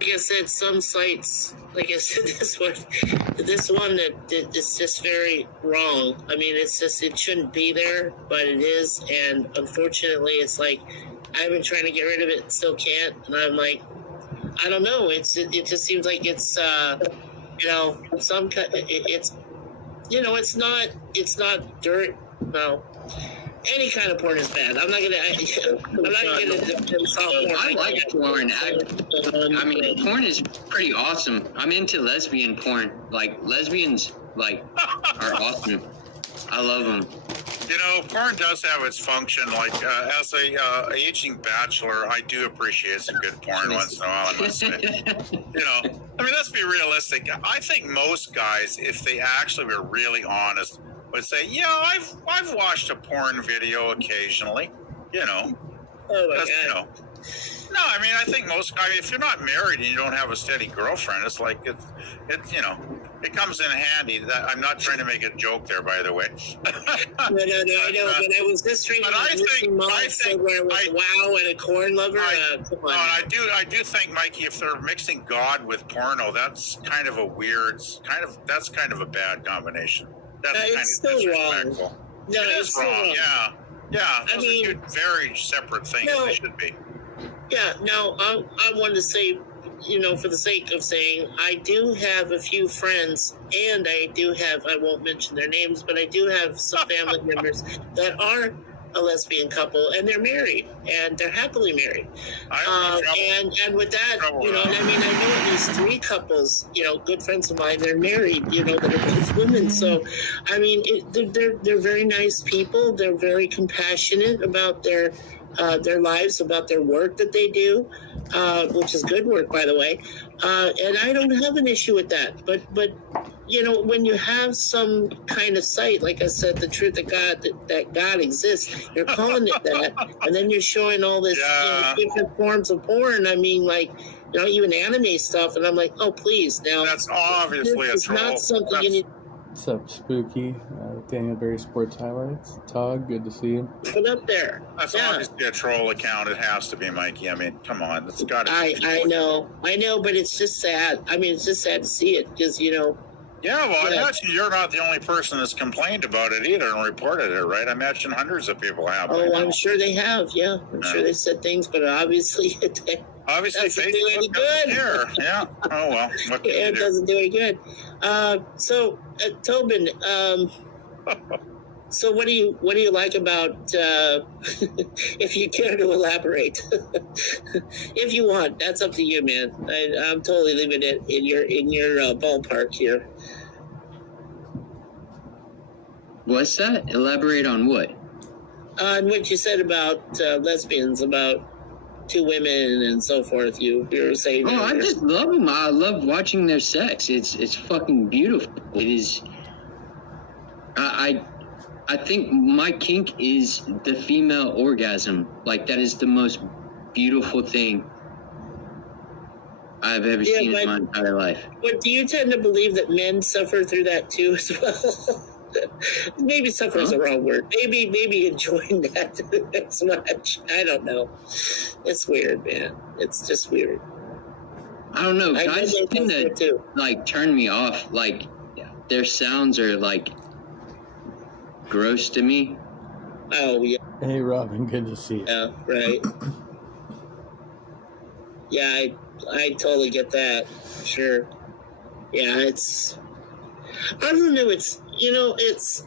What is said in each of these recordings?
Like I said, some sites, like I said, this one that it's just very wrong. I mean, it's just, it shouldn't be there, but it is, and unfortunately, it's like, I've been trying to get rid of it and still can't, and I'm like, I don't know, it just seems like it's, it's, it's not dirt, no. Any kind of porn is bad. I'm not gonna I like porn. I mean, porn is pretty awesome. I'm into lesbian porn. Like, lesbians, like, are awesome. I love them. You know, porn does have its function. Like, as a aging bachelor, I do appreciate some good porn once in a while, I must say. You know, I mean, let's be realistic. I think most guys, if they actually were really honest, would say, yeah, I've watched a porn video occasionally, you know. Oh my God. You know. No, I mean, I think most guys, if you're not married and you don't have a steady girlfriend, it's like, it's you know, it comes in handy. That I'm not trying to make a joke there, by the way. No, I know, but I was just trying to. But I think where it was wow and a corn lover. Come on. I do think, Mikey, if they're mixing God with porno, that's kind of a weird, that's kind of a bad combination. That's kind of disrespectful. No, it is wrong. Yeah. Those are two very separate things. No, they should be. Yeah. No, I wanted to say, you know, for the sake of saying, I do have a few friends, and I won't mention their names, but I do have some family members that are a lesbian couple, and they're married, and they're happily married. And with that, you know, and I mean, I know at least 3 couples, you know, good friends of mine, they're married, you know, that are both women. So, I mean, they're very nice people. They're very compassionate about their lives, about their work that they do, which is good work, by the way. And I don't have an issue with that. But you know, when you have some kind of site, like I said, the truth of God, that God exists, you're calling it that, and then you're showing all this different forms of porn. I mean, like, you know, even anime stuff, and I'm like, oh, please, now that's obviously a troll. Not something you need. What's up, Spooky? Daniel Berry Sports Highlights. Todd, good to see you. Put up there. That's obviously a troll account. It has to be, Mikey. I mean, come on, it's got to be. I know, but it's just sad. I mean, it's just sad to see it because, you know. Yeah, well, I imagine you're not the only person that's complained about it either and reported it, right? I imagine hundreds of people have. Oh, I'm sure they have. Yeah, I'm sure they said things, but obviously Facebook doesn't do any good. Yeah. Oh well. What can it doesn't do any good. So, Tobin, so what do you like about? If you care to elaborate, if you want, that's up to you, man. I'm totally leaving it in your ballpark here. What's that? Elaborate on what? On what you said about lesbians, about 2 women and so forth. You were saying. Oh, I just love them. I love watching their sex. It's fucking beautiful. It is. I think my kink is the female orgasm. Like, that is the most beautiful thing I've ever seen in my entire life. But do you tend to believe that men suffer through that too as well? Maybe suffer is the wrong word. Maybe enjoying that as much. I don't know. It's weird, man. It's just weird. I don't know. Guys tend to like turn me off. Like, their sounds are like gross to me. Oh yeah. Hey Robin, good to see you. Yeah, right. Yeah, I totally get that. Sure. Yeah, I don't know. It's, you know, it's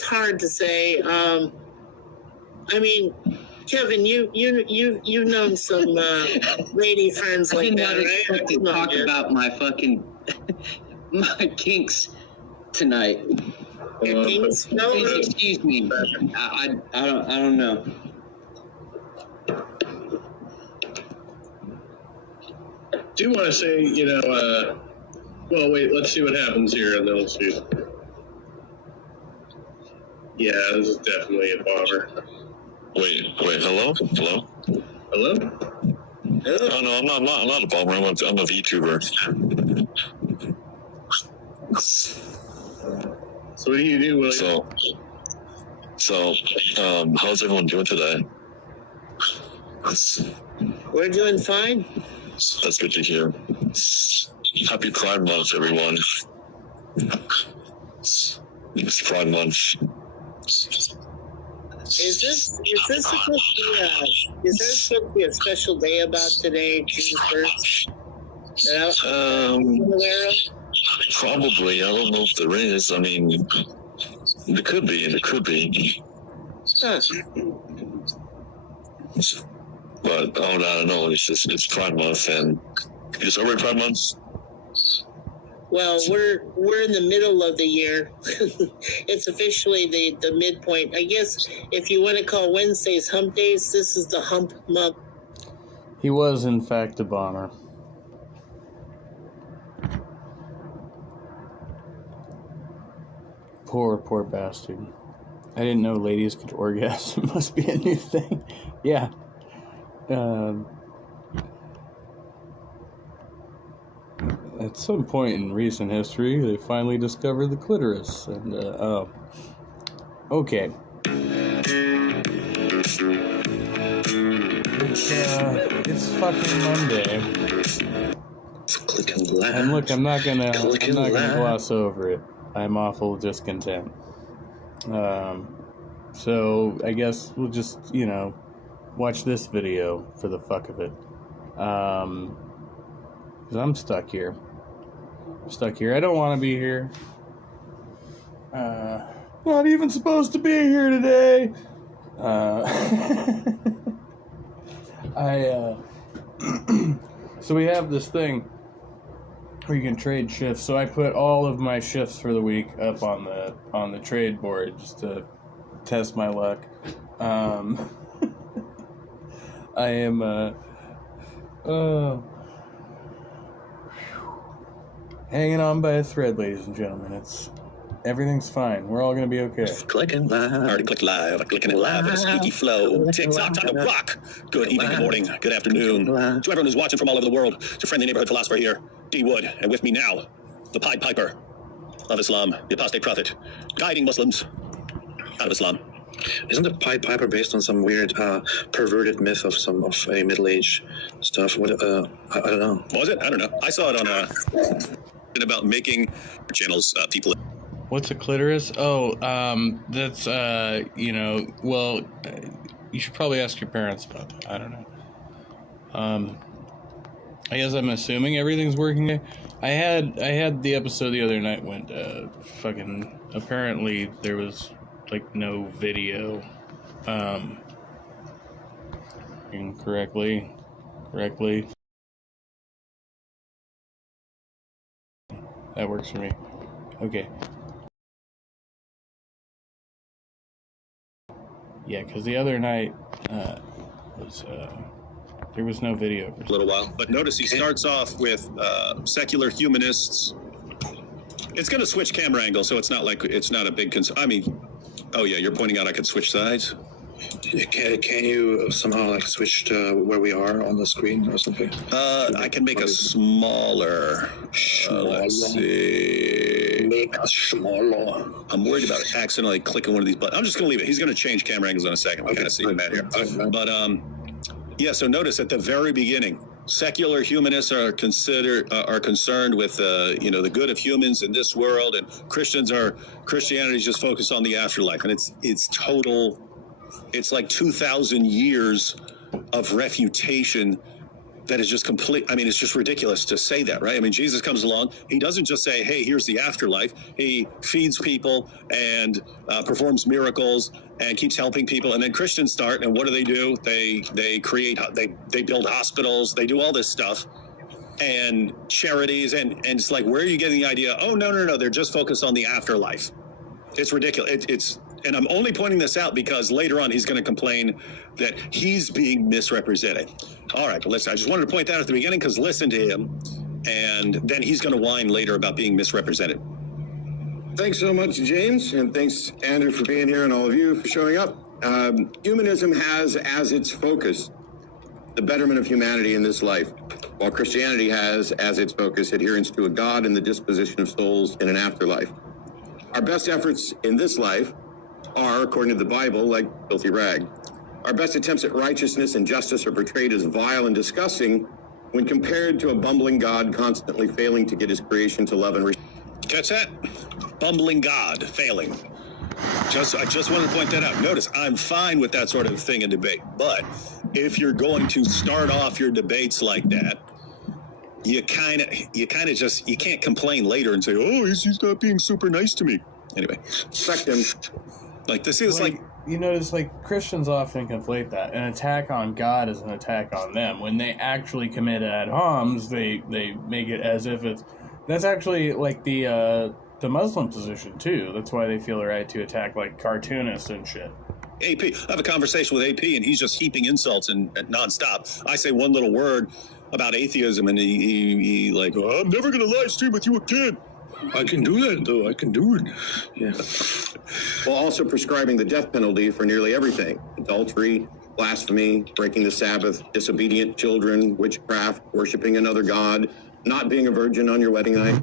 hard to say. I mean, Kevin, you've known some lady friends like that, right? I did not expect to talk about my fucking my kinks tonight. Your kinks? No, excuse me. I don't know. Do you want to say, you know, well, wait, let's see what happens here, and then we'll see. Yeah, this is definitely a bobber. Wait, hello? Hello? Oh, no, I'm not a bobber. I'm a VTuber. So what do you do, William? So, how's everyone doing today? we're doing fine. That's good to hear. Happy Pride Month, everyone. It's Pride Month. Is there supposed to be a special day about today, June 1st? Aware of? Probably. I don't know if there is. I mean, there could be. Huh. But I don't know. It's Pride Month, and you celebrate Pride Month. Well, we're in the middle of the year. It's officially the midpoint. I guess if you want to call Wednesdays hump days, this is the hump month. He was, in fact, a bomber. Poor bastard. I didn't know ladies could orgasm. It must be a new thing. Yeah. At some point in recent history, they finally discovered the clitoris. And, okay. It's fucking Monday. And look, I'm not gonna gloss over it. I'm awful discontent. So I guess we'll just, watch this video for the fuck of it. Because I'm stuck here. I don't want to be here. Not even supposed to be here today. So we have this thing where you can trade shifts. So I put all of my shifts for the week up on the trade board just to test my luck. I am hanging on by a thread, ladies and gentlemen. Everything's fine. We're all gonna be okay. Clicking live. Already clicked live. I'm clicking it live with a squeaky flow. TikTok, time to rock. Good evening, good morning, good afternoon. To everyone who's watching from all over the world, it's your friendly neighborhood philosopher here, D. Wood, and with me now, the Pied Piper of Islam, the apostate prophet, guiding Muslims out of Islam. Isn't the Pied Piper based on some weird perverted myth of a Middle Age stuff? What I don't know. Was it? I don't know. I saw it on about making channels people. What's a clitoris? Oh, that's, well, you should probably ask your parents about that. I don't know. I guess I'm assuming everything's working. I had the episode the other night when, apparently there was, no video, incorrectly. That works for me. Okay. Yeah, because the other night there was no video for A little while. But notice he starts off with secular humanists. It's going to switch camera angle, so it's not a big concern. I mean, oh yeah, you're pointing out I could switch sides? Can you somehow switch to where we are on the screen or something? I can make a smaller. Let's see. Make a smaller. I'm worried about accidentally clicking one of these buttons. I'm just going to leave it. He's going to change camera angles in a second. We're kind of seeing that here. But yeah. So notice at the very beginning, secular humanists are concerned with the good of humans in this world, and Christianity is just focused on the afterlife, and it's total. It's like 2,000 years of refutation that is just complete. I mean, it's just ridiculous to say that, right? I mean, Jesus comes along. He doesn't just say, hey, here's the afterlife. He feeds people and performs miracles and keeps helping people. And then Christians start, and what do? They build hospitals. They do all this stuff and charities. And it's like, where are you getting the idea? Oh, no. They're just focused on the afterlife. It's ridiculous. And I'm only pointing this out because later on he's going to complain that he's being misrepresented. All right, but listen, I just wanted to point that out at the beginning because listen to him, and then he's going to whine later about being misrepresented. Thanks so much, James, and thanks, Andrew, for being here, and all of you for showing up. Humanism has as its focus the betterment of humanity in this life, while Christianity has as its focus adherence to a God and the disposition of souls in an afterlife. Our best efforts in this life are, according to the Bible, like filthy rag. Our best attempts at righteousness and justice are portrayed as vile and disgusting when compared to a bumbling God constantly failing to get his creation to love and respect. Catch that? Bumbling God failing. I just wanted to point that out. Notice, I'm fine with that sort of thing in debate. But if you're going to start off your debates like that, you kind of just, you can't complain later and say, oh, he's not being super nice to me. Anyway. Respect him. Like, this is like... You notice, like, Christians often conflate that. An attack on God is an attack on them. When they actually commit ad homs, they make it as if it's... That's actually, like, the Muslim position, too. That's why they feel the right to attack, like, cartoonists and shit. AP, I have a conversation with AP, and he's just heaping insults and nonstop. I say one little word about atheism, and he like, oh, I'm never going to live stream with you again. I can do that, though. I can do it. Yeah. While also prescribing the death penalty for nearly everything. Adultery, blasphemy, breaking the Sabbath, disobedient children, witchcraft, worshiping another god, not being a virgin on your wedding night.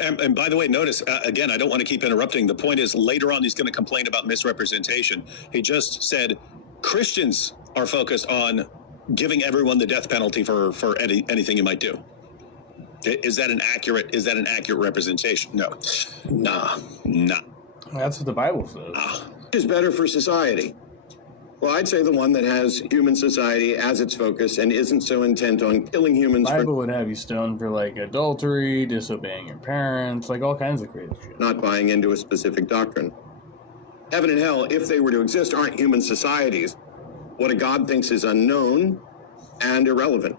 And by the way, notice, again, I don't want to keep interrupting. The point is, later on, he's going to complain about misrepresentation. He just said Christians are focused on giving everyone the death penalty for anything you might do. Is that an accurate representation? No. Nah. That's what the Bible says. Is better for society? Well, I'd say the one that has human society as its focus and isn't so intent on killing humans. The Bible would have you stoned for, like, adultery, disobeying your parents, like all kinds of crazy shit. Not buying into a specific doctrine. Heaven and hell, if they were to exist, aren't human societies. What a God thinks is unknown and irrelevant.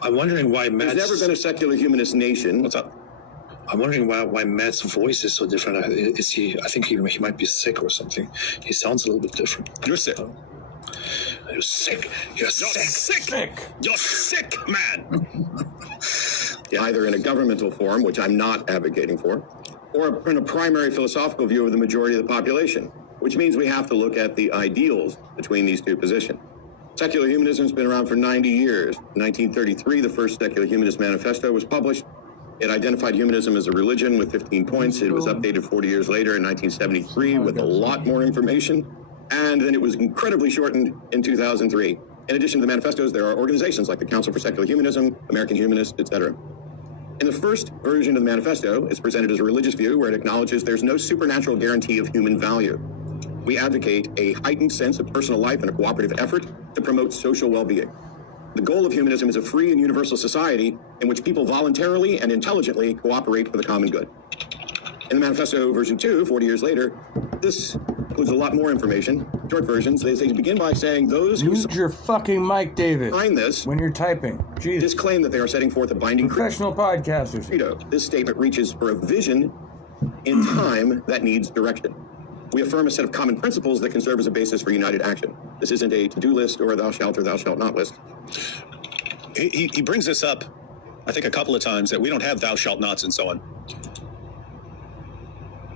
I'm wondering why Matt's... There's never been a secular humanist nation. What's up? I'm wondering why Matt's voice is so different. Is he? I think he might be sick or something. He sounds a little bit different. You're sick. You're sick. You're sick. You're sick, man. Either in a governmental form, which I'm not advocating for, or in a primary philosophical view of the majority of the population, which means we have to look at the ideals between these two positions. Secular humanism has been around for 90 years. In 1933, the first Secular Humanist Manifesto was published. It identified humanism as a religion with 15 points. It was updated 40 years later in 1973 with a lot more information. And then it was incredibly shortened in 2003. In addition to the manifestos, there are organizations like the Council for Secular Humanism, American Humanists, etc. In the first version of the manifesto, it's presented as a religious view where it acknowledges there's no supernatural guarantee of human value. We advocate a heightened sense of personal life and a cooperative effort to promote social well-being. The goal of humanism is a free and universal society in which people voluntarily and intelligently cooperate for the common good. In the manifesto version 2, 40 years later, this includes a lot more information. Short versions, they begin by saying those who... Use your fucking mic, David. ...sign this... when you're typing. Jesus. ...disclaim that they are setting forth a binding... Professional podcasters. This statement reaches for a vision in time that needs direction. We affirm a set of common principles that can serve as a basis for united action. This isn't a to-do list or a thou shalt not list. He brings this up, I think, a couple of times, that we don't have thou shalt nots and so on.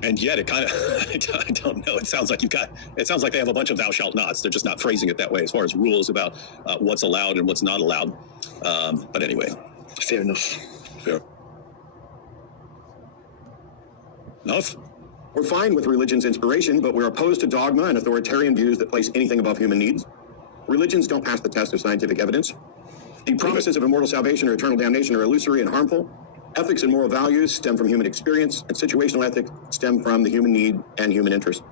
And yet it kind of, I don't know, it sounds like they have a bunch of thou shalt nots. They're just not phrasing it that way as far as rules about what's allowed and what's not allowed. But anyway. Fair enough. Fair enough. We're fine with religion's inspiration, but we're opposed to dogma and authoritarian views that place anything above human needs. Religions don't pass the test of scientific evidence. The promises of immortal salvation or eternal damnation are illusory and harmful. Ethics and moral values stem from human experience, and situational ethics stem from the human need and human interest.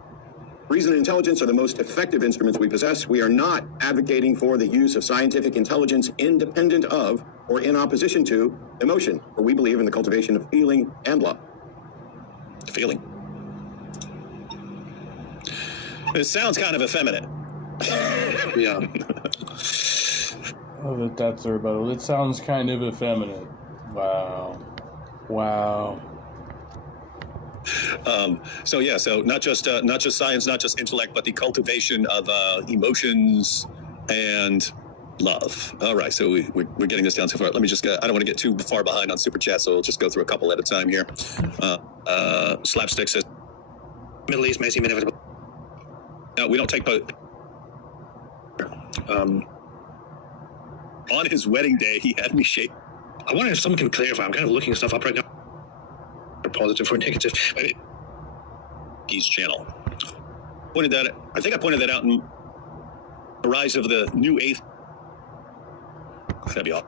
Reason and intelligence are the most effective instruments we possess. We are not advocating for the use of scientific intelligence independent of or in opposition to emotion, for we believe in the cultivation of feeling and love. Feeling. It sounds kind of effeminate. Yeah. Oh, that's a rebuttal. It sounds kind of effeminate. Wow. So not just science, not just intellect, but the cultivation of emotions and love. All right, so we're getting this down so far. Let me just I don't want to get too far behind on super chat, so we'll just go through a couple at a time here. Slapstick says Middle East may seem inevitable. No, we don't take both. On his wedding day, he had me shake. I wonder if someone can clarify. I'm kind of looking stuff up right now. Positive or negative. His channel. I think I pointed that out in the rise of the new eighth. That'd be all.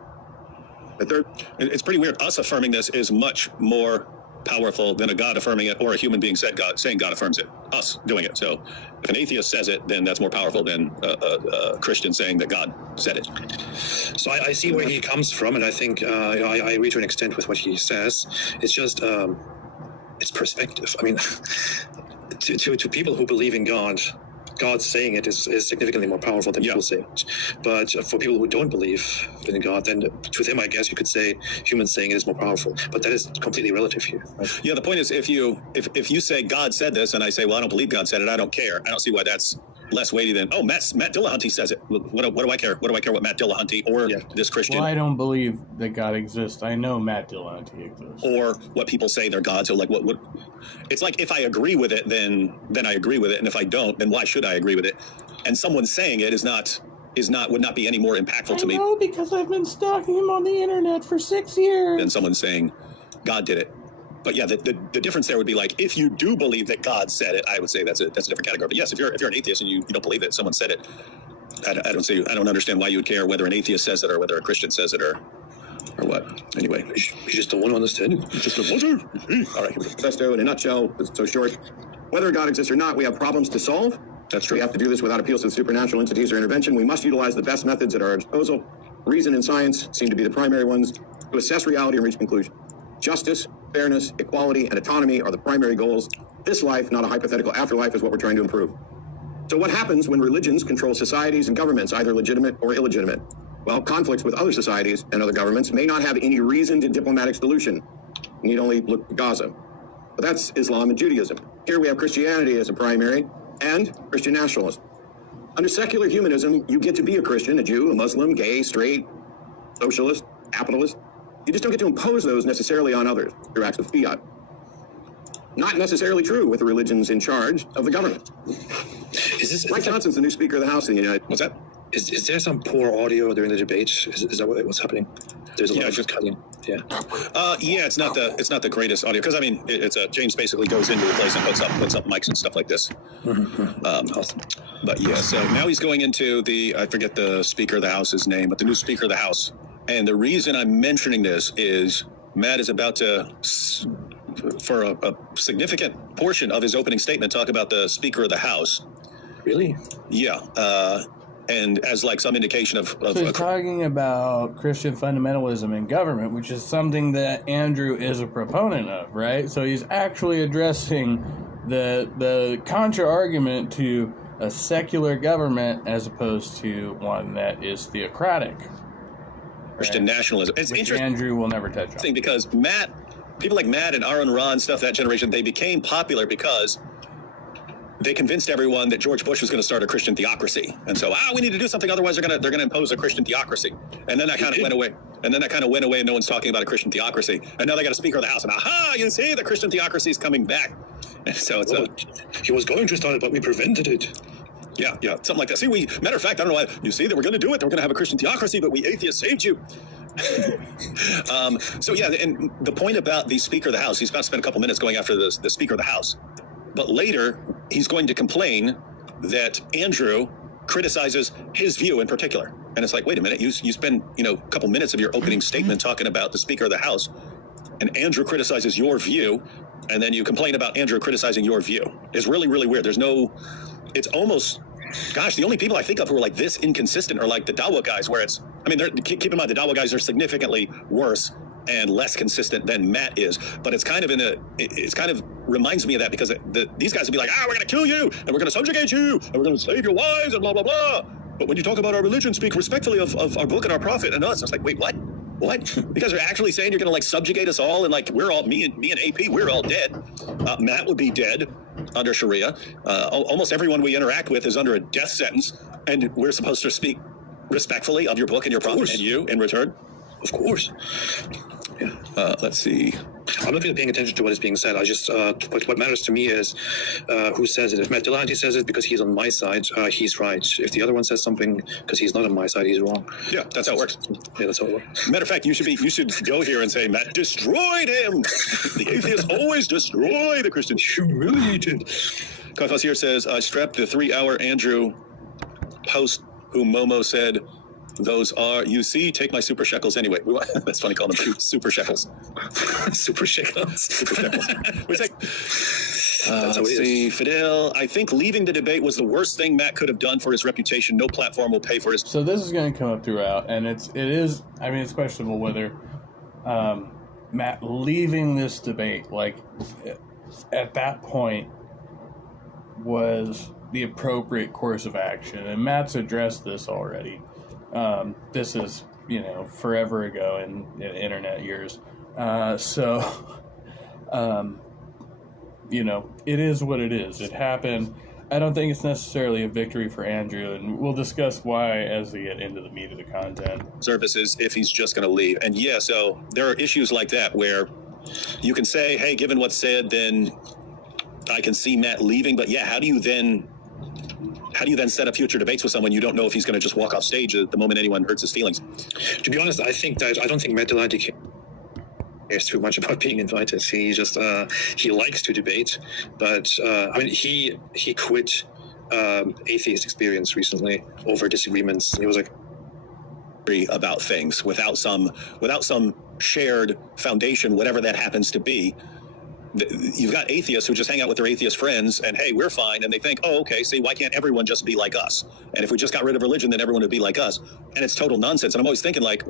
The third, It's pretty weird. Us affirming this is much more powerful than a God affirming it or a human being saying God affirms it. Us doing it. So if an atheist says it, then that's more powerful than a Christian saying that God said it. So I see where he comes from, and I think I agree to an extent with what he says. It's just it's perspective. I mean, to people who believe in God saying it is significantly more powerful than people saying it. But for people who don't believe in God, then to them, I guess you could say humans saying it is more powerful. But that is completely relative here. Right? Yeah, the point is, if you say God said this, and I say, well, I don't believe God said it, I don't care. I don't see why that's less weighty than, oh, Matt Dillahunty says it. What do I care? What do I care what Matt Dillahunty or this Christian? Well, I don't believe that God exists. I know Matt Dillahunty exists. Or what people say they're gods. So like, what? It's like if I agree with it, then I agree with it, and if I don't, then why should I agree with it? And someone saying it would not be any more impactful to me. No, because I've been stalking him on the internet for 6 years. Than someone saying God did it. But yeah, the difference there would be like, if you do believe that God said it, I would say that's a different category. But yes, if you're an atheist and you don't believe that someone said it, I don't understand why you would care whether an atheist says it or whether a Christian says it or what. Anyway, you just don't want to understand it. You just don't want to. All right. Manifesto, in a nutshell, it's so short. Whether God exists or not, we have problems to solve. That's true. We have to do this without appeals to the supernatural entities or intervention. We must utilize the best methods at our disposal. Reason and science seem to be the primary ones to assess reality and reach conclusion. Justice, fairness, equality, and autonomy are the primary goals. This life, not a hypothetical afterlife, is what we're trying to improve. So what happens when religions control societies and governments, either legitimate or illegitimate? Well, conflicts with other societies and other governments may not have any reasoned diplomatic solution. You need only look to Gaza. But that's Islam and Judaism. Here we have Christianity as a primary and Christian nationalism. Under secular humanism, you get to be a Christian, a Jew, a Muslim, gay, straight, socialist, capitalist. You just don't get to impose those necessarily on others through acts of fiat. Not necessarily true with the religions in charge of the government. Mike Johnson's the new Speaker of the House in the United States. What's that? Is there some poor audio during the debate? Is that what's happening? There's a lot of just cutting. Yeah. It's not the greatest audio because I mean it's James basically goes into the place and puts up mics and stuff like this. Awesome. But yeah, so now he's going into I forget the Speaker of the House's name, but the new Speaker of the House. And the reason I'm mentioning this is Matt is about to, for a significant portion of his opening statement, talk about the Speaker of the House. Really? Yeah. And as like some indication of so he's talking about Christian fundamentalism in government, which is something that Andrew is a proponent of, right? So he's actually addressing the contra-argument to a secular government as opposed to one that is theocratic. Christian nationalism. It's interesting. Andrew will never touch on. Because people like Matt and Aaron Ron, stuff, that generation, they became popular because they convinced everyone that George Bush was going to start a Christian theocracy. And so, we need to do something, otherwise they're going to impose a Christian theocracy. And then that kind of went away. And no one's talking about a Christian theocracy. And now they got a Speaker of the House. And you see, the Christian theocracy is coming back. And so he was going to start it, but we prevented it. Yeah, something like that. See, matter of fact, I don't know why, you see that we're going to do it. We're going to have a Christian theocracy, but we atheists saved you. So yeah, and the point about the Speaker of the House, he's about to spend a couple minutes going after the Speaker of the House. But later, he's going to complain that Andrew criticizes his view in particular. And it's like, wait a minute, you spend, a couple minutes of your opening statement talking about the Speaker of the House, and Andrew criticizes your view, and then you complain about Andrew criticizing your view. It's really, really weird. It's almost, the only people I think of who are like this inconsistent are like the Dawa guys, where keep in mind the Dawa guys are significantly worse and less consistent than Matt is, but it's kind of reminds me of that because these guys would be like, we're going to kill you and we're going to subjugate you and we're going to slave your wives and blah, blah, blah. But when you talk about our religion, speak respectfully of our book and our prophet and us. I was like, wait, what? What? You guys are actually saying you're going to like subjugate us all and like we're all, me and AP, we're all dead. Matt would be dead under Sharia. Almost everyone we interact with is under a death sentence, and we're supposed to speak respectfully of your book and your prophet and you in return. Of course. Yeah. Let's see. I'm not really paying attention to what is being said. I just, what matters to me is who says it. If Matt Dillahunty says it because he's on my side, he's right. If the other one says something because he's not on my side, he's wrong. Yeah, that's how it works. Yeah, that's how it works. Matter of fact, you should go here and say, Matt destroyed him. The atheists always destroy the Christians. Humiliated. Kaifas here says, I strapped the 3-hour Andrew post who Momo said Those are, you see, take my super shekels anyway. That's funny calling them super shekels. Super shekels. Super shekels. Let's see, Fidel, I think leaving the debate was the worst thing Matt could have done for his reputation. No platform will pay for his... So this is going to come up throughout, and it is, I mean, it's questionable whether Matt leaving this debate, like, at that point, was the appropriate course of action. And Matt's addressed this already. This is, forever ago in internet years. It is what it is. It happened. I don't think it's necessarily a victory for Andrew, and we'll discuss why as we get into the meat of the content. Services if he's just going to leave. And yeah, so there are issues like that where you can say, hey, given what's said, then I can see Matt leaving. But yeah, how do you then set up future debates with someone you don't know if he's going to just walk off stage at the moment anyone hurts his feelings? To be honest, I don't think Matt Delahanty cares too much about being invited. He just he likes to debate, but he quit atheist experience recently over disagreements. He was like about things without some shared foundation, whatever that happens to be. You've got atheists who just hang out with their atheist friends and, hey, we're fine. And they think, oh, okay, see, why can't everyone just be like us? And if we just got rid of religion, then everyone would be like us. And it's total nonsense. And I'm always thinking, like,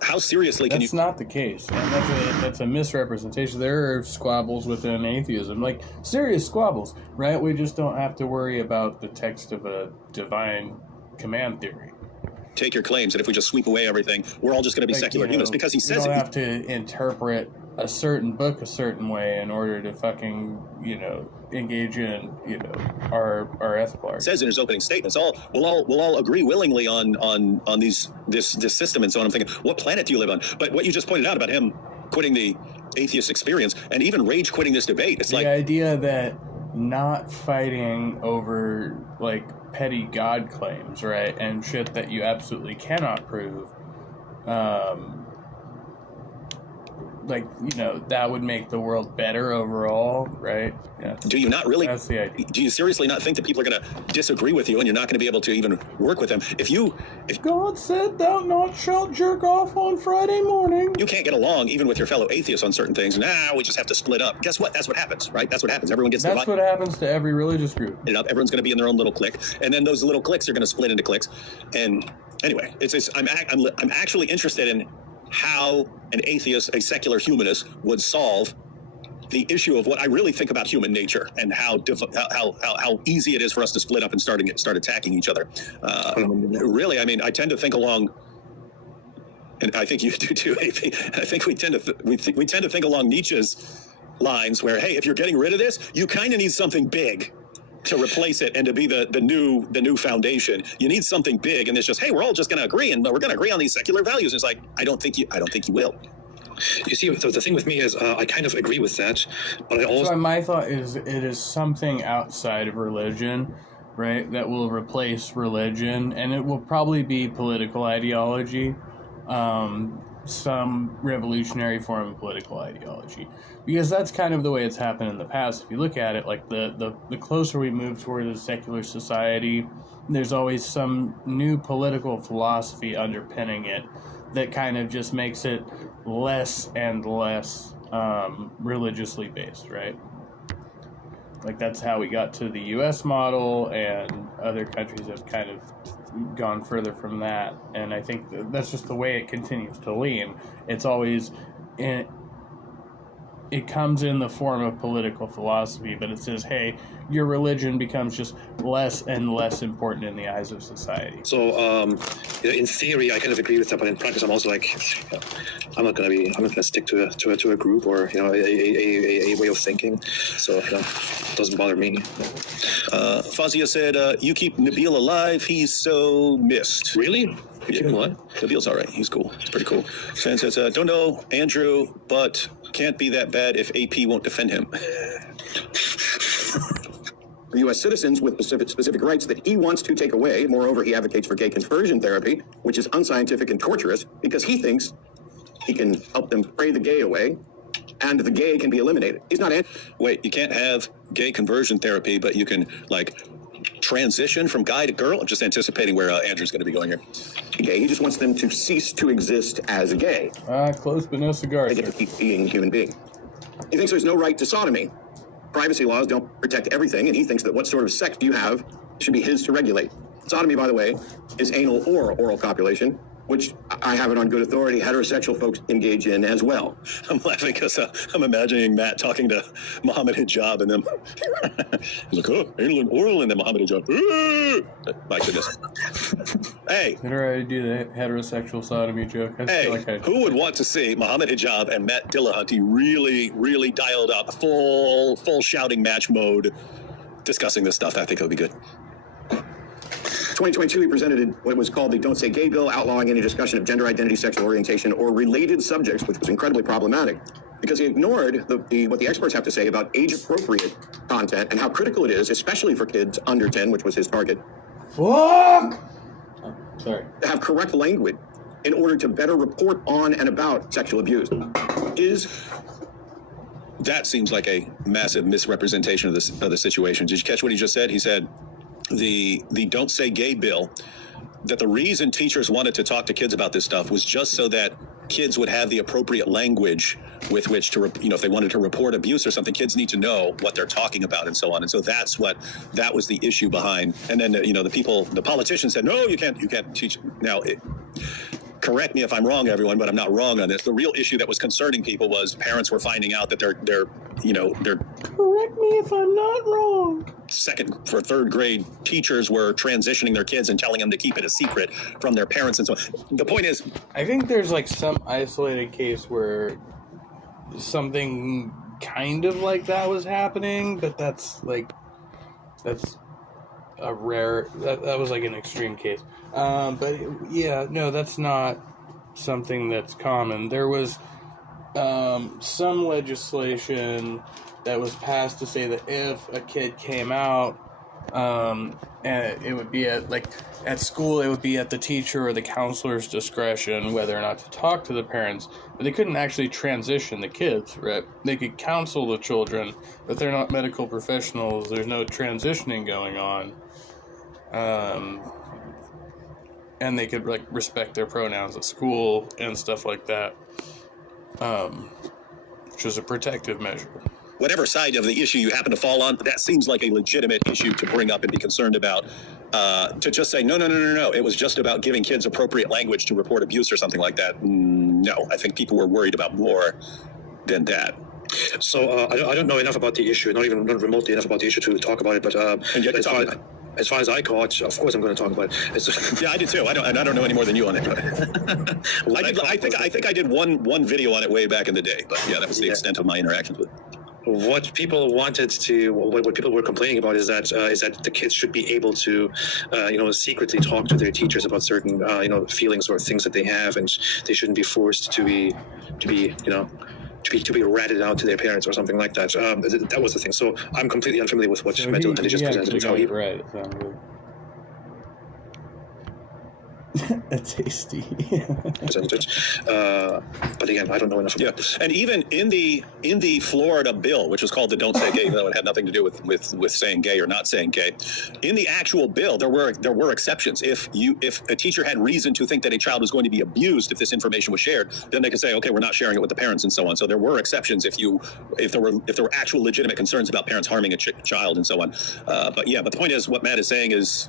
how seriously can you... That's not the case. And that's a misrepresentation. There are squabbles within atheism, like serious squabbles, right? We just don't have to worry about the text of a divine command theory. Take your claims that if we just sweep away everything, we're all just going to be secular humanists, because he says you don't have to interpret a certain book a certain way in order to fucking, engage in, our ethical argument. Says in his opening statements, we'll all agree willingly on this system and so on. I'm thinking, what planet do you live on? But what you just pointed out about him quitting the atheist experience and even rage quitting this debate, it's like the idea that not fighting over like petty God claims, right, and shit that you absolutely cannot prove, that would make the world better overall, right? Yeah. Do you not really? That's the idea. Do you seriously not think that people are going to disagree with you and you're not going to be able to even work with them? If God said thou not shalt jerk off on Friday morning. You can't get along even with your fellow atheists on certain things. We just have to split up. Guess what? That's what happens, right? That's what happens. Everyone gets That's what happens to every religious group. Everyone's going to be in their own little clique, and then those little cliques are going to split into cliques. And anyway, I'm actually interested in how an atheist, a secular humanist, would solve the issue of what I really think about human nature and how easy it is for us to split up and start attacking each other. Really, I tend to think along, and I think you do too, AP. I think we tend to think along Nietzsche's lines, where, hey, if you're getting rid of this, you kind of need something big to replace it and to be the new foundation. You need something big, and it's just, hey, we're all just going to agree, and we're going to agree on these secular values. And it's like, I don't think you will. You see, the thing with me is I kind of agree with that, but I also... So my thought is it is something outside of religion, right, that will replace religion, and it will probably be political ideology, some revolutionary form of political ideology, because that's kind of the way it's happened in the past. If you look at it, like the closer we move toward a secular society, there's always some new political philosophy underpinning it that kind of just makes it less and less religiously based, right? Like that's how we got to the U.S. model, and other countries have kind of gone further from that. And I think that's just the way it continues to lean. It's always it comes in the form of political philosophy, but it says, hey, your religion becomes just less and less important in the eyes of society. So, in theory, I kind of agree with that, but in practice, I'm also like, I'm not gonna stick to a group or a way of thinking. So it doesn't bother me. Fazia said, "You keep Nabil alive. He's so missed." Really? Yeah. What? Nabil's all right. He's cool. It's pretty cool. Stan says, "Don't know Andrew, but can't be that bad if AP won't defend him." For U.S. citizens with specific rights that he wants to take away. Moreover, he advocates for gay conversion therapy, which is unscientific and torturous, because he thinks he can help them pray the gay away, and the gay can be eliminated. He's not... Wait, you can't have gay conversion therapy, but you can, like, transition from guy to girl? I'm just anticipating where Andrew's going to be going here. Gay. He just wants them to cease to exist as a gay. Close but no cigar. They get to keep being a human being. He thinks there's no right to sodomy. Privacy laws don't protect everything, and he thinks that what sort of sex you have should be his to regulate. Sodomy, by the way, is anal or oral copulation, which I have it on good authority heterosexual folks engage in as well. I'm laughing because I'm imagining Matt talking to Mohammed Hijab and them. He's like, oh, anal and oral, and then Mohammed Hijab. My goodness. Hey. Did I already do the heterosexual sodomy joke? I Hey, feel like I... who would want to see Mohammed Hijab and Matt Dillahunty really dialed up, full shouting match mode, discussing this stuff? I think it would be good. 2022, he presented what was called the Don't Say Gay bill, outlawing any discussion of gender identity, sexual orientation, or related subjects, which was incredibly problematic because he ignored what the experts have to say about age-appropriate content and how critical it is, especially for kids under 10, which was his target. Fuck! Oh, sorry. To have correct language in order to better report on and about sexual abuse. That seems like a massive misrepresentation of the situation. Did you catch what he just said? He said the Don't Say Gay bill, that the reason teachers wanted to talk to kids about this stuff was just so that kids would have the appropriate language with which to, if they wanted to report abuse or something, kids need to know what they're talking about and so on. And so that was the issue behind. And then, the politicians said, no, you can't teach. Now, correct me if I'm wrong, everyone, but I'm not wrong on this. The real issue that was concerning people was parents were finding out that they're correct me if I'm not wrong. Second or third grade teachers were transitioning their kids and telling them to keep it a secret from their parents and so on. The point is, I think there's like some isolated case where something kind of like that was happening, but that's a rare, that was like an extreme case. But yeah, no, that's not something that's common. There was some legislation that was passed to say that if a kid came out, and it would be at school, it would be at the teacher or the counselor's discretion whether or not to talk to the parents, but they couldn't actually transition the kids, right? They could counsel the children, but they're not medical professionals. There's no transitioning going on. And they could respect their pronouns at school and stuff like that, which is a protective measure. Whatever side of the issue you happen to fall on, that seems like a legitimate issue to bring up and be concerned about. To just say, no, it was just about giving kids appropriate language to report abuse or something like that. No, I think people were worried about more than that. So I don't know enough about the issue, not remotely enough about the issue to talk about it, but as far as I caught, of course I'm going to talk about it. Yeah, I did too. I don't know any more than you on it. I think I did one video on it way back in the day, but yeah, that was the extent of my interactions with it. What people wanted to, what people were complaining about is that the kids should be able to, secretly talk to their teachers about certain, feelings or things that they have, and they shouldn't be forced to be ratted out to their parents or something like that. That was the thing. So I'm completely unfamiliar with what Mental Intelligence just presented. How he right. A tasty percentage, but again, I don't know enough about this. And even in the Florida bill, which was called the Don't Say Gay, though it had nothing to do with saying gay or not saying gay, in the actual bill there were exceptions. If a teacher had reason to think that a child was going to be abused if this information was shared, then they could say, okay, we're not sharing it with the parents and so on. So there were exceptions if there were actual legitimate concerns about parents harming a child and so on. But the point is, what Matt is saying is,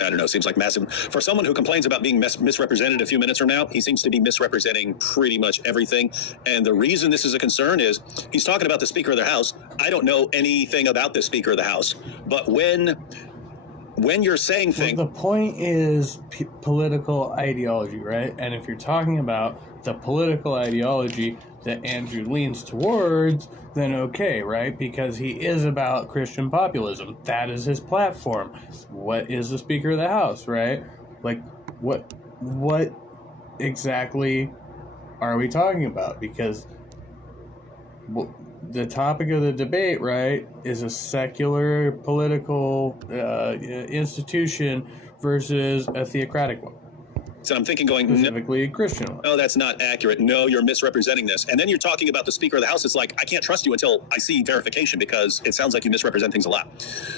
I don't know, seems like massive. For someone who complains about being misrepresented a few minutes from now, he seems to be misrepresenting pretty much everything. And the reason this is a concern is he's talking about the Speaker of the House. I don't know anything about the Speaker of the House. But when you're saying things... Well, the point is political ideology, right? And if you're talking about the political ideology that Andrew leans towards, then okay, right? Because he is about Christian populism. That is his platform. What is the Speaker of the House, right? Like, what exactly are we talking about? Because the topic of the debate, right, is a secular political institution versus a theocratic one. And I'm thinking, going, specifically Christian ones. no, that's not accurate. No, you're misrepresenting this. And then you're talking about the Speaker of the House. It's like, I can't trust you until I see verification, because it sounds like you misrepresent things a lot.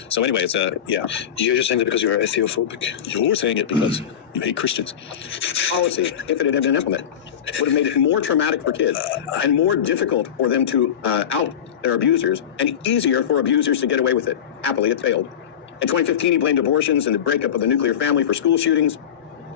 So anyway, it's yeah. You're just saying that because you're atheophobic. You're saying it because you hate Christians. Policy, if it had been implemented, would have made it more traumatic for kids and more difficult for them to out their abusers, and easier for abusers to get away with it. Happily, it failed. In 2015, he blamed abortions and the breakup of the nuclear family for school shootings.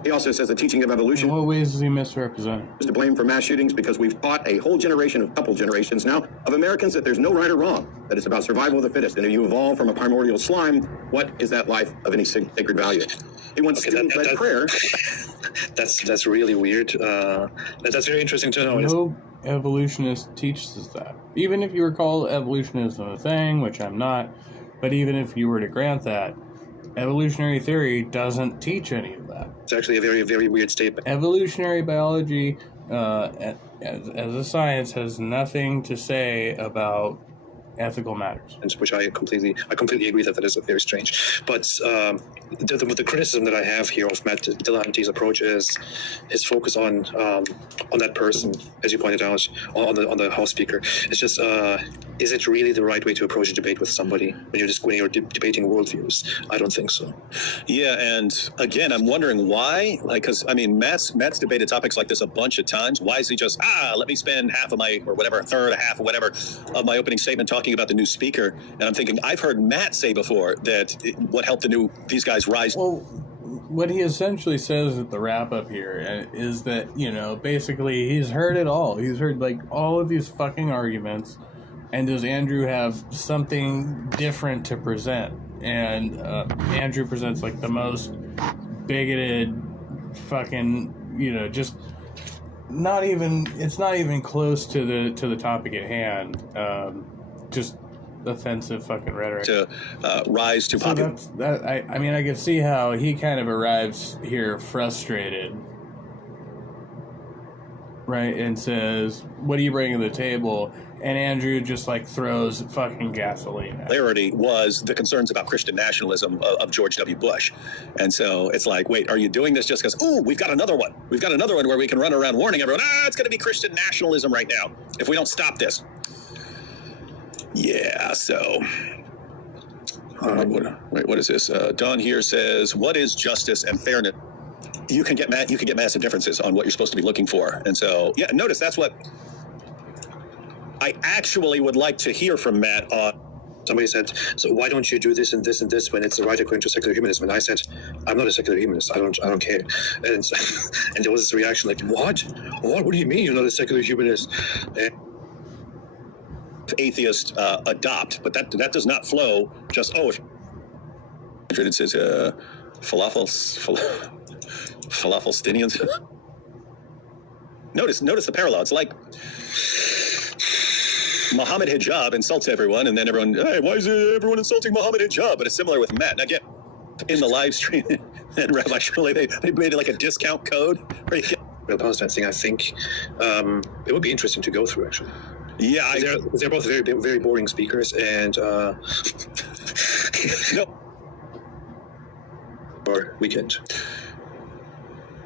He also says the teaching of evolution In what ways is he misrepresenting? is to blame for mass shootings, because we've taught a whole generation, of couple generations now, of Americans that there's no right or wrong, that it's about survival of the fittest. And if you evolve from a primordial slime, what is that life of any sacred value? He wants student-led prayer. That's really weird. That's very interesting to know. No evolutionist teaches us that. Even if you were called evolutionism a thing, which I'm not, but even if you were to grant that, evolutionary theory doesn't teach any of that. It's actually a very, very weird statement. Evolutionary biology, as a science, has nothing to say about ethical matters. Which I completely agree that is very strange. But the criticism that I have here of Matt Dillahunty's approach is his focus on that person, as you pointed out, on the House Speaker. It's just, is it really the right way to approach a debate with somebody when you're debating worldviews? I don't think so. Yeah, and again, I'm wondering why. Like, because I mean, Matt's debated topics like this a bunch of times. Why is he just let me spend half of my, or whatever, a third, a half, or whatever, of my opening statement talking about the new speaker? And I'm thinking, I've heard Matt say before that what helped these guys rise. Well, what he essentially says at the wrap up here is that, basically he's heard it all. He's heard like all of these fucking arguments, and does Andrew have something different to present? And Andrew presents like the most bigoted fucking, just not even, it's not even close to the topic at hand. Just offensive fucking rhetoric To rise to popular. I mean, I can see how he kind of arrives here frustrated, right? And says, "What are you bringing to the table?" And Andrew just like throws fucking gasoline at it. Clarity was the concerns about Christian nationalism of George W. Bush. And so it's like, wait, are you doing this just because, we've got another one. We've got another one where we can run around warning everyone, it's going to be Christian nationalism right now if we don't stop this. Yeah, so... what is this? Don here says, what is justice and fairness? You can get massive differences on what you're supposed to be looking for. And so, yeah, notice that's what I actually would like to hear from Matt on. Somebody said, so why don't you do this and this and this when it's the right according to secular humanism? And I said, I'm not a secular humanist. I don't care. And there was this reaction like, what? What do you mean you're not a secular humanist? And atheists adopt, but that does not flow just, it says Falafel-Stinians. Notice the parallel. It's like Muhammad hijab insults everyone, and then everyone, hey, why is everyone insulting Muhammad hijab? But it's similar with Matt. And again, in the live stream, and Rabbi Shmuley, they made like a discount code. Real Palestine thing, I think it would be interesting to go through, actually. Yeah, they're both very, very boring speakers, and no. Or weekend.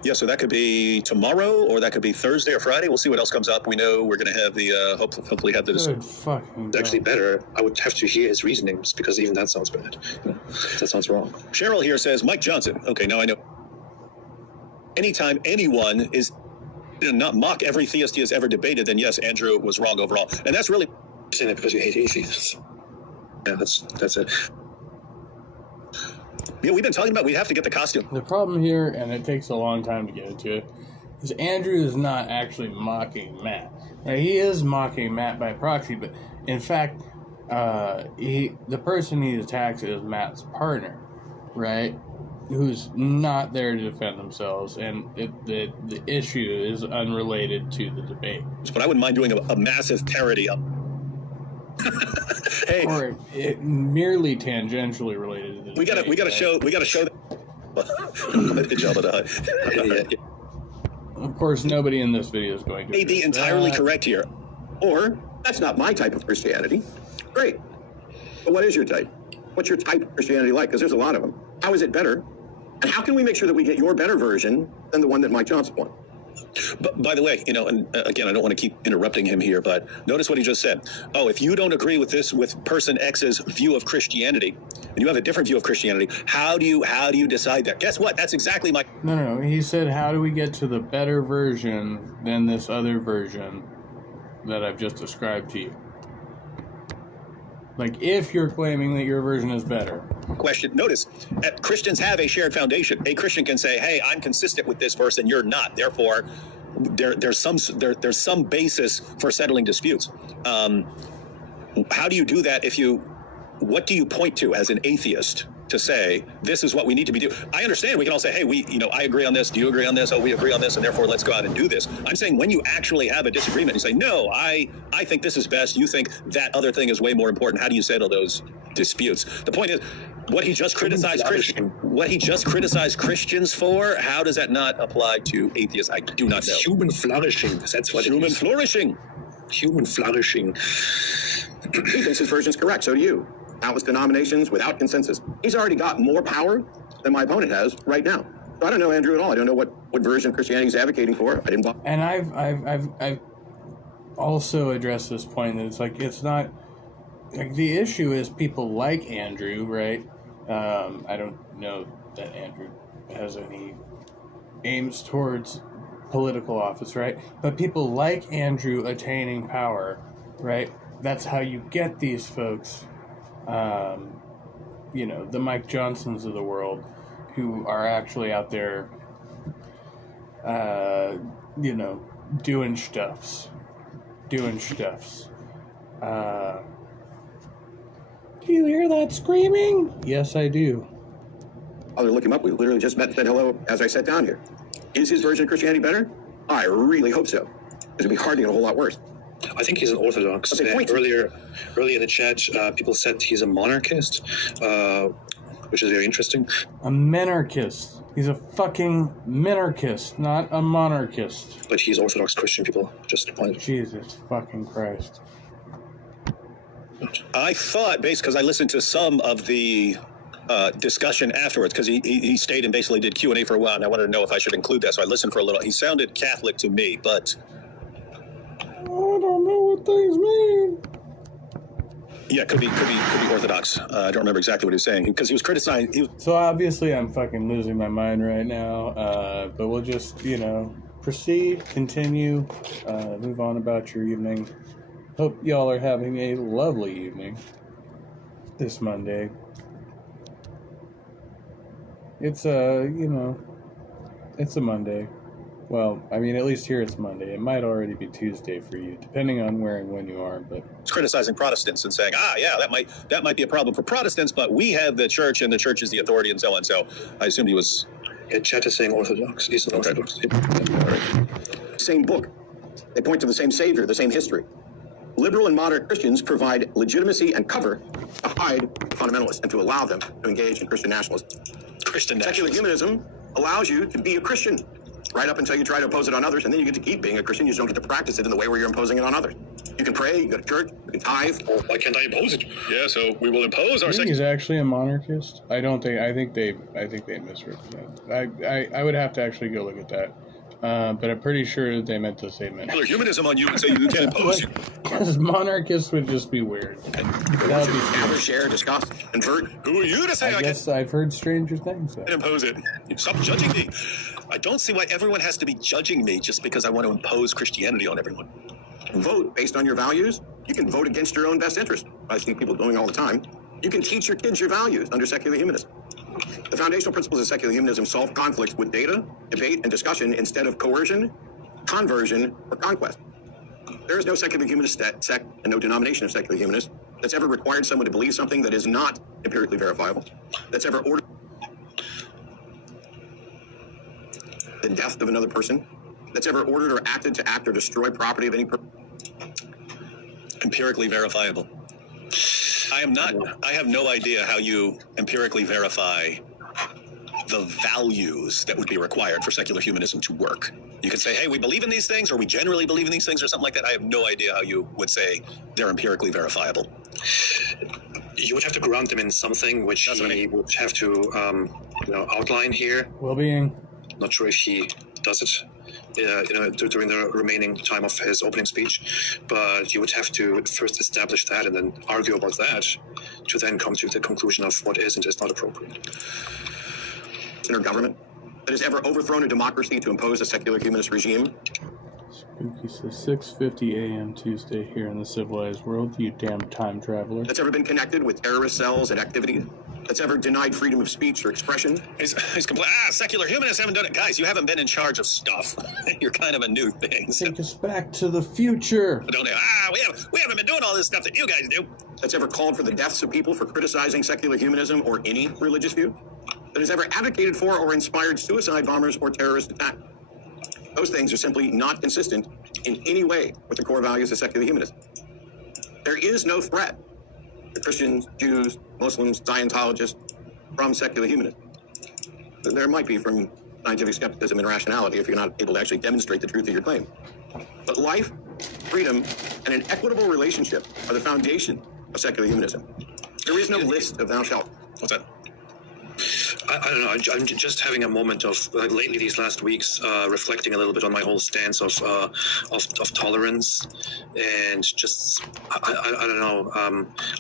Yeah, so that could be tomorrow, or that could be Thursday or Friday. We'll see what else comes up. We know we're going to have the hopefully have the. Good fucking. It's actually better. I would have to hear his reasonings, because even that sounds bad. That sounds wrong. Cheryl here says Mike Johnson. Okay, now I know. Anytime anyone is not mock every theist he has ever debated, then yes, Andrew was wrong overall, and that's really saying it because you hate atheists. Yeah, that's it. Yeah, we've been talking about we have to get the costume. The problem here, and it takes a long time to get into it, is Andrew is not actually mocking Matt. Now, he is mocking Matt by proxy, but in fact, the person he attacks is Matt's partner, right? Who's not there to defend themselves, and the issue is unrelated to the debate. But I wouldn't mind doing a massive parody of. Hey, or it merely tangentially related to the debate. We gotta show Of course, nobody in this video is going to may be entirely correct here. Or, that's not my type of Christianity. Great. But what is your type? What's your type of Christianity like? Because there's a lot of them. How is it better And how can we make sure that we get your better version than the one that Mike Johnson wanted? But by the way, and again, I don't want to keep interrupting him here, but notice what he just said. Oh, if you don't agree with this, with person X's view of Christianity, and you have a different view of Christianity, how do you decide that? Guess what? That's exactly my... No. He said, how do we get to the better version than this other version that I've just described to you? Like, if you're claiming that your version is better. Question. Notice, Christians have a shared foundation. A Christian can say, hey, I'm consistent with this verse and you're not. Therefore, there's some basis for settling disputes. How do you do that what do you point to as an atheist to say, this is what we need to be doing? I understand we can all say, hey, I agree on this. Do you agree on this? Oh, we agree on this, and therefore let's go out and do this. I'm saying when you actually have a disagreement, you say, no, I think this is best. You think that other thing is way more important. How do you settle those disputes? The point is, what he just criticized Christians for, how does that not apply to atheists? I do not know. Human flourishing. That's what Human it is. flourishing. Human flourishing. He thinks his version's correct, so do you. Countless denominations without consensus. He's already got more power than my opponent has right now. So I don't know Andrew at all. I don't know what version of Christianity he's advocating for. I didn't. And I've also addressed this point that it's not like the issue is people like Andrew, right? I don't know that Andrew has any aims towards political office, right? But people like Andrew attaining power, right? That's how you get these folks. The Mike Johnsons of the world who are actually out there, doing stuffs. Do you hear that screaming? Yes, I do. I'll look him up. We literally just met and said hello as I sat down here. Is his version of Christianity better? I really hope so. It'd be hard to get a whole lot worse. I think he's an Orthodox. Earlier in the chat, people said he's a monarchist, which is very interesting. A minarchist. He's a fucking minarchist, not a monarchist. But he's Orthodox Christian, people. Just point. Jesus fucking Christ. I thought, because I listened to some of the discussion afterwards, because he stayed and basically did Q&A for a while, and I wanted to know if I should include that, so I listened for a little. He sounded Catholic to me, but... I don't know what things mean. Yeah, could be Orthodox. I don't remember exactly what he was saying, because he was criticizing... So obviously I'm fucking losing my mind right now, but we'll just, proceed, continue, move on about your evening. Hope y'all are having a lovely evening this Monday. It's it's a Monday. Well, I mean, at least here it's Monday. It might already be Tuesday for you, depending on where and when you are. But it's criticizing Protestants and saying, that might be a problem for Protestants, but we have the church, and the church is the authority, and so on. So I assumed he was... Yeah, chat is saying Orthodox. He's an Orthodox. Same book. They point to the same Savior, the same history. Liberal and moderate Christians provide legitimacy and cover to hide fundamentalists and to allow them to engage in Christian nationalism. Secular humanism allows you to be a Christian right up until you try to oppose it on others, and then you get to keep being a Christian. You just don't get to practice it in the way where you're imposing it on others. You can pray, you go to church, you can tithe. Well, why can't I impose it? Yeah, so we will impose our... I think he's actually a monarchist. I think they misrepresent. I would have to actually go look at that. But I'm pretty sure that they meant to say Secular humanism on you and say you can't impose. Because monarchists would just be weird. That would be never share, discuss, convert. Who are you to say I guess I've heard stranger things. Can't impose it? Stop judging me. I don't see why everyone has to be judging me just because I want to impose Christianity on everyone. Vote based on your values. You can vote against your own best interest. I see people doing all the time. You can teach your kids your values under secular humanism. The foundational principles of secular humanism solve conflicts with data, debate, and discussion instead of coercion, conversion, or conquest. There is no secular humanist sect and no denomination of secular humanists that's ever required someone to believe something that is not empirically verifiable, that's ever ordered the death of another person, that's ever ordered or acted to act or destroy property of any person. Empirically verifiable. I have no idea how you empirically verify the values that would be required for secular humanism to work. You can say, hey, we believe in these things, or we generally believe in these things, or something like that. I have no idea how you would say they're empirically verifiable. you would have to ground them in something which he would have to outline here. Well-being. Not sure if he does it during the remaining time of his opening speech, but you would have to first establish that and then argue about that to then come to the conclusion of what is and is not appropriate. Or government that has ever overthrown a democracy to impose a secular humanist regime. Spooky says 6:50 a.m. Tuesday here in the civilized world, you damn time traveler. That's ever been connected with terrorist cells and activities. That's ever denied freedom of speech or expression. He's secular humanists haven't done it. Guys, you haven't been in charge of stuff. You're kind of a new thing. So. Take us back to the future. Don't they? We haven't been doing all this stuff that you guys do. That's ever called for the deaths of people for criticizing secular humanism or any religious view. That has ever advocated for or inspired suicide bombers or terrorist attacks. Those things are simply not consistent in any way with the core values of secular humanism. There is no threat to Christians, Jews, Muslims, Scientologists from secular humanism. There might be from scientific skepticism and rationality if you're not able to actually demonstrate the truth of your claim. But life, freedom, and an equitable relationship are the foundation of secular humanism. There is no list of thou shalt. What's that? I don't know. I'm just having a moment of lately these last weeks, reflecting a little bit on my whole stance of tolerance, and just I don't know.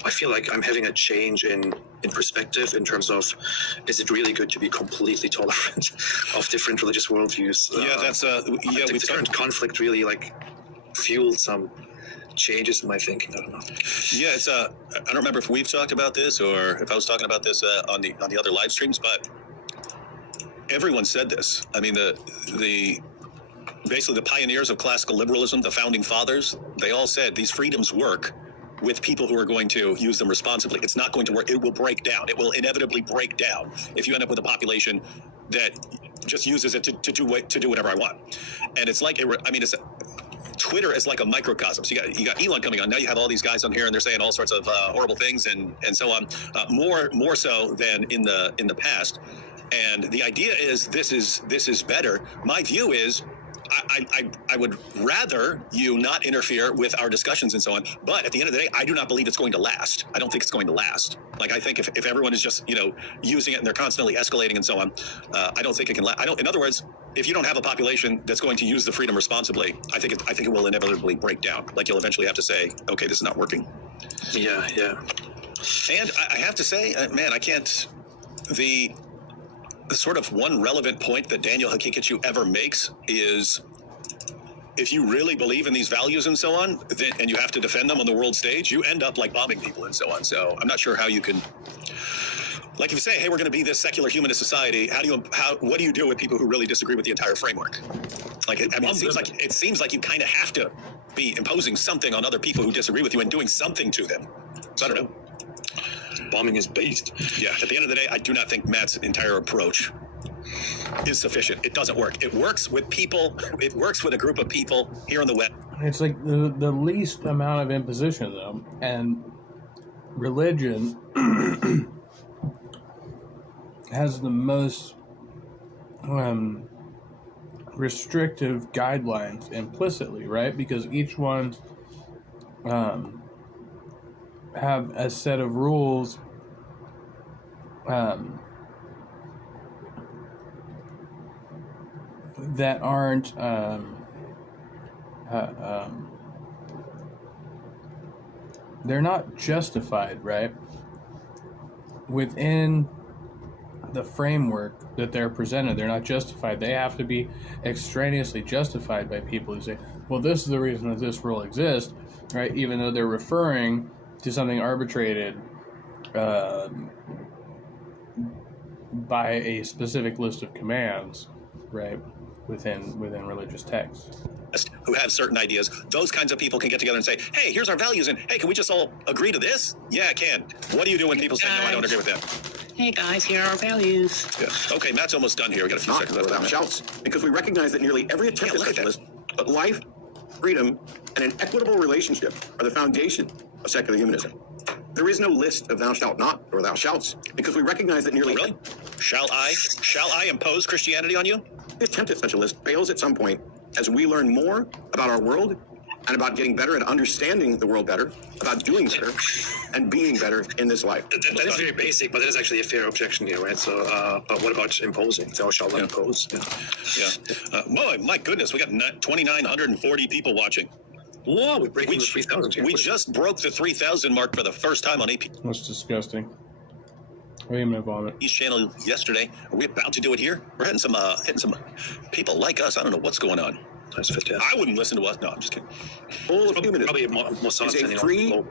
I feel like I'm having a change in perspective in terms of, is it really good to be completely tolerant of different religious worldviews? That's I think the current conflict really fueled some changes in my thinking. I don't know. Yeah, it's I don't remember if we've talked about this or if I was talking about this on the other live streams, but everyone said this. I mean, basically the pioneers of classical liberalism, the founding fathers, they all said these freedoms work with people who are going to use them responsibly. It's not going to work. It will break down. It will inevitably break down if you end up with a population that just uses it to do whatever I want. And it's like Twitter is like a microcosm. So you got Elon coming on. Now you have all these guys on here, and they're saying all sorts of horrible things and so on. More so than in the past. And the idea is this is better. My view is I would rather you not interfere with our discussions and so on. But at the end of the day, I do not believe it's going to last. I don't think it's going to last. Like, I think if everyone is just using it and they're constantly escalating and so on, I don't think it can last. In other words, if you don't have a population that's going to use the freedom responsibly, I think it will inevitably break down. Like, you'll eventually have to say, okay, this is not working. Yeah. And I have to say, man, I can't. The sort of one relevant point that Daniel Haqiqatjou ever makes is, if you really believe in these values and so on, and you have to defend them on the world stage, you end up bombing people and so on. So I'm not sure how you can, if you say, hey, we're going to be this secular humanist society, what do you do with people who really disagree with the entire framework? It seems like you kind of have to be imposing something on other people who disagree with you and doing something to them. So I don't know. Bombing is based. Yeah, at the end of the day, I do not think Matt's entire approach is sufficient. It doesn't work. It works with people. It works with a group of people here on the web. It's like the least amount of imposition, though. And religion has the most restrictive guidelines implicitly, right? Because each one have a set of rules that aren't they're not justified, right? Within the framework that they're presented, they're not justified. They have to be extraneously justified by people who say, well, this is the reason that this rule exists, right? Even though they're referring to something arbitrated by a specific list of commands, right, within religious texts. Who have certain ideas, those kinds of people can get together and say, hey, here's our values, and hey, can we just all agree to this? Yeah, I can. What do you do when people say, no, I don't agree with that? Hey guys, here are our values. Yeah. Okay, Matt's almost done here. We got a few seconds left. Without shouts, because we recognize that nearly every attempt at socialism, but life, freedom, and an equitable relationship are the foundation of secular humanism. There is no list of thou shalt not or thou shalts, because we recognize that nearly... Really? Shall I impose Christianity on you? The attempt at such a list fails at some point as we learn more about our world and about getting better at understanding the world better, about doing better, and being better in this life. That is very basic, but that is actually a fair objection here, right? So, but what about imposing? Thou shalt not impose. Yeah. Boy, my goodness, we got 2,940 people watching. Whoa, we're breaking the 3,000 here. We just broke the 3,000 mark for the first time on AP's That's disgusting. Wait a minute, vomit. channel yesterday. Are we about to do it here? We're hitting some people like us. I don't know what's going on. That's fantastic. I wouldn't listen to us. No, I'm just kidding. Full of humanism Probably more is a free,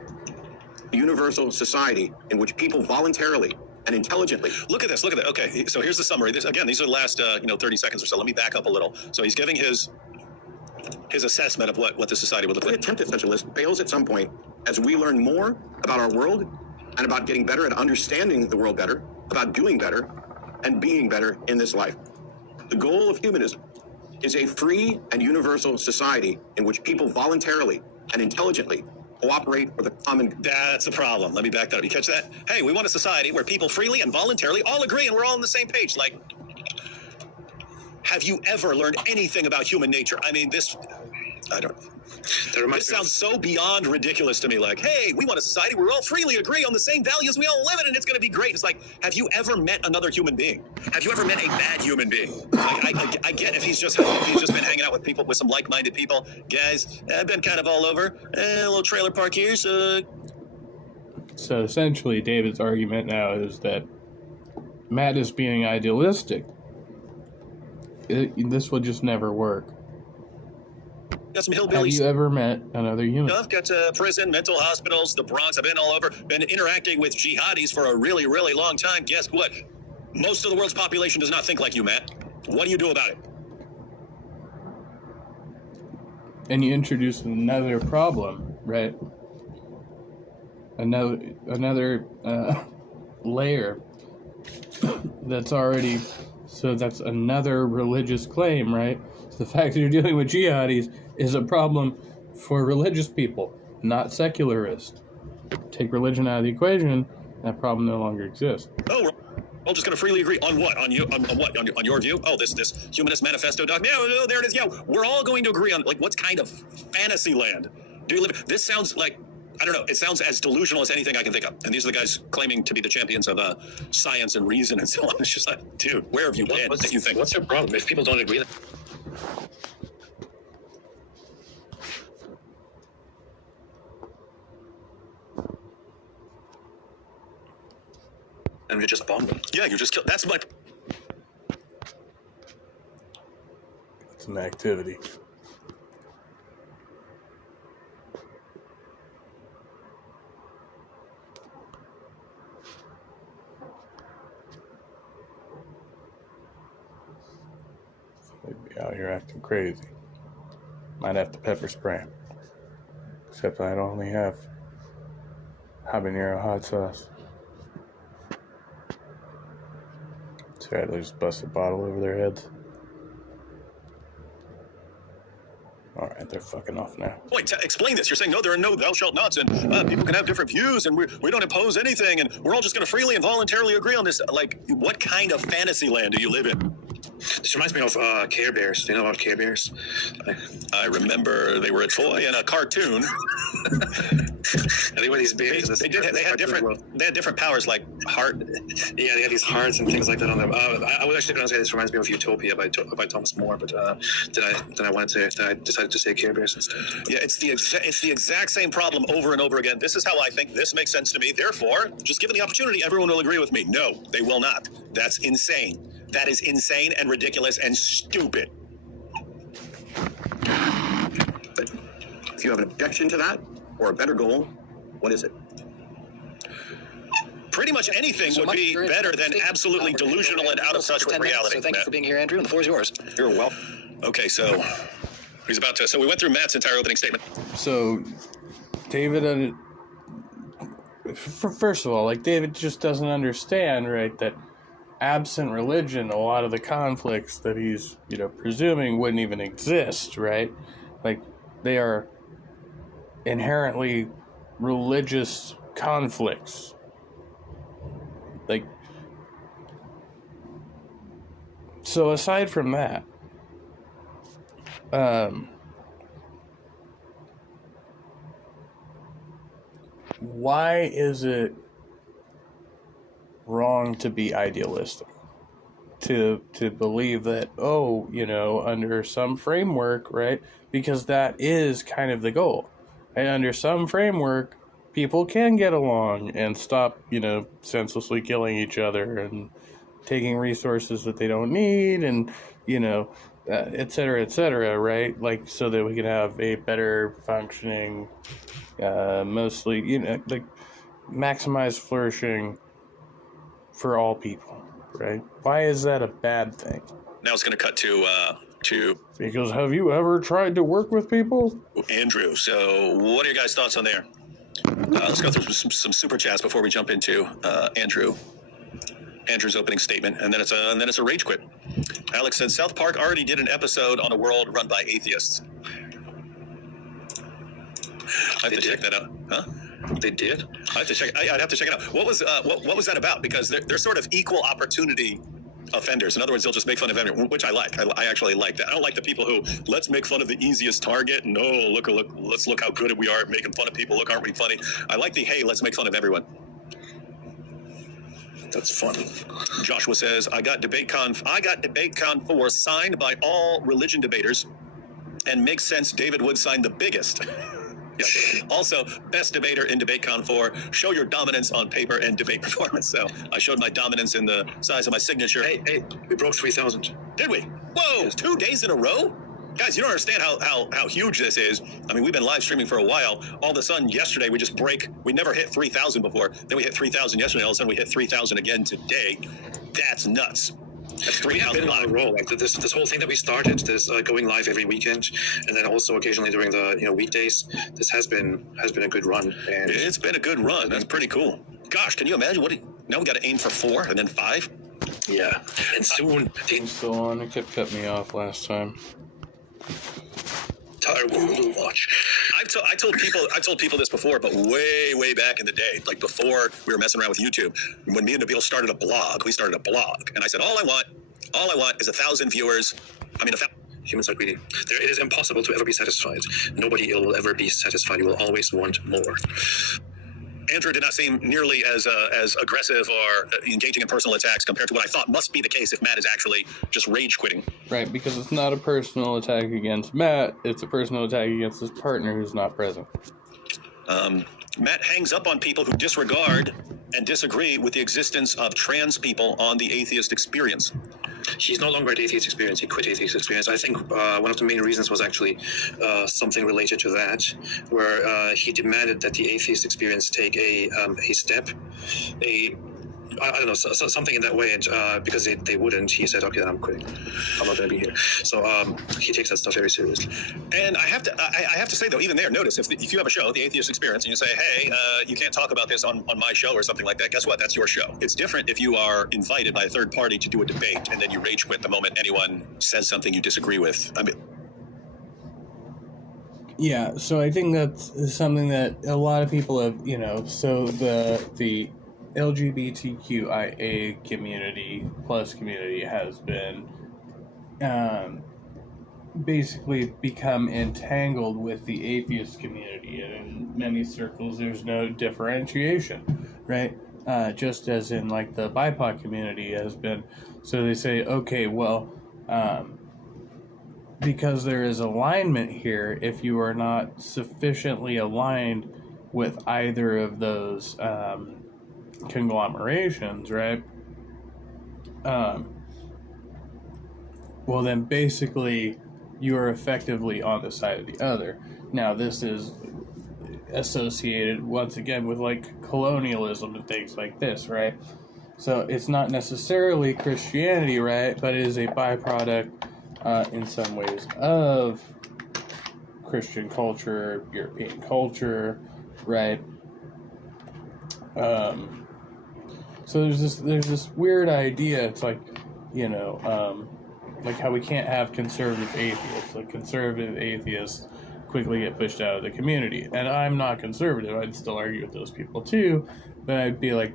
universal society in which people voluntarily and intelligently. Look at this. Look at that. Okay, so here's the summary. These are the last 30 seconds or so. Let me back up a little. So he's giving his assessment of what the society would look Every like. attempt at such a list fails at some point as we learn more about our world and about getting better at understanding the world better, about doing better, and being better in this life. The goal of humanism is a free and universal society in which people voluntarily and intelligently cooperate for the common. That's the problem. Let me back that up. You catch that? Hey, we want a society where people freely and voluntarily all agree and we're all on the same page. Like, have you ever learned anything about human nature? I mean, this sounds so beyond ridiculous to me. Like, hey, we want a society where we all freely agree on the same values, we all live in, and it's going to be great. It's like, have you ever met another human being? Have you ever met a bad human being? Like, I get if he's just been hanging out with people, with some like-minded people. Guys, I've been kind of all over. A little trailer park here, so... So essentially, David's argument now is that Matt is being idealistic. This will just never work. Got some hillbillies. Have you ever met another human? I've got prison, mental hospitals, the Bronx. I've been all over. Been interacting with jihadis for a really, really long time. Guess what? Most of the world's population does not think like you, Matt. What do you do about it? And you introduce another problem, right? Another layer that's already... So that's another religious claim, right? So the fact that you're dealing with jihadis is a problem for religious people, not secularists. Take religion out of the equation, that problem no longer exists. Oh, we're all just going to freely agree on what? On what? On your view? Oh, this humanist manifesto document. Yeah, there it is. Yeah, we're all going to agree on, like, what kind of fantasy land do you live in? This sounds like, I don't know, it sounds as delusional as anything I can think of. And these are the guys claiming to be the champions of science and reason and so on. It's just like, dude, where have you been that you think? What's your problem? If people don't agree, and you just bomb them. Yeah, you just killed. That's my... It's an activity. They'd be out here acting crazy. Might have to pepper spray. Except I'd only have habanero hot sauce. Sadly, just bust a bottle over their heads. Alright, they're fucking off now. Wait, explain this. You're saying, no, there are no thou shalt nots, and people can have different views, and we don't impose anything, and we're all just going to freely and voluntarily agree on this. Like, what kind of fantasy land do you live in? This reminds me of Care Bears. Do you know about Care Bears? I remember they were a toy in a cartoon. And they were these bears. They had different powers, like heart. Yeah, they had these hearts and things like that on them. I was actually going to say this reminds me of Utopia by Thomas More, but then I decided to say Care Bears instead. Yeah, it's the exact same problem over and over again. This is how I think. This makes sense to me. Therefore, just given the opportunity, everyone will agree with me. No, they will not. That's insane. That is insane and ridiculous and stupid. But if you have an objection to that, or a better goal, what is it? Pretty much anything would be better than absolutely delusional and out of touch with reality. So thank you for being here, Andrew, and the floor is yours. You're welcome. Okay, so he's about to. So we went through Matt's entire opening statement. So, David, first of all, like, David just doesn't understand, right, that absent religion, a lot of the conflicts that he's, presuming wouldn't even exist, right? Like, they are inherently religious conflicts. Like, so aside from that, why is it wrong to be idealistic? To believe that, under some framework, right? Because that is kind of the goal. And under some framework, people can get along and stop, senselessly killing each other and taking resources that they don't need, and, et cetera, right? Like, so that we can have a better functioning, mostly, like, maximize flourishing for all people. Right? Why is that a bad thing? Now it's going to cut to Because have you ever tried to work with people? Andrew. So what are your guys' thoughts on there? Let's go through some super chats before we jump into Andrew's opening statement, and then it's a rage quit. Alex said South Park already did an episode on a world run by atheists. I have to check that out. Huh? They did? I have to check. I'd have to check it out. What was that about? Because they're sort of equal opportunity offenders. In other words, they'll just make fun of everyone, which I like. I actually like that. I don't like the people who let's make fun of the easiest target. No, look, let's look how good we are at making fun of people. Look, aren't we funny? I like the hey, let's make fun of everyone. That's funny. Joshua says, I got DebateCon 4 signed by all religion debaters, and makes sense David would sign the biggest. Yeah. Also, best debater in DebateCon 4. Show your dominance on paper and debate performance. So I showed my dominance in the size of my signature. Hey, we broke 3,000. Did we? Whoa, 2 days in a row? Guys, you don't understand how huge this is. I mean, we've been live streaming for a while. All of a sudden, yesterday, we never hit 3,000 before. Then we hit 3,000 yesterday. All of a sudden, we hit 3,000 again today. That's nuts. That's 3,000 on a roll. Like this whole thing that we started, this going live every weekend, and then also occasionally during the weekdays. This has been a good run. And it's been a good run. That's pretty cool. Gosh, can you imagine now we got to aim for 4 and then 5? Yeah, and soon. Still on. It kept cutting me off last time. Watch. I told people this before, but way back in the day, like before we were messing around with YouTube, when me and Nabil started a blog, and I said all I want is 1,000 viewers. Humans are greedy. It is impossible to ever be satisfied. Nobody will ever be satisfied. You will always want more. Andrew did not seem nearly as aggressive or engaging in personal attacks compared to what I thought must be the case if Matt is actually just rage quitting. Right, because it's not a personal attack against Matt, it's a personal attack against his partner who's not present. Matt hangs up on people who disregard and disagree with the existence of trans people on the atheist experience. He's no longer at Atheist Experience. He quit Atheist Experience. I think one of the main reasons was actually something related to that, where he demanded that the Atheist Experience take a step, I don't know, something in that way, and because they wouldn't, he said, okay, then I'm quitting. I'm not going to be here. So he takes that stuff very seriously. And I have to say, though, even there, notice, if you have a show, The Atheist Experience, and you say, hey, you can't talk about this on my show or something like that, guess what? That's your show. It's different if you are invited by a third party to do a debate, and then you rage quit the moment anyone says something you disagree with. Yeah, so I think that's something that a lot of people have, so the LGBTQIA community has been basically become entangled with the atheist community, and in many circles there's no differentiation, right? Just as in like the BIPOC community has been. So they say, okay, well, because there is alignment here, if you are not sufficiently aligned with either of those conglomerations, right? Well, then basically you are effectively on the side of the other. Now, this is associated once again with like colonialism and things like this, right? So it's not necessarily Christianity, right? But it is a byproduct in some ways of Christian culture, European culture, right? So there's this weird idea. It's like, like how we can't have conservative atheists. Like conservative atheists quickly get pushed out of the community. And I'm not conservative. I'd still argue with those people too. But I'd be like,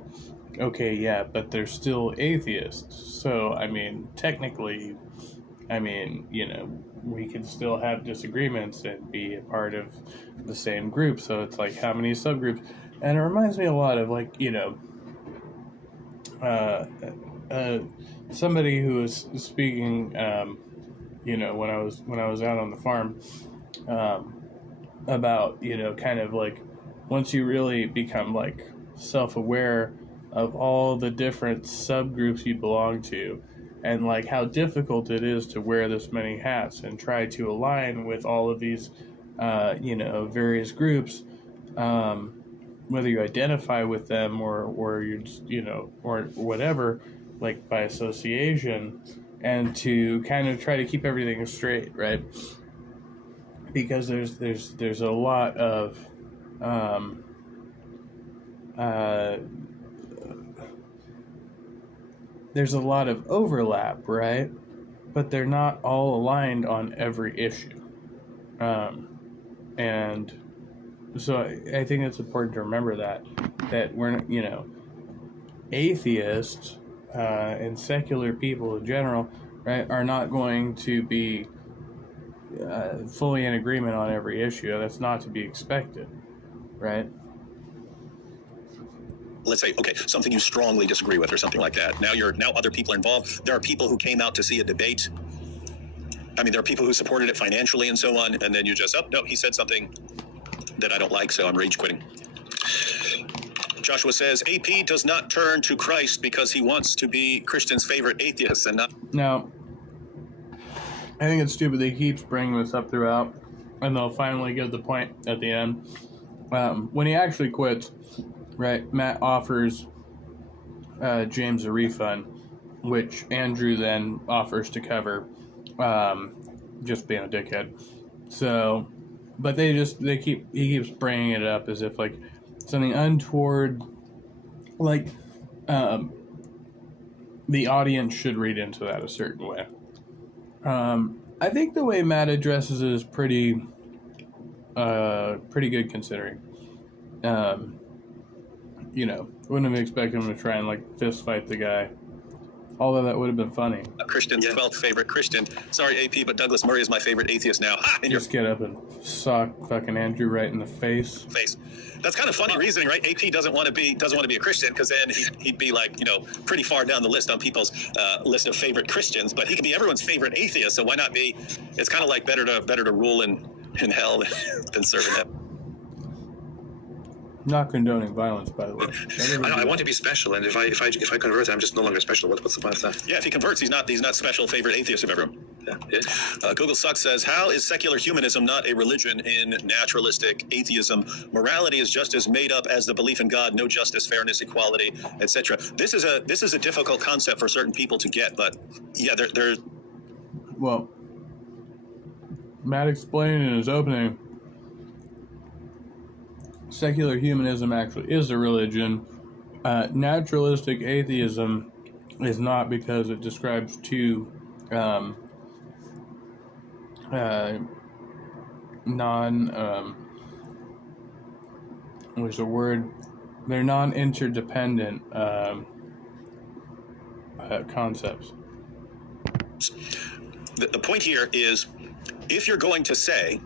okay, yeah, but they're still atheists. So, technically, we can still have disagreements and be a part of the same group. So it's like, how many subgroups? And it reminds me a lot of, like, somebody who was speaking, when I was out on the farm, about, kind of like, once you really become like self-aware of all the different subgroups you belong to, and like how difficult it is to wear this many hats and try to align with all of these, various groups, whether you identify with them or you're just, or whatever, like by association, and to kind of try to keep everything straight, right? Because there's a lot of there's a lot of overlap, right? But they're not all aligned on every issue, and so I think it's important to remember that we're, atheists and secular people in general, right, are not going to be fully in agreement on every issue. That's not to be expected, right? Let's say, okay, something you strongly disagree with or something like that. Now other people are involved. There are people who came out to see a debate. I mean, there are people who supported it financially and so on, and then you just, oh, no, he said something that I don't like, so I'm rage quitting. Joshua says, AP does not turn to Christ because he wants to be Christian's favorite atheist and not... Now, I think it's stupid that he keeps bringing this up throughout, and they'll finally get the point at the end. When he actually quits, right, Matt offers James a refund, which Andrew then offers to cover, just being a dickhead. So, but he keeps bringing it up as if like something untoward, like the audience should read into that a certain way. I think the way Matt addresses it is pretty good considering. Wouldn't have expected him to try and like fist fight the guy. Although that would have been funny. Christian's 12th favorite Christian. Sorry, AP, but Douglas Murray is my favorite atheist now. Ha! And just get up and sock fucking Andrew right in the face. That's kind of funny reasoning, right? AP doesn't want to be a Christian because then he'd be like, pretty far down the list on people's list of favorite Christians. But he can be everyone's favorite atheist. So why not be? It's kind of like better to rule in hell than serve in heaven. Not condoning violence, by the way. I want to be special, and if I convert, I'm just no longer special. What's the point of that? Yeah, if he converts, he's not special favorite atheist of everyone. Yeah. Google Sucks says, how is secular humanism not a religion in naturalistic atheism? Morality is just as made up as the belief in God, no justice, fairness, equality, etc. This is a difficult concept for certain people to get, but yeah, they're well, Matt explained in his opening, secular humanism actually is a religion. Naturalistic atheism is not, because it describes two what's the word? They're non-interdependent concepts. The point here is, if you're going to say,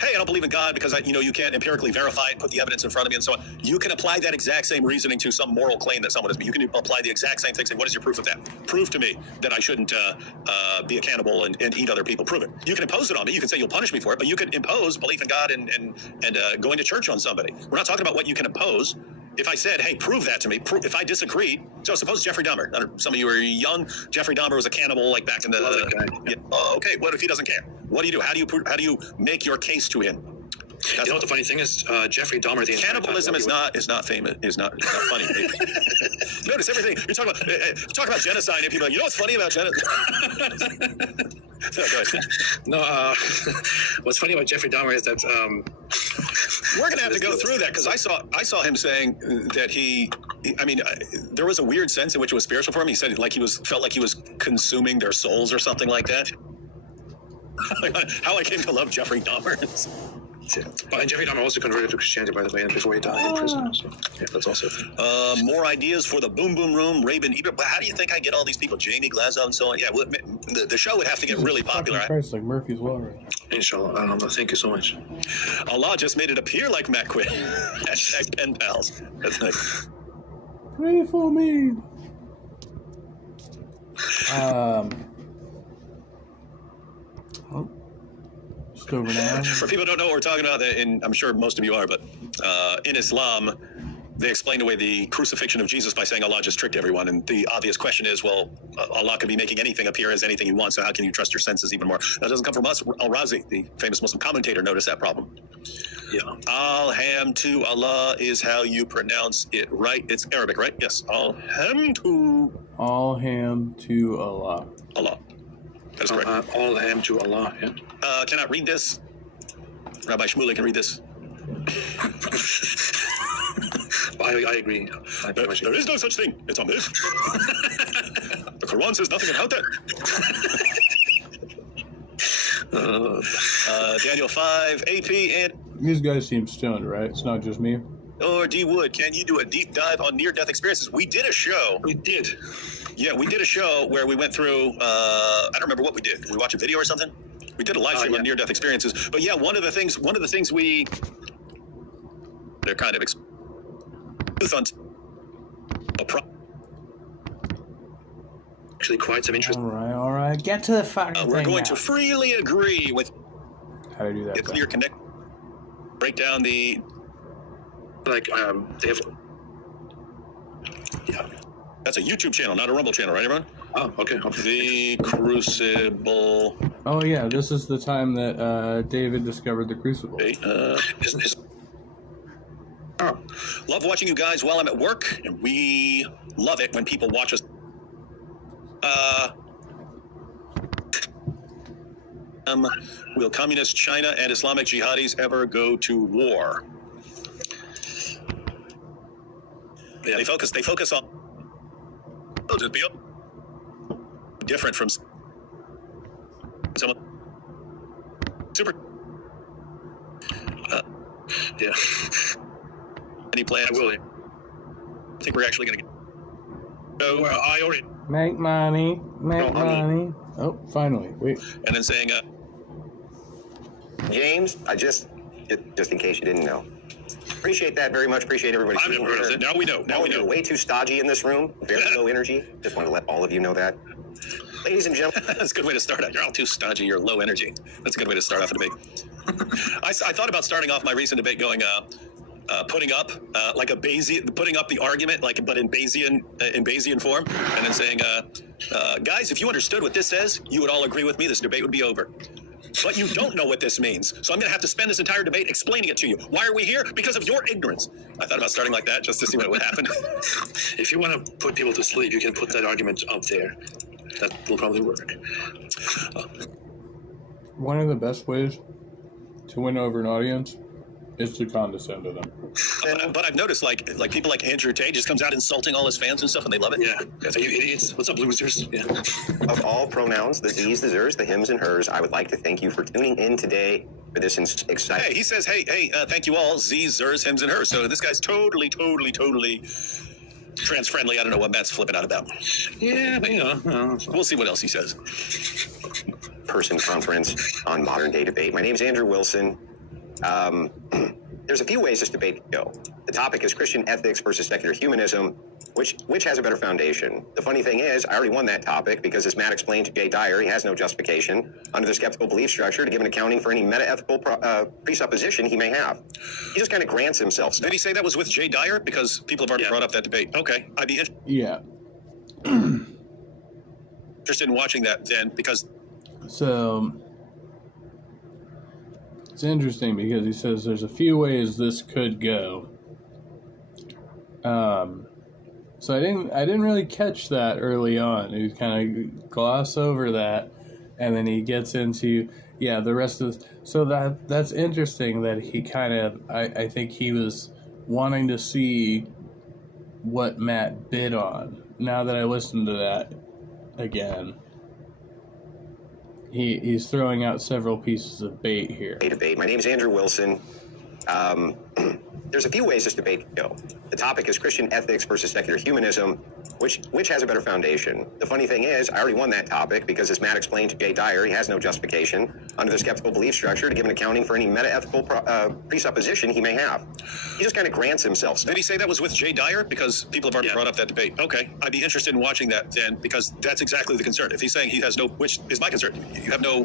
hey, I don't believe in God because you can't empirically verify it, put the evidence in front of me, and so on. You can apply that exact same reasoning to some moral claim that someone has made. You can apply the exact same thing. Say, what is your proof of that? Prove to me that I shouldn't be a cannibal and eat other people. Prove it. You can impose it on me. You can say you'll punish me for it, but you could impose belief in God and going to church on somebody. We're not talking about what you can impose. If I said, hey, prove that to me, if I disagreed, so suppose Jeffrey Dahmer, some of you are young, Jeffrey Dahmer was a cannibal like back in the, okay, what if he doesn't care? What do you do? How do you make your case to him? That's what the funny thing is, Jeffrey Dahmer. Cannibalism is not famous. Is not funny. Notice everything you're talking about. Talk about genocide, and people are like, what's funny about genocide? No, what's funny about Jeffrey Dahmer is that we're gonna have to go through that, because I saw him saying that there was a weird sense in which it was spiritual for him. He said felt like he was consuming their souls or something like that. How I came to love Jeffrey Dahmer. But and Jeffrey Dahmer also converted to Christianity, by the way, and before he died in prison. So yeah, that's also a thing. More ideas for the Boom Boom Room, Rabin Ebert. But how do you think I get all these people? Jamie Glasgow and so on. Yeah, well, the show would have to get really popular. Christ, like Murphy's Law. Right? Inshallah. Thank you so much. Allah just made it appear like Matt quit. Hashtag pen pals. That's nice. Pray for me. Just over now. For people who don't know what we're talking about, and I'm sure most of you are, but in Islam, they explain away the crucifixion of Jesus by saying Allah just tricked everyone. And the obvious question is, well, Allah could be making anything appear as anything he wants, so how can you trust your senses even more? That doesn't come from us. Al-Razi, the famous Muslim commentator, noticed that problem. Yeah. Al-Ham to Allah is how you pronounce it, right? It's Arabic, right? Yes. Al-Ham to... All-Ham to Allah. Allah. That's correct. All ham to Allah, yeah. Can I read this? Rabbi Shmuley can read this. I agree. There is no such thing. It's a myth. The Quran says nothing about that. Daniel 5, AP, and... These guys seem stoned, right? It's not just me. Or D. Wood, can you do a deep dive on near-death experiences? We did a show. We did. Yeah, we did a show where we went through, I don't remember what we did. We watched a video or something? We did a live stream on near-death experiences. But yeah, one of the things we... They're kind of... Actually, quite some interest. All right. Get to the fucking thing. We're going now. to freely agree with... How to do that? Get clear, connect... Break down the... Like, they have... Yeah. That's a YouTube channel, not a Rumble channel, right, everyone? Oh, okay. The Crucible. Oh, yeah, this is the time that David discovered the Crucible. Love watching you guys while I'm at work, and we love it when people watch us. Will communist China and Islamic jihadis ever go to war? Yeah. They focus on just be different from some super. Yeah. Any plans? I will. I think we're actually going to get. So I already make money. Oh, finally. Wait. And then saying, James, just in case you didn't know. Appreciate that very much. Appreciate everybody. I've never heard of it. Now we know. Now we know. You're way too stodgy in this room. Very low energy. Just want to let all of you know that. Ladies and gentlemen. That's a good way to start out. You're all too stodgy. You're low energy. That's a good way to start off a debate. I thought about starting off my recent debate going, putting up like a Bayesian, putting up the argument, like but in Bayesian form, and then saying, guys, if you understood what this says, you would all agree with me. This debate would be over. But you don't know what this means. So I'm going to have to spend this entire debate explaining it to you. Why are we here? Because of your ignorance. I thought about starting like that just to see what would happen. If you want to put people to sleep, you can put that argument up there. That will probably work. One of the best ways to win over an audience is to condescend to them. But I've noticed, like people like Andrew Tate just comes out insulting all his fans and stuff, and they love it. Yeah. You idiots. What's up, losers? Yeah. Of all pronouns, the these, the zers, the hims, and hers, I would like to thank you for tuning in today for this exciting... Hey, he says, hey, thank you all, z's, zers, hims, and hers. So this guy's totally trans-friendly. I don't know what Matt's flipping out about. Yeah, but you know. We'll see what else he says. Person conference on modern day debate. My name is Andrew Wilson. There's a few ways this debate can go. The topic is Christian ethics versus secular humanism, which has a better foundation. The funny thing is, I already won that topic because, as Matt explained to Jay Dyer, he has no justification under the skeptical belief structure to give an accounting for any meta-ethical presupposition he may have. He just kind of grants himself stuff. Did he say that was with Jay Dyer? Because people have already brought up that debate. Okay, I'd be interested in watching that then, because... So... It's interesting because he says there's a few ways this could go. So I didn't really catch that early on. He kind of gloss over that, and then he gets into the rest of. So that's interesting that he kind of I think he was wanting to see what Matt bid on. Now that I listened to that again, he's throwing out several pieces of bait here. Debate. My name is Andrew Wilson. There's a few ways this debate can go. The topic is Christian ethics versus secular humanism. Which has a better foundation? The funny thing is, I already won that topic because, as Matt explained to Jay Dyer, he has no justification under the skeptical belief structure to give an accounting for any meta-ethical presupposition he may have. He just kind of grants himself stuff. Did he say that was with Jay Dyer? Because people have already brought up that debate. Okay, I'd be interested in watching that then, because that's exactly the concern. If he's saying he has no, which is my concern, if you have no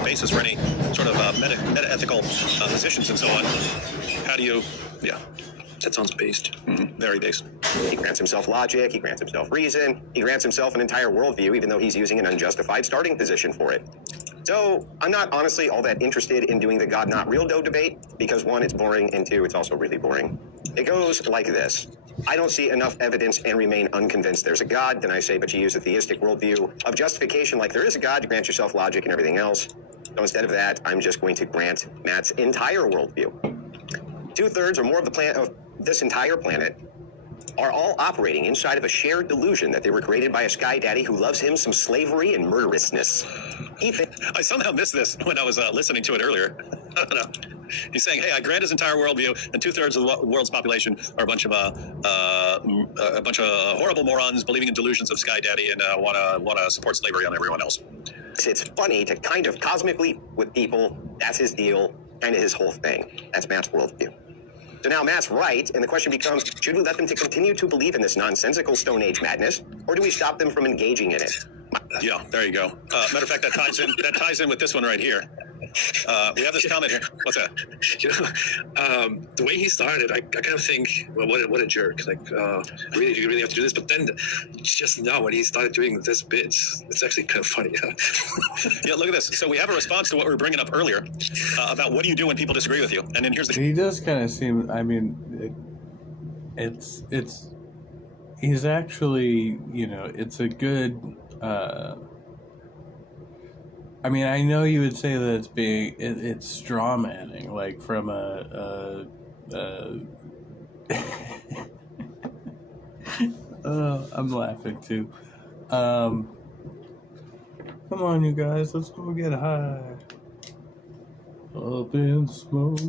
basis for any sort of meta-ethical positions and so on, how do you? Yeah. That sounds based. Mm-hmm. Very based. He grants himself logic, he grants himself reason, he grants himself an entire worldview, even though he's using an unjustified starting position for it. So I'm not honestly all that interested in doing the God not real dough debate, because one, it's boring, and two, it's also really boring. It goes like this. I don't see enough evidence and remain unconvinced there's a God. Then I say, but you use a theistic worldview of justification like there is a God to grant yourself logic and everything else. So instead of that, I'm just going to grant Matt's entire worldview. 2/3 or more of the planet of this entire planet are all operating inside of a shared delusion that they were created by a sky daddy who loves him some slavery and murderousness. I somehow missed this when I was listening to it earlier. I don't know. He's saying, "Hey, I grant his entire worldview, and 2/3 of the world's population are a bunch of horrible morons believing in delusions of sky daddy and want to support slavery on everyone else." It's funny to kind of cosmically with people. That's his deal, kind of his whole thing. That's Matt's worldview. So now Matt's right, and the question becomes, should we let them to continue to believe in this nonsensical Stone Age madness, or do we stop them from engaging in it? Yeah, there you go. Matter of fact, that ties in with this one right here. We have this comment here. What's that? You know, the way he started, I kind of think, well, what a jerk. Like, really, do you really have to do this? But then, just now, when he started doing this bit, it's actually kind of funny. Yeah, look at this. So we have a response to what we were bringing up earlier about what do you do when people disagree with you? And then here's the. He does kind of seem. I mean, he's actually, you know, it's a good. I mean, I know you would say that it's straw manning, like from I'm laughing too. Come on, you guys, let's go get high. Up in smoke.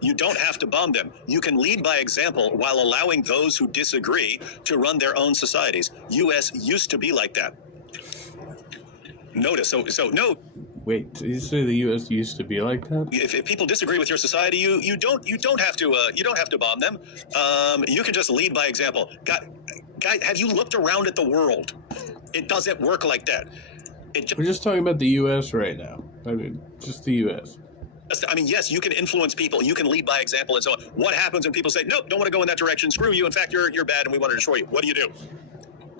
You don't have to bomb them. You can lead by example while allowing those who disagree to run their own societies. U.S. used to be like that. Notice, so no. Wait, did you say the U.S. used to be like that? If people disagree with your society, you don't have to bomb them. You can just lead by example. Guy, have you looked around at the world? It doesn't work like that. We're just talking about the U.S. right now. I mean, just the U.S. I mean, yes, you can influence people. You can lead by example and so on. What happens when people say, nope, don't want to go in that direction. Screw you. In fact, you're bad and we want to destroy you. What do you do?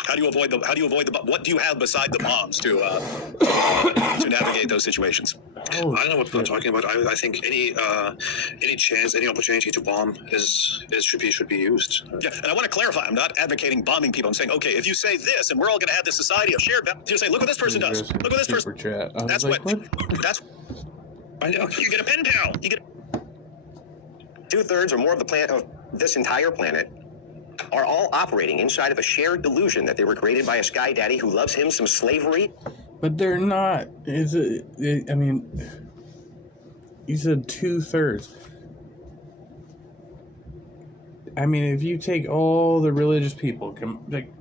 How do you avoid what do you have beside the bombs to navigate those situations? I don't know what people are talking about. I think any chance, any opportunity to bomb should be used. Yeah, and I want to clarify. I'm not advocating bombing people. I'm saying, okay, if you say this, and we're all going to have this society of shared value, you say, look what this person does. Look what this person. Chat. That's like, what. That's. I know. You get a pen pal. You get. 2/3 or more of the planet of this entire planet are all operating inside of a shared delusion that they were created by a sky daddy who loves him some slavery. But they're not. I mean, you said 2/3. I mean, if you take all the religious people, like.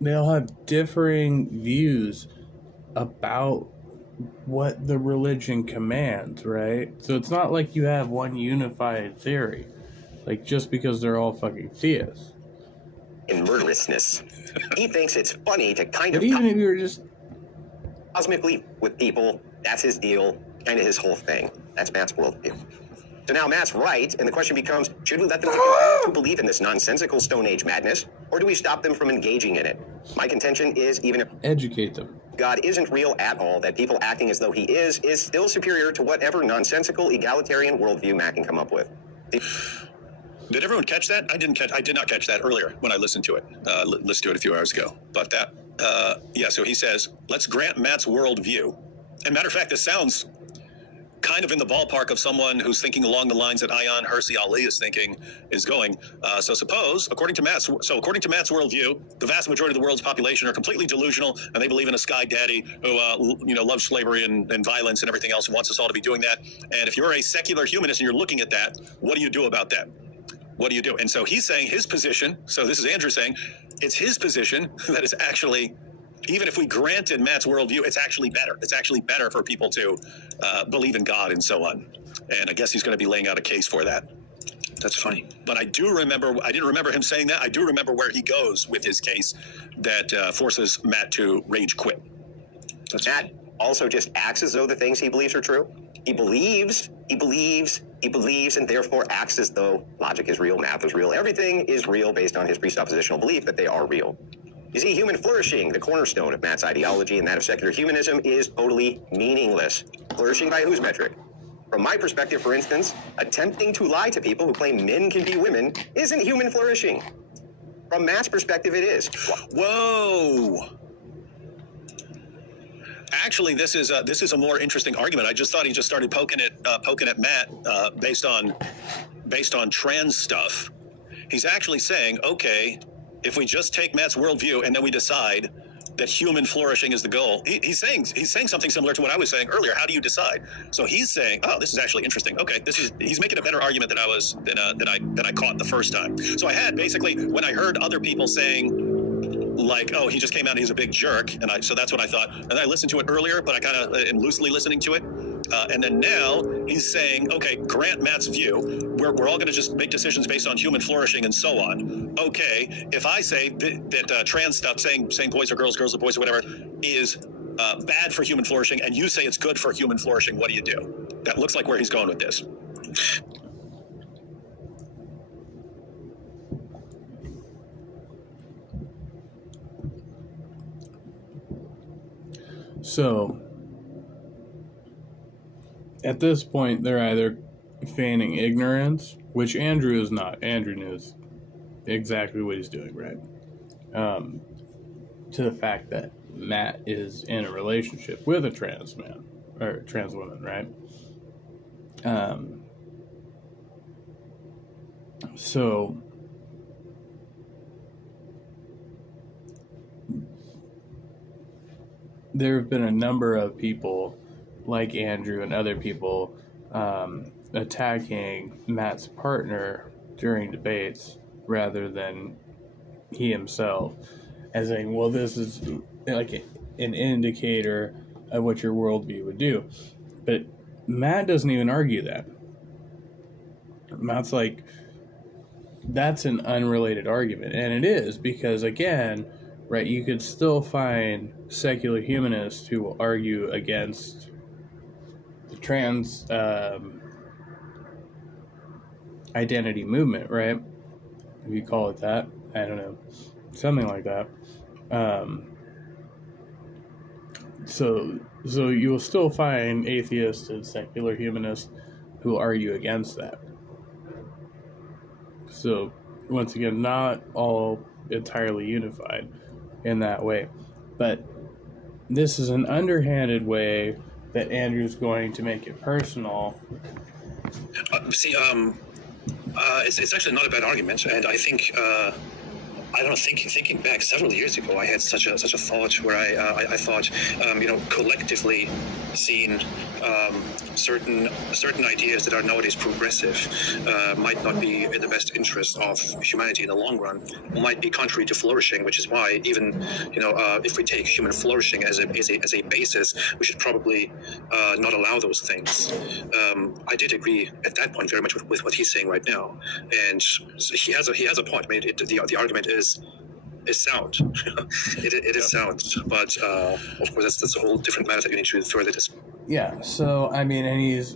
They all have differing views about what the religion commands, right? So it's not like you have one unified theory, like just because they're all fucking theists. In murderousness. He thinks it's funny to kind but of even if you were just cosmically with people, that's his deal, kind of his whole thing. That's Matt's worldview. So now Matt's right, and the question becomes, should we let them continue to believe in this nonsensical Stone Age madness, or do we stop them from engaging in it? My contention is, even if educate them, God isn't real at all, that people acting as though he is still superior to whatever nonsensical egalitarian worldview Matt can come up with. Did everyone catch that? I did not catch that earlier when I listened to it. Listened to it a few hours ago. But that, yeah. So he says, let's grant Matt's worldview. And matter of fact, this sounds kind of in the ballpark of someone who's thinking along the lines that Ayaan Hirsi Ali is thinking is going. So suppose, according to Matt's worldview, the vast majority of the world's population are completely delusional, and they believe in a sky daddy who, loves slavery and violence and everything else, and wants us all to be doing that. And if you're a secular humanist and you're looking at that, what do you do about that? What do you do? And so he's saying his position. So this is Andrew saying it's his position that is actually, even if we granted Matt's worldview, it's actually better. It's actually better for people to believe in God and so on. And I guess he's going to be laying out a case for that. That's funny. But I didn't remember him saying that. I do remember where he goes with his case that forces Matt to rage quit. Matt also just acts as though the things he believes are true. He believes, and therefore acts as though logic is real, math is real, everything is real based on his presuppositional belief that they are real. You see, human flourishing, the cornerstone of Matt's ideology and that of secular humanism, is totally meaningless. Flourishing by whose metric? From my perspective, for instance, attempting to lie to people who claim men can be women isn't human flourishing. From Matt's perspective, it is. Whoa. Actually, this is a more interesting argument. I just thought he just started poking at Matt based on trans stuff. He's actually saying, okay, if we just take Matt's worldview and then we decide that human flourishing is the goal, he's saying something similar to what I was saying earlier. How do you decide? So he's saying, oh, this is actually interesting. Okay, he's making a better argument than I caught the first time. So I had basically, when I heard other people saying, like, oh, he just came out and he's a big jerk, so that's what I thought. And I listened to it earlier, but I kind of am loosely listening to it. And then now he's saying, okay, grant Matt's view. We're all going to just make decisions based on human flourishing and so on. Okay, if I say that trans stuff, saying boys are girls, girls are boys or whatever, is bad for human flourishing, and you say it's good for human flourishing, what do you do? That looks like where he's going with this. So, at this point, they're either feigning ignorance, which Andrew is not. Andrew knows exactly what he's doing, right? To the fact that Matt is in a relationship with a trans man, or trans woman, right? So, there have been a number of people like Andrew and other people attacking Matt's partner during debates rather than he himself, as saying, well, this is like an indicator of what your worldview would do. But Matt doesn't even argue that. Matt's like, that's an unrelated argument. And it is, because again, right, you could still find secular humanists who will argue against the trans identity movement, right? If you call it that, I don't know, something like that. So you will still find atheists and secular humanists who argue against that. So once again, not all entirely unified in that way, but this is an underhanded way that Andrew's going to make it personal. It's actually not a bad argument, and I think thinking back several years ago, I had such a thought where I thought, collectively seeing certain ideas that are nowadays progressive might not be in the best interest of humanity in the long run, might be contrary to flourishing, which is why even if we take human flourishing as a basis, we should probably not allow those things. I did agree at that point very much with what he's saying right now, and he has a point. I mean, the argument is sound. it is sound, but of course that's a whole different matter that you need to further discuss. Yeah. So I mean, and he's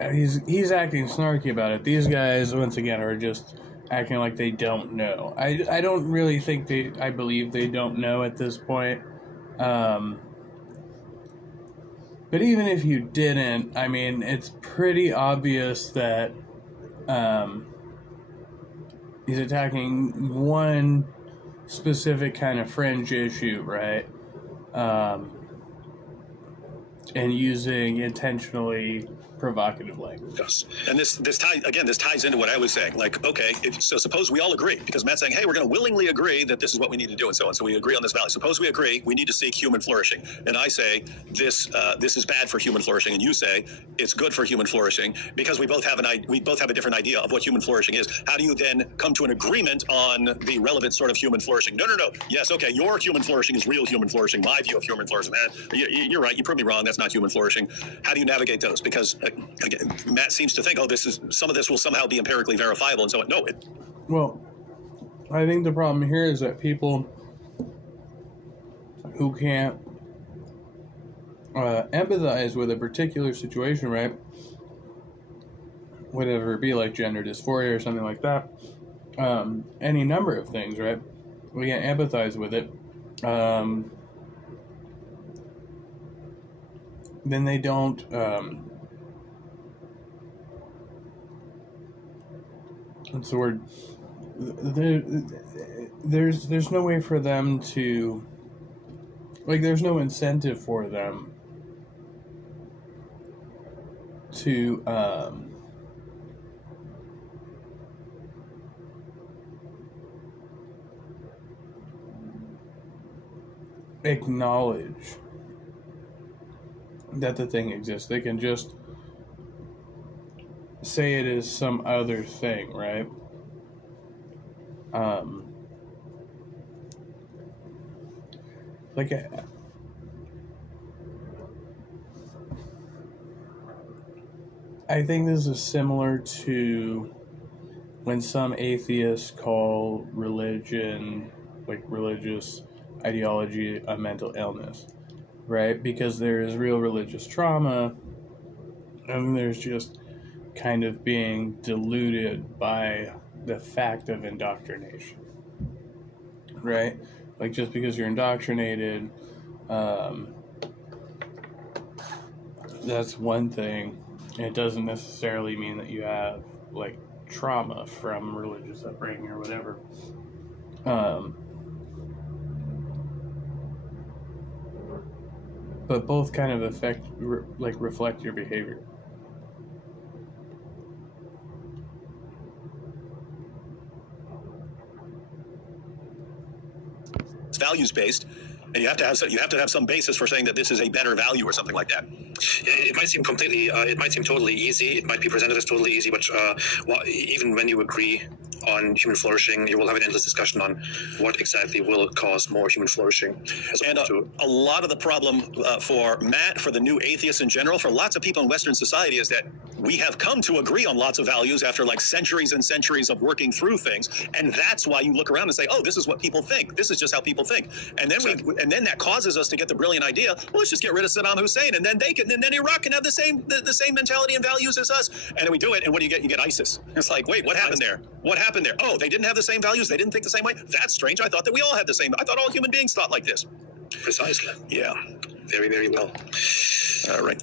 acting snarky about it. These guys, once again, are just acting like they don't know. I don't really think I believe they don't know at this point. But even if you didn't, I mean, it's pretty obvious that he's attacking one specific kind of fringe issue, right? and using intentionally provocative language. Yes. And this ties into what I was saying. Like, okay, so suppose we all agree, because Matt's saying, hey, we're going to willingly agree that this is what we need to do and so on. So we agree on this value. Suppose we agree we need to seek human flourishing, and I say this is bad for human flourishing, and you say it's good for human flourishing, because we both have a different idea of what human flourishing is. How do you then come to an agreement on the relevant sort of human flourishing? No. Yes, okay, your human flourishing is real human flourishing. My view of human flourishing, you're right. You proved me wrong. That's not human flourishing. How do you navigate those? Because again, Matt seems to think, some of this will somehow be empirically verifiable, and so on. No. Well, I think the problem here is that people who can't empathize with a particular situation, right? Whatever it be, like gender dysphoria or something like that, any number of things, right? We can't empathize with it. Then they don't. What's the word? There's no way for them to, like, there's no incentive for them to acknowledge that the thing exists. They can just say it is some other thing, right? Like I think this is similar to when some atheists call religion, like religious ideology, a mental illness, right? Because there is real religious trauma, and there's just kind of being diluted by the fact of indoctrination, right? Like, just because you're indoctrinated, that's one thing. It doesn't necessarily mean that you have, like, trauma from religious upbringing or whatever. But both kind of reflect your behavior. It's values based, and you have to have some basis for saying that this is a better value or something like that. It might seem totally easy. It might be presented as totally easy, but even when you agree on human flourishing, you will have an endless discussion on what exactly will cause more human flourishing. And a lot of the problem for Matt, for the new atheists in general, for lots of people in Western society, is that we have come to agree on lots of values after like centuries and centuries of working through things, and that's why you look around and say, "Oh, this is what people think. This is just how people think." And then that causes us to get the brilliant idea, "Well, let's just get rid of Saddam Hussein, and then then Iraq can have the same mentality and values as us." And then we do it, and what do you get? You get ISIS. It's like, wait, what happened there? What happened there? Oh, they didn't have the same values. They didn't think the same way. That's strange. I thought that we all had the same. I thought all human beings thought like this. Precisely. Yeah. Very, very well. All right.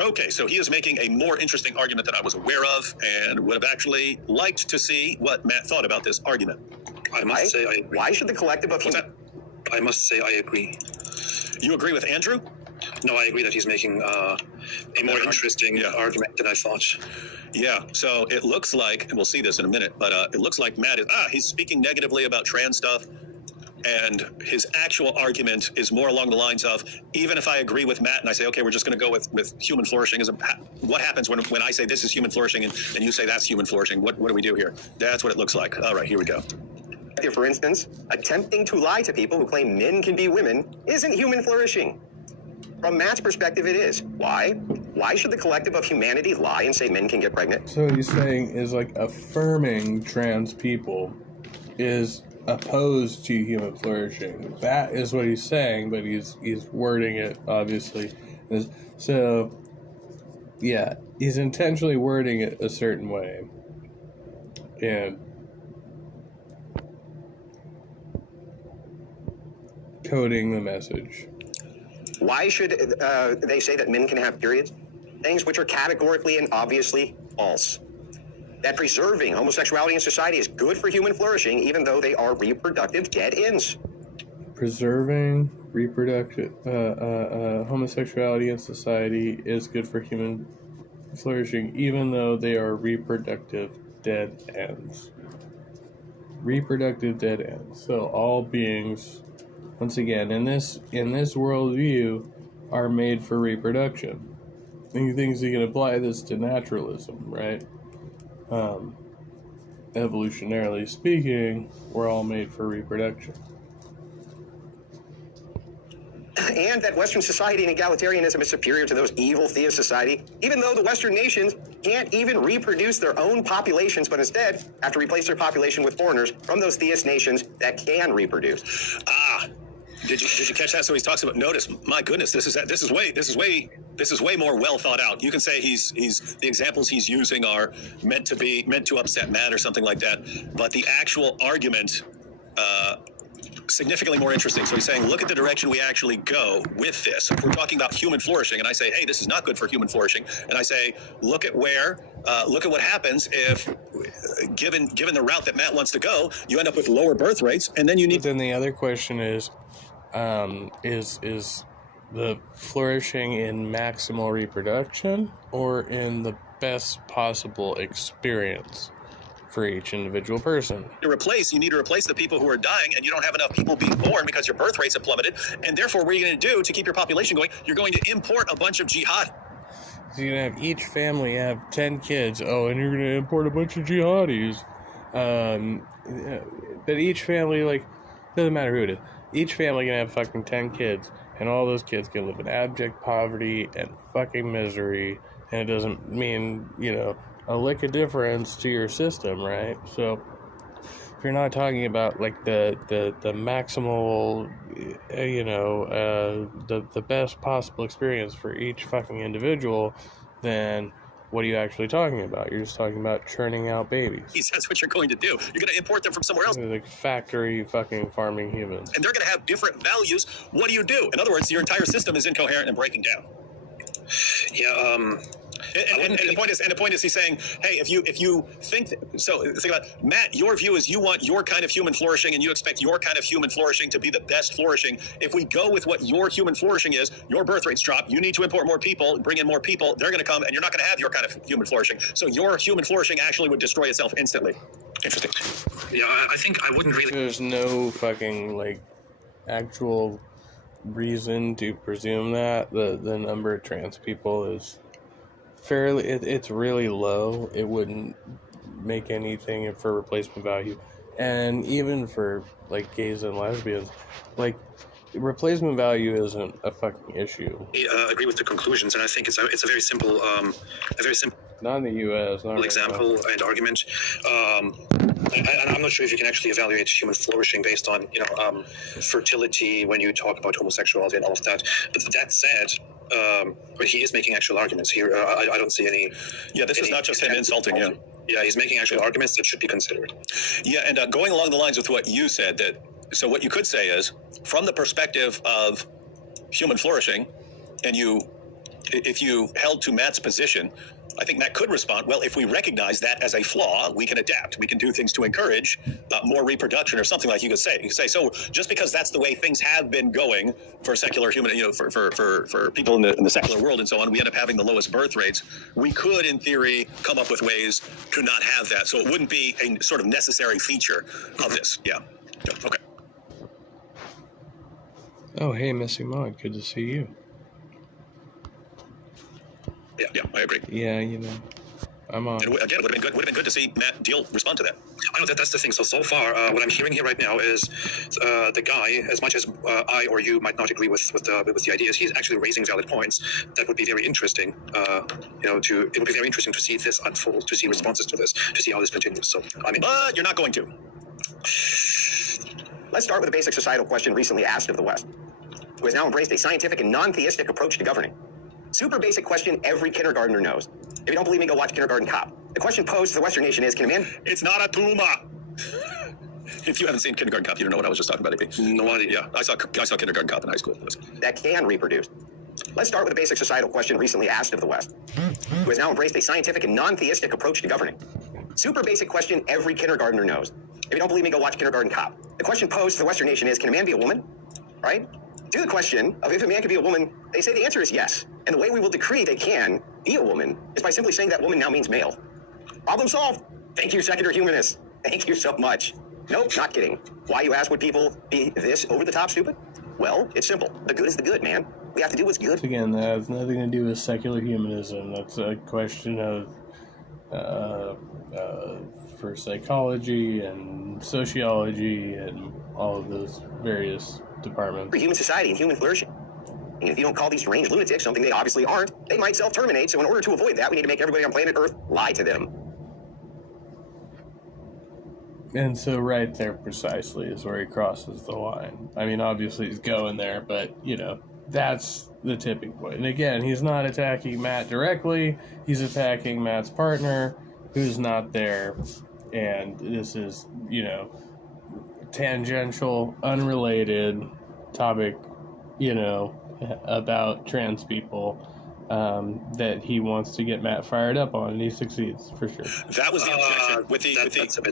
Okay, so he is making a more interesting argument than I was aware of, and would have actually liked to see what Matt thought about this argument. I must say I agree. Why should the collective of What's that? I must say I agree. You agree with Andrew? No, I agree that he's making a more interesting argument than I thought. Yeah, so it looks like, and we'll see this in a minute, but it looks like Matt he's speaking negatively about trans stuff, and his actual argument is more along the lines of, even if I agree with Matt and I say, okay, we're just going to go with human flourishing, what happens when I say this is human flourishing and you say that's human flourishing? What do we do here? That's what it looks like. All right, here we go. For instance, attempting to lie to people who claim men can be women isn't human flourishing. From Matt's perspective, it is. Why? Why should the collective of humanity lie and say men can get pregnant? So what he's saying is, like, affirming trans people is opposed to human flourishing. That is what he's saying, but he's wording it, obviously. So, yeah, he's intentionally wording it a certain way. And coding the message. Why should they say that men can have periods? Things which are categorically and obviously false. That preserving homosexuality in society is good for human flourishing, even though they are reproductive dead ends. preserving reproductive homosexuality in society is good for human flourishing, even though they are reproductive dead ends. Reproductive dead ends. So all beings, once again, in this worldview, are made for reproduction. And you think you can apply this to naturalism, right? Evolutionarily speaking, we're all made for reproduction. And that Western society and egalitarianism is superior to those evil theist society, even though the Western nations can't even reproduce their own populations, but instead have to replace their population with foreigners from those theist nations that can reproduce. Did you catch that? So he talks about notice. My goodness, this is way more well thought out. You can say he's the examples he's using are meant to upset Matt or something like that, but the actual argument significantly more interesting. So he's saying, look at the direction we actually go with this. If we're talking about human flourishing, and I say, hey, this is not good for human flourishing, and I say, look at what happens if, given the route that Matt wants to go, you end up with lower birth rates, and then you need. But then the other question is the flourishing in maximal reproduction or in the best possible experience for each individual person? You need to replace the people who are dying, and you don't have enough people being born because your birth rates have plummeted, and therefore what are you going to do to keep your population going? You're going to import a bunch of jihad. So you're going to have each family have 10 kids. Oh, and you're going to import a bunch of jihadis. But each family, like, doesn't matter who it is. Each family going to have fucking 10 kids, and all those kids can live in abject poverty and fucking misery, and it doesn't mean, a lick of difference to your system, right? So if you're not talking about like the maximal, the best possible experience for each fucking individual, then what are you actually talking about? You're just talking about churning out babies. That's what you're going to do. You're going to import them from somewhere else. Like factory fucking farming humans. And they're going to have different values. What do you do? In other words, your entire system is incoherent and breaking down. Yeah, And the point is, he's saying, hey, if you think about Matt, your view is you want your kind of human flourishing, and you expect your kind of human flourishing to be the best flourishing. If we go with what your human flourishing is, your birth rates drop. You need to import more people, bring in more people. They're going to come, and you're not going to have your kind of human flourishing. So your human flourishing actually would destroy itself instantly. Interesting. Yeah, I think I wouldn't really. There's no fucking actual reason to presume that the number of trans people is fairly, it's really low. It wouldn't make anything for replacement value, and even for gays and lesbians, replacement value isn't a fucking issue. I agree with the conclusions, and I think it's a very simple not in the U.S. Not example and argument. I'm not sure if you can actually evaluate human flourishing based on fertility when you talk about homosexuality and all of that. But that said, but he is making actual arguments here. I don't see any. Yeah, this is not just him insulting. Yeah, he's making actual arguments that should be considered. Yeah, and going along the lines with what you said, so what you could say is, from the perspective of human flourishing, and if you held to Matt's position, I think Matt could respond, well, if we recognize that as a flaw, we can adapt. We can do things to encourage more reproduction or something like you could say. You could say, so just because that's the way things have been going for secular human, for people in the secular world and so on, we end up having the lowest birth rates. We could, in theory, come up with ways to not have that. So it wouldn't be a sort of necessary feature of this. Yeah. Okay. Oh, hey, Missy Maud, good to see you. Yeah, I agree. Yeah, I'm on. And again, it would have been good to see Matt respond to that. I know that's the thing. So far, what I'm hearing here right now is the guy, as much as I or you might not agree with the ideas, he's actually raising valid points that would be very interesting. It would be very interesting to see this unfold, to see responses to this, to see how this continues. So, but you're not going to. Let's start with a basic societal question recently asked of the West, who has now embraced a scientific and non-theistic approach to governing. Super basic question every kindergartner knows. If you don't believe me, go watch Kindergarten Cop. The question posed to the Western nation is, can a man... It's not a tumor. If you haven't seen Kindergarten Cop, you don't know what I was just talking about, AP. No idea. Yeah, I saw Kindergarten Cop in high school. That can reproduce. Let's start with a basic societal question recently asked of the West, who has now embraced a scientific and non-theistic approach to governing. Super basic question every kindergartner knows. If you don't believe me, go watch Kindergarten Cop. The question posed to the Western nation is, can a man be a woman? right? To the question of if a man can be a woman, they say the answer is yes. And the way we will decree they can be a woman is by simply saying that woman now means male. Problem solved. Thank you, secular humanists. Thank you so much. Nope, not kidding. Why, you ask, would people be this over the top stupid? Well, it's simple. The good is the good, man. We have to do what's good. Again, that has nothing to do with secular humanism. That's a question of for psychology and sociology and all of those various departments. For human society and human flourishing. And if you don't call these deranged lunatics something they obviously aren't, they might self-terminate. So in order to avoid that, we need to make everybody on planet Earth lie to them. And so right there precisely is where he crosses the line. I mean, obviously he's going there, but, you know, that's the tipping point. And again, he's not attacking Matt directly. He's attacking Matt's partner, who's not there. And this is, you know, tangential, unrelated topic, you know, about trans people that he wants to get Matt fired up on, and he succeeds for sure. That was the objection.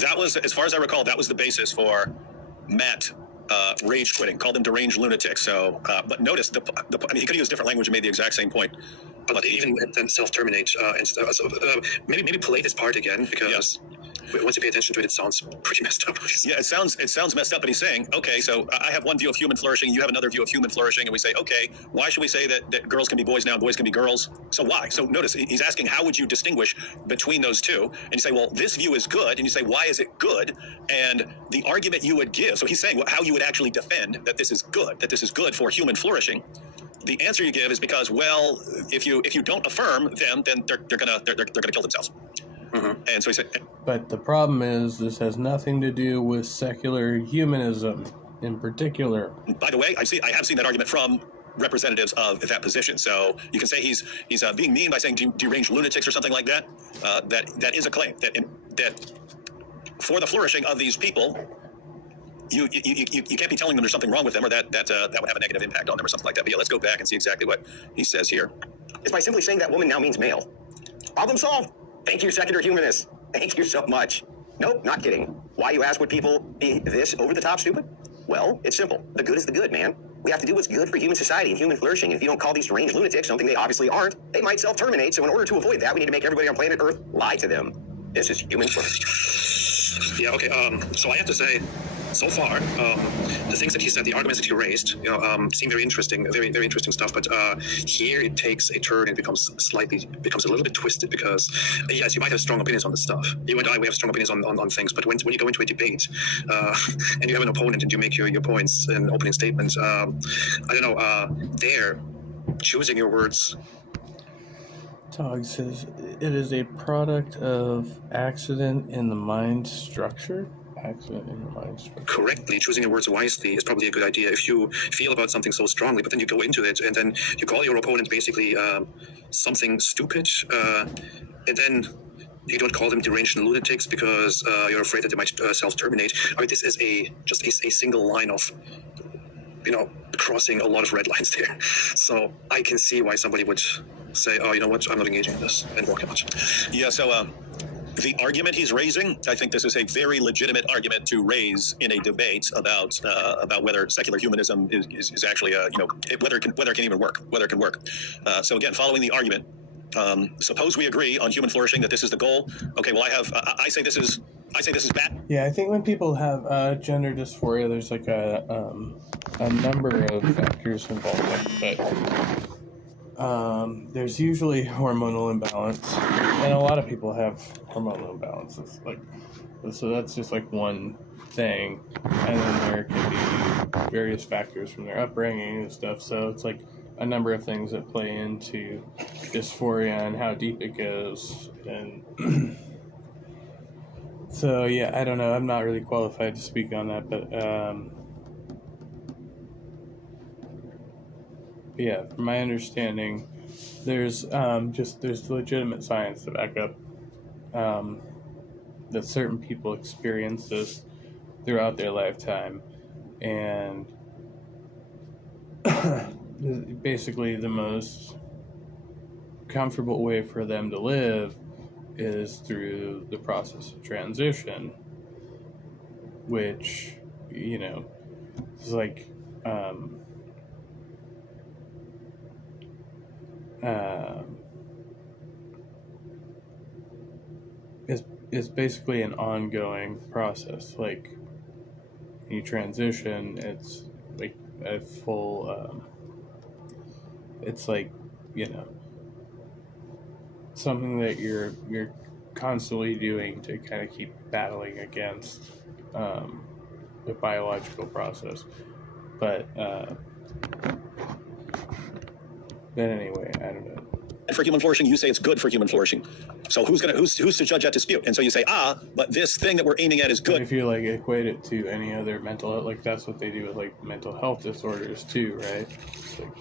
That was, as far as I recall, that was the basis for Matt rage quitting. Called them deranged lunatics. So, but notice I mean, he could use different language and made the exact same point. But even then self-terminate, maybe play this part again, because once you pay attention to it, it sounds pretty messed up. Yeah, it sounds messed up, but he's saying, okay, so I have one view of human flourishing, you have another view of human flourishing, and we say, okay, why should we say that girls can be boys now and boys can be girls? So why? So notice, he's asking, how would you distinguish between those two? And you say, well, this view is good, and you say, why is it good? And the argument you would give, so he's saying how you would actually defend that this is good for human flourishing. The answer you give is because, well, if you don't affirm them, then they're gonna kill themselves. Mm-hmm. And so he said, but the problem is this has nothing to do with secular humanism in particular. By the way, I have seen that argument from representatives of that position. So you can say he's being mean by saying deranged lunatics or something like that. That is a claim that for the flourishing of these people, you can't be telling them there's something wrong with them or that would have a negative impact on them or something like that. But yeah, let's go back and see exactly what he says here. It's by simply saying that woman now means male. Problem solved. Thank you, secular humanists. Thank you so much. Nope, not kidding. Why, you ask, would people be this over the top stupid? Well, it's simple. The good is the good, man. We have to do what's good for human society and human flourishing. And if you don't call these deranged lunatics something they obviously aren't, they might self-terminate. So in order to avoid that, we need to make everybody on planet Earth lie to them. This is human flourishing. Yeah, okay. So I have to say, so far, the things that he said, the arguments that he raised, seem very interesting, very, very interesting stuff. But here it takes a turn and becomes a little bit twisted because, yes, you might have strong opinions on this stuff. You and I, we have strong opinions on things. But when you go into a debate and you have an opponent and you make your points in opening statements, I don't know, there, choosing your words. Tog says it is a product of accident in the mind structure. Correctly, choosing your words wisely is probably a good idea if you feel about something so strongly, but then you go into it and then you call your opponent basically something stupid, and then you don't call them deranged lunatics because you're afraid that they might self-terminate. I mean, this is just a single line of, crossing a lot of red lines there. So I can see why somebody would say, oh, you know what, I'm not engaging in this, and walk out. Yeah, so the argument he's raising, I think this is a very legitimate argument to raise in a debate about whether secular humanism is actually whether it can even work, whether it can work. So again, following the argument, suppose we agree on human flourishing that this is the goal. Okay, well I say this is bad. Yeah, I think when people have gender dysphoria, there's like a number of factors involved, but there's usually hormonal imbalance, and a lot of people have hormonal imbalances. So that's just like one thing, and then there can be various factors from their upbringing and stuff. So it's like a number of things that play into dysphoria and how deep it goes, and so yeah, I don't know. I'm not really qualified to speak on that, but yeah, from my understanding, there's legitimate science to back up that certain people experience this throughout their lifetime, and basically the most comfortable way for them to live is through the process of transition, which is like it's basically an ongoing process. Like, you transition, it's like a full, it's like, you know, something that you're constantly doing to kind of keep battling against the biological process. But anyway, I don't know. For human flourishing, you say it's good for human flourishing. So who's to judge that dispute? And so you say, but this thing that we're aiming at is good. If you like equate it to any other mental health, like that's what they do with like mental health disorders too, right? Like,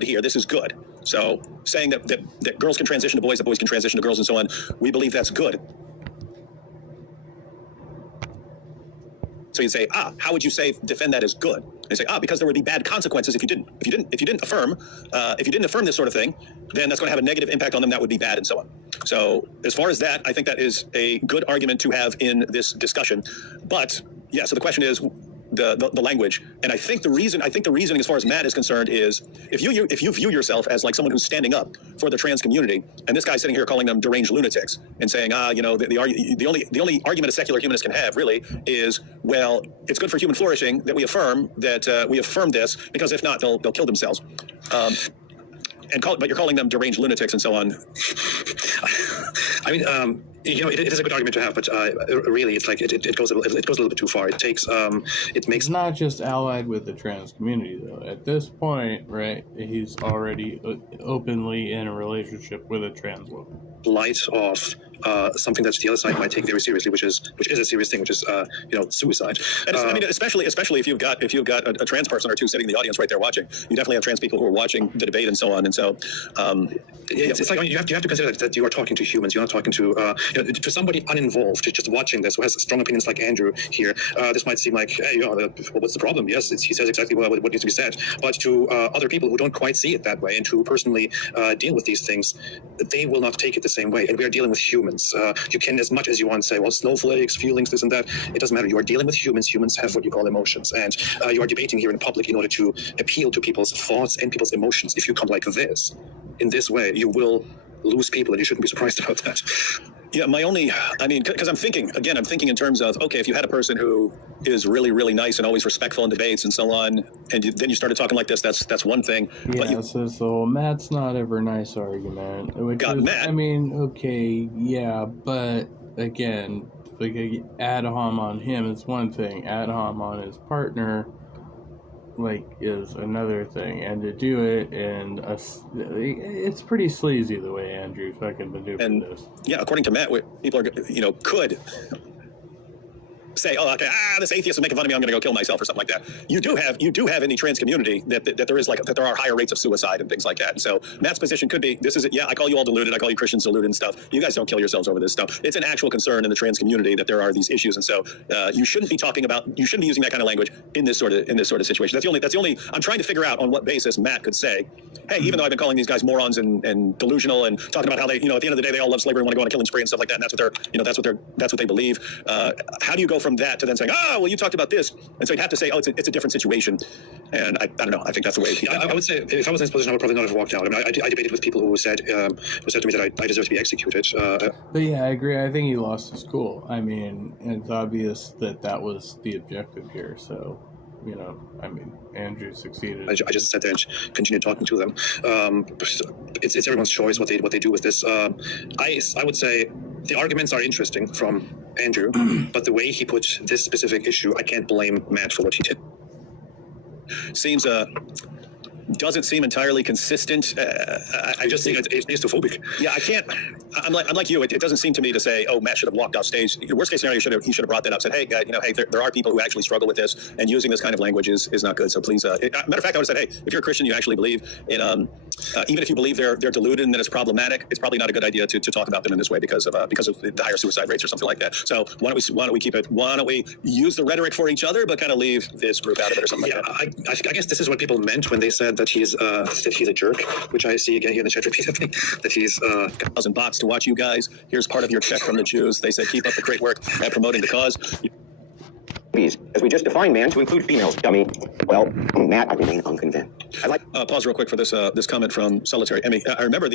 here, this is good. So saying that girls can transition to boys, that boys can transition to girls, and so on, we believe that's good. So you say, how would you defend that as good? And you say, because there would be bad consequences if you didn't affirm this sort of thing, then that's going to have a negative impact on them. That would be bad, and so on. So as far as that, I think that is a good argument to have in this discussion. But yeah, so the question is the language, and I think the reasoning as far as Matt is concerned is if you view yourself as like someone who's standing up for the trans community, and this guy's sitting here calling them deranged lunatics and saying, the only argument a secular humanist can have really is, well, it's good for human flourishing that we affirm this, because if not, they'll kill themselves. But you're calling them deranged lunatics and so on. I mean, it is a good argument to have, but really, it's like it goes a little bit too far. It takes It's not just allied with the trans community though. At this point, right, he's already openly in a relationship with a trans woman. Light of something that the other side might take very seriously, which is a serious thing, which is suicide. And especially if you've got a trans person or two sitting in the audience right there watching, you definitely have trans people who are watching the debate and so on. And so it's like, you have to consider that you are talking to humans. You're not talking to to somebody uninvolved, just watching this, who has strong opinions like Andrew here. This might seem like, hey, what's the problem? Yes, he says exactly what needs to be said. But to other people who don't quite see it that way and who personally deal with these things, they will not take it the same way. And we are dealing with humans. You can, as much as you want, say, well, snowflakes, feelings, this and that. It doesn't matter. You are dealing with humans. Humans have what you call emotions. And you are debating here in public in order to appeal to people's thoughts and people's emotions. If you come like this, in this way, you will lose people, and you shouldn't be surprised about that. Yeah, because I'm thinking in terms of, okay, if you had a person who is really, really nice and always respectful in debates and so on, and then you started talking like this, that's one thing. Yeah, but so Matt's not ever nice argument. Matt. I mean, okay, yeah, but again, like ad hom on him is one thing, ad hom on his partner, like, is another thing, and to do it and it's pretty sleazy the way Andrew fucking been doing this. Yeah, according to Matt, people are could say, oh, okay, this atheist is making fun of me, I'm going to go kill myself or something like that. You do have in the trans community that there are higher rates of suicide and things like that. And so Matt's position could be, I call you all deluded, I call you Christians deluded and stuff. You guys don't kill yourselves over this stuff. It's an actual concern in the trans community that there are these issues, and so you shouldn't be using that kind of language in this sort of situation. That's the only I'm trying to figure out on what basis Matt could say, hey, even though I've been calling these guys morons and delusional and talking about how they, at the end of the day, they all love slavery and want to go on a killing spree and stuff like that, and that's what they believe. How do you go from that to then saying, well, you talked about this, and so you'd have to say, it's a different situation, and I don't know. I think that's the way. I would say if I was in this position, I would probably not have walked out. I mean, I debated with people who said to me that I deserve to be executed. But yeah, I agree. I think he lost his cool. I mean, it's obvious that was the objective here. So, Andrew succeeded. I just sat there and continued talking to them. It's everyone's choice what they do with this. I would say the arguments are interesting from Andrew, but the way he put this specific issue, I can't blame Matt for what he did. Doesn't seem entirely consistent. I just think it's atheistophobic. Yeah, I can't. I'm like you. It doesn't sean to me to say, Matt should have walked off stage. Worst case scenario, he should have brought that up. Said, hey, guys, there are people who actually struggle with this, and using this kind of language is not good. So please, matter of fact, I would have said, hey, if you're a Christian, you actually believe in, even if you believe they're deluded and that it's problematic, it's probably not a good idea to talk about them in this way because of the higher suicide rates or something like that. So why don't we keep it? Why don't we use the rhetoric for each other, but kind of leave this group out of it or something like that? I guess this is what people meant when they said that he's a jerk, which I see again here in the chat repeatedly, that he's 1,000 bots to watch you guys. Here's part of your check from the Jews. They said, keep up the great work at promoting the cause. as we just defined man to include females, dummy. Well, Matt, I remain unconvinced. I'd like Pause real quick for this this comment from Solitary Emmy. I remember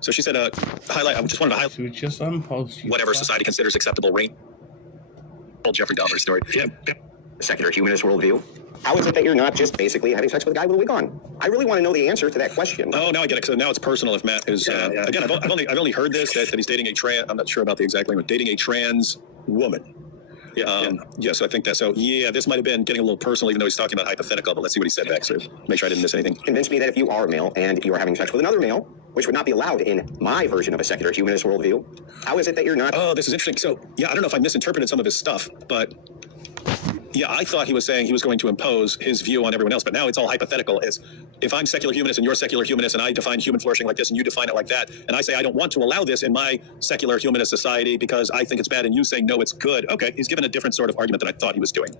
so she said highlight. I just wanted to highlight. So just unpost Whatever society considers acceptable range. Jeffrey Dahmer story. the secular humanist worldview. How is it that you're not just basically having sex with a guy with a wig on? I really want to know the answer to that question. Oh, now I get it. So now it's personal. If Matt is again, I've only heard this that he's dating a trans. I'm not sure about the exact language. Dating a trans woman. Yes, I think that. So this might have been getting a little personal, even though he's talking about hypothetical. But let's see what he said back. So make sure I didn't miss anything. Convince me that if you are a male and you are having sex with another male, which would not be allowed in my version of a secular humanist worldview, how is it that you're not? Oh, this is interesting. So I don't know if I misinterpreted some of his stuff, but. Yeah, I thought he was saying he was going to impose his view on everyone else, but now it's all hypothetical. As if I'm secular humanist and you're secular humanist, and I define human flourishing like this, and you define it like that, and I say I don't want to allow this in my secular humanist society because I think it's bad, and you say no, it's good. Okay, he's given a different sort of argument than I thought he was doing.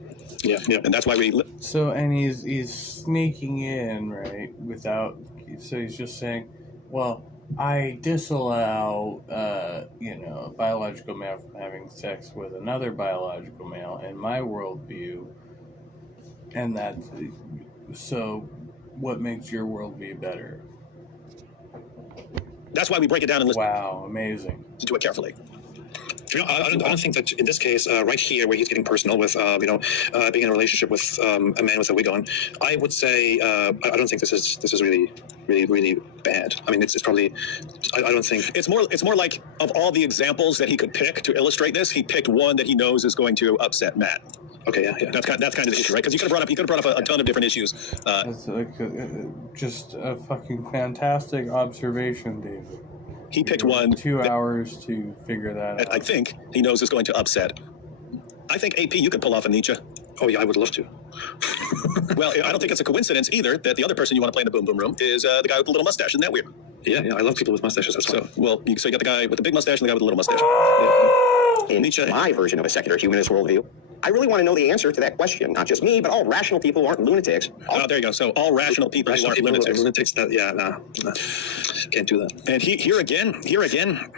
Yeah, and that's why we. So and he's sneaking in right without. So he's just saying, well, I disallow, a biological male from having sex with another biological male in my worldview, and so what makes your worldview better? That's why we break it down and listen. Wow, amazing. Do it carefully. I don't think that in this case, right here, where he's getting personal with, being in a relationship with a man with a wig on, I would say I don't think this is really bad. I mean, it's probably. I don't think it's more like of all the examples that he could pick to illustrate this, he picked one that he knows is going to upset Matt. Okay, yeah. That's kind of the issue, right? Because you could have brought up a ton of different issues. That's just a fucking fantastic observation, David. He picked one. 2 hours to figure that out. I think he knows is going to upset. I think AP, you could pull off a Nietzsche. Oh yeah, I would love to. Well, I don't think it's a coincidence either that the other person you want to play in the Boom Boom Room is the guy with the little mustache. Isn't that weird? Yeah, I love people with mustaches. That's so you got the guy with the big mustache and the guy with the little mustache. In Nietzsche, my version of a secular humanist worldview, I really want to know the answer to that question. Not just me, but all rational people who aren't lunatics. Oh, there you go. So all rational people who aren't lunatics. Nah, can't do that. And here again,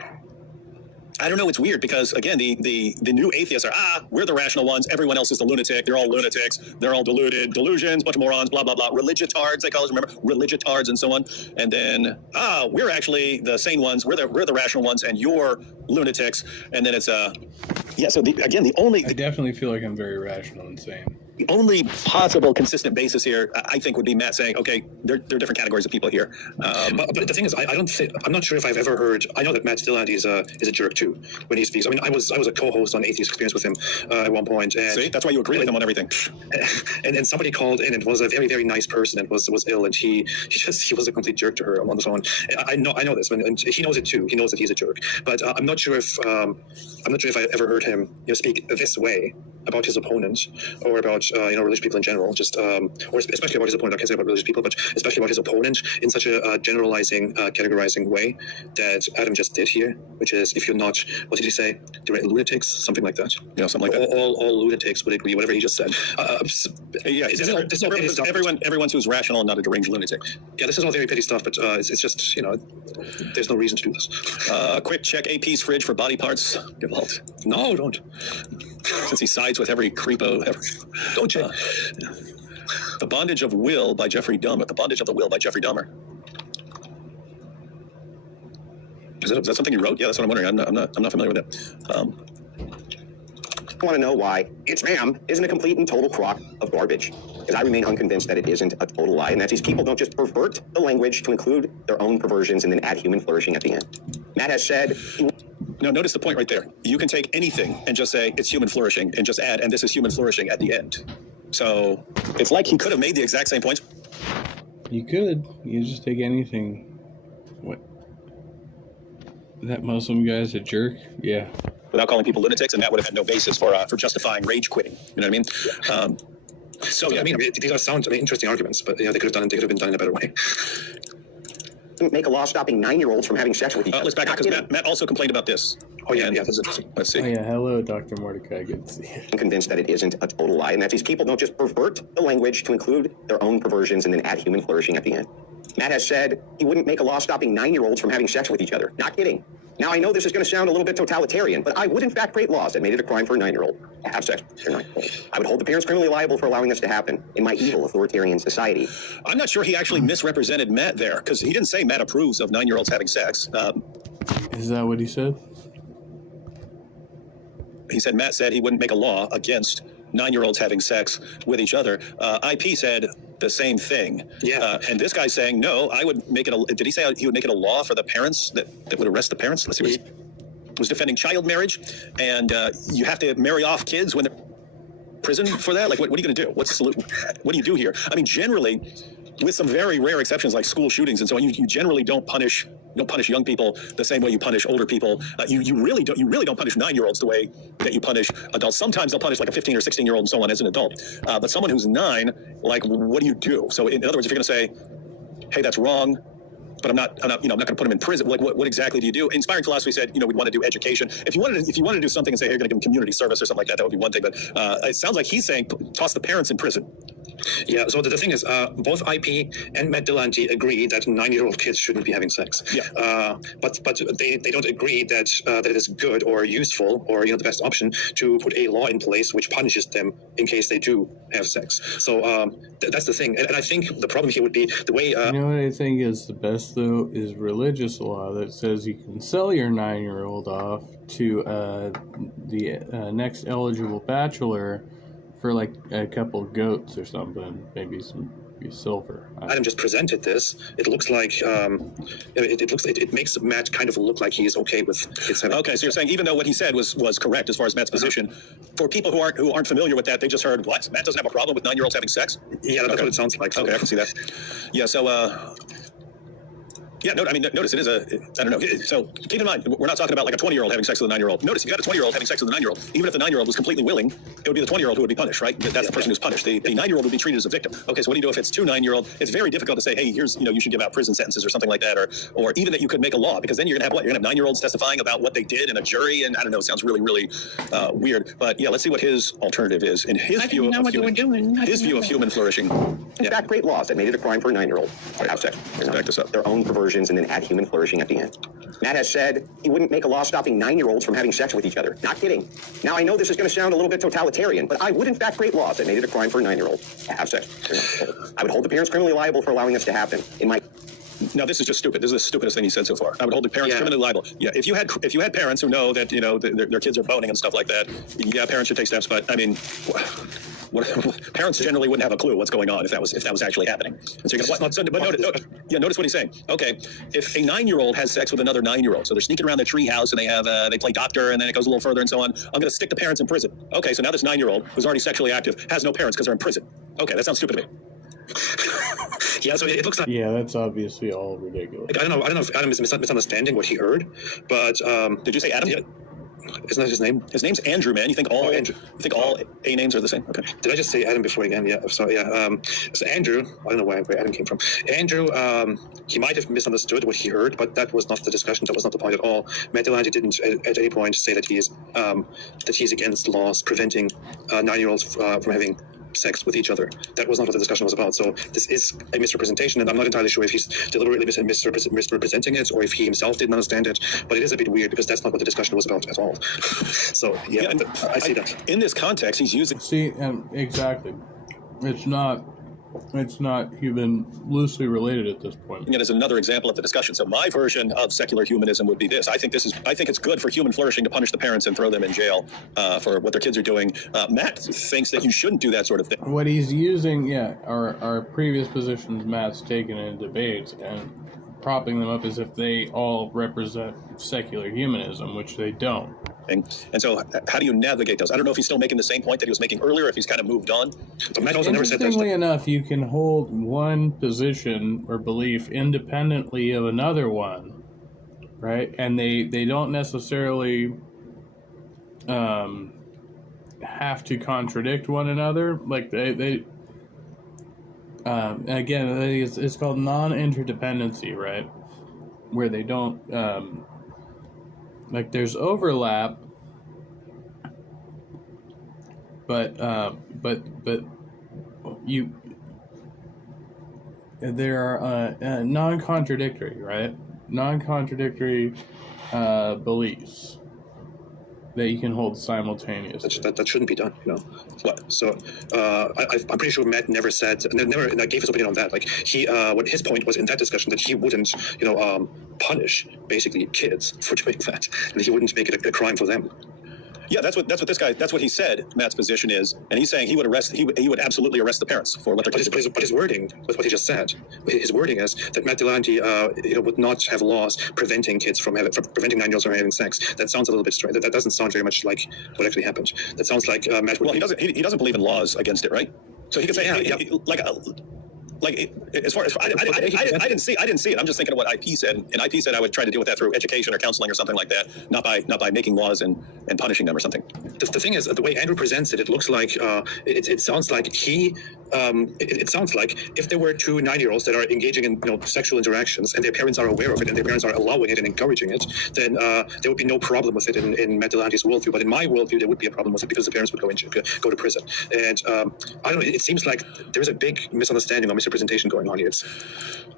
I don't know. It's weird because again, the new atheists are we're the rational ones. Everyone else is the lunatic. They're all lunatics. They're all deluded, delusions, bunch of morons, blah blah blah. Religiotards, they call us. Remember, religiotards and so on. And then we're actually the sane ones. We're the rational ones, and you're lunatics. And then it's So the only. I definitely feel like I'm very rational and sane. The only possible consistent basis here, I think, would be Matt saying, "Okay, there are different categories of people here." But the thing is, I'm not sure if I've ever heard. I know that Matt Stilland is a jerk too when he speaks. I mean, I was a co-host on Atheist Experience with him at one point. And, see, that's why you agree with him on everything. And then somebody called in and was a very, very nice person and was ill, and he was a complete jerk to her on the phone. I know this, and he knows it too. He knows that he's a jerk. But I'm not sure if I ever heard him speak this way about his opponent or about religious people in general, just or especially about his opponent. I can't say about religious people, but especially about his opponent in such a generalizing, categorizing way that Adam just did here, which is if you're not, what did he say? Direct lunatics, something like that. Yeah, something like that. All lunatics would agree, whatever he just said. Everyone who's rational and not a deranged lunatic. Yeah, this is all very petty stuff, but it's just there's no reason to do this. Quick check AP's fridge for body parts. Give a halt. No, don't. Since he sides with every creepo ever. Don't check. The Bondage of Will by Jeffrey Dahmer. The Bondage of the Will by Jeffrey Dahmer. Is that something you wrote? Yeah, that's what I'm wondering. I'm not familiar with it. I want to know why it's ma'am isn't a complete and total crock of garbage. Because I remain unconvinced that it isn't a total lie, and that these people don't just pervert the language to include their own perversions and then add human flourishing at the end. Matt has said. Now, notice the point right there. You can take anything and just say it's human flourishing and just add, and this is human flourishing at the end. So it's like he could have made the exact same points. You could. You could just take anything. What? That Muslim guy's a jerk? Yeah. Without calling people lunatics, and that would have had no basis for justifying rage quitting. You know what I mean? These are sound interesting arguments, but they could have been done in a better way. Make a law stopping 9-year-olds from having sex with each other. Let's back up because Matt also complained about this. Oh yeah, that's interesting. Let's see. Oh yeah, hello, Dr. Mordecai. Good to see you. I'm convinced that it isn't a total lie, and that these people don't just pervert the language to include their own perversions and then add human flourishing at the end. Matt has said he wouldn't make a law stopping 9-year-olds from having sex with each other. Not kidding. Now, I know this is going to sound a little bit totalitarian, but I would, in fact, create laws that made it a crime for a 9-year-old to have sex with a 9-year-old. I would hold the parents criminally liable for allowing this to happen in my evil authoritarian society. I'm not sure he actually misrepresented Matt there, because he didn't say Matt approves of 9-year-olds having sex. Is that what he said? He said Matt said he wouldn't make a law against 9-year-olds having sex with each other. IP said the same thing. Yeah. And this guy's saying, no, I would make it did he say he would make it a law for the parents that would arrest the parents? Let's see what he was defending child marriage. And you have to marry off kids when they're in prison for that? Like, what are you going to do? What do you do here? I mean, generally, with some very rare exceptions like school shootings and so on, you generally don't punish young people the same way you punish older people. You really don't punish 9-year-olds the way that you punish adults. Sometimes they'll punish like a 15 or 16-year-old and so on as an adult. But someone who's 9, like, what do you do? So in other words, if you're going to say, hey, that's wrong, but I'm not going to put him in prison. Like, what exactly do you do? Inspiring philosophy said, we'd want to do education. If you wanted to do something and say, hey, you're going to give them community service or something like that, that would be one thing. But it sounds like he's saying, toss the parents in prison. Yeah, so the thing is, both IP and Matt Dillante agree that 9-year-old kids shouldn't be having sex. Yeah. But they don't agree that that it is good or useful or the best option to put a law in place which punishes them in case they do have sex. So that's the thing. And I think the problem here would be the way... you know what I think is the best, though, is religious law that says you can sell your 9-year-old off to the next eligible bachelor for like a couple of goats or something, maybe some silver. Adam just presented this. It looks like it makes Matt kind of look like he is okay with kids having. Okay, so you're saying even though what he said was correct as far as Matt's position, for people who aren't familiar with that, they just heard what Matt doesn't have a problem with 9-year-olds having sex. Yeah, that's what it sounds like. So. Okay, I can see that. Yeah, so. Yeah, no, I mean, notice it is I don't know. So keep in mind, we're not talking about like a 20-year-old having sex with a 9-year-old. Notice if you got a 20-year-old having sex with a 9-year-old, even if the 9-year-old was completely willing, it would be the 20-year-old who would be punished, right? That's the person who's punished. The 9-year-old would be treated as a victim. Okay, so what do you do if it's 2 9-year-olds? It's very difficult to say, hey, here's, you should give out prison sentences or something like that, or even that you could make a law, because then you're gonna have what? You're gonna have 9-year-olds testifying about what they did in a jury, and I don't know, it sounds really, really weird. But yeah, let's see what his alternative is in his view of human flourishing. In fact, create laws that made it a crime for a 9-year-old to have sex. Let's back this up. Their own perversions and then add human flourishing at the end. Matt has said he wouldn't make a law stopping 9-year-olds from having sex with each other. Not kidding. Now, I know this is going to sound a little bit totalitarian, but I would, in fact, create laws that made it a crime for a 9-year-old to have sex. I would hold the parents criminally liable for allowing this to happen in my... Now, this is just stupid. This is the stupidest thing he said so far. I would hold the parents criminally liable. Yeah, if you had parents who know that their kids are boning and stuff like that, yeah, parents should take steps. But I mean, parents generally wouldn't have a clue what's going on if that was actually happening. And so notice what he's saying. Okay, if a 9-year-old has sex with another 9-year-old, so they're sneaking around their tree house and they play doctor, and then it goes a little further and so on. I'm going to stick the parents in prison. Okay, so now this 9-year-old who's already sexually active has no parents because they're in prison. Okay, that sounds stupid to me. Yeah, so it looks like... Yeah, that's obviously all ridiculous. I don't know if Adam is misunderstanding what he heard, but... Did you say Adam? Yeah. Isn't that his name? His name's Andrew, man. You think all A names are the same? Okay. Did I just say Adam before again? Yeah. So yeah. So Andrew, I don't know where Adam came from. Andrew, he might have misunderstood what he heard, but that was not the discussion. That was not the point at all. Matt Dillante didn't at any point say that he's against laws preventing 9-year-olds from having sex with each other. That was not what the discussion was about. So this is a misrepresentation, and I'm not entirely sure if he's deliberately misrepresenting it or if he himself didn't understand it. But it is a bit weird because that's not what the discussion was about at all. So yeah, I see that. In this context, he's using. See, exactly. It's not even loosely related at this point. It is another example of the discussion. So my version of secular humanism would be this. I think it's good for human flourishing to punish the parents and throw them in jail for what their kids are doing. Matt thinks that you shouldn't do that sort of thing. What he's using, are previous positions Matt's taken in debates and propping them up as if they all represent secular humanism, which they don't. And so how do you navigate those? I don't know if he's still making the same point that he was making earlier, if he's kind of moved on. But Matt also never said that. Interestingly enough, you can hold one position or belief independently of another one, right? And they don't necessarily have to contradict one another. Like again, it's called non-interdependency, right? Where they don't like there's overlap, but you there are non-contradictory, right? Non-contradictory beliefs that you can hold simultaneously. That shouldn't be done, What? So I'm pretty sure Matt never gave his opinion on that. Like what his point was in that discussion that he wouldn't, punish basically kids for doing that, and he wouldn't make it a crime for them. Yeah, that's what he said. Matt's position is, and he's saying he would absolutely arrest the parents for what they're doing. But his wording with what he just said, his wording is that Matt Delanty, would not have laws preventing kids from preventing 9-year-olds from having sex. That sounds a little bit strange. That doesn't sound very much like what actually happened. That sounds like Matt. Well, he doesn't believe in laws against it, right? So he could say, as far as I didn't see it. I'm just thinking of what IP said, and IP said I would try to deal with that through education or counseling or something like that, not by making laws and punishing them or something. The thing is, the way Andrew presents it, it looks like it sounds like it sounds like if there were 2 9-year-olds that are engaging in sexual interactions and their parents are aware of it and their parents are allowing it and encouraging it, then there would be no problem with it in Matt Delanty's worldview. But in my worldview, there would be a problem with it because the parents would go to prison. And I don't know. It seems like there's a big misunderstanding or misrepresentation going on here. It's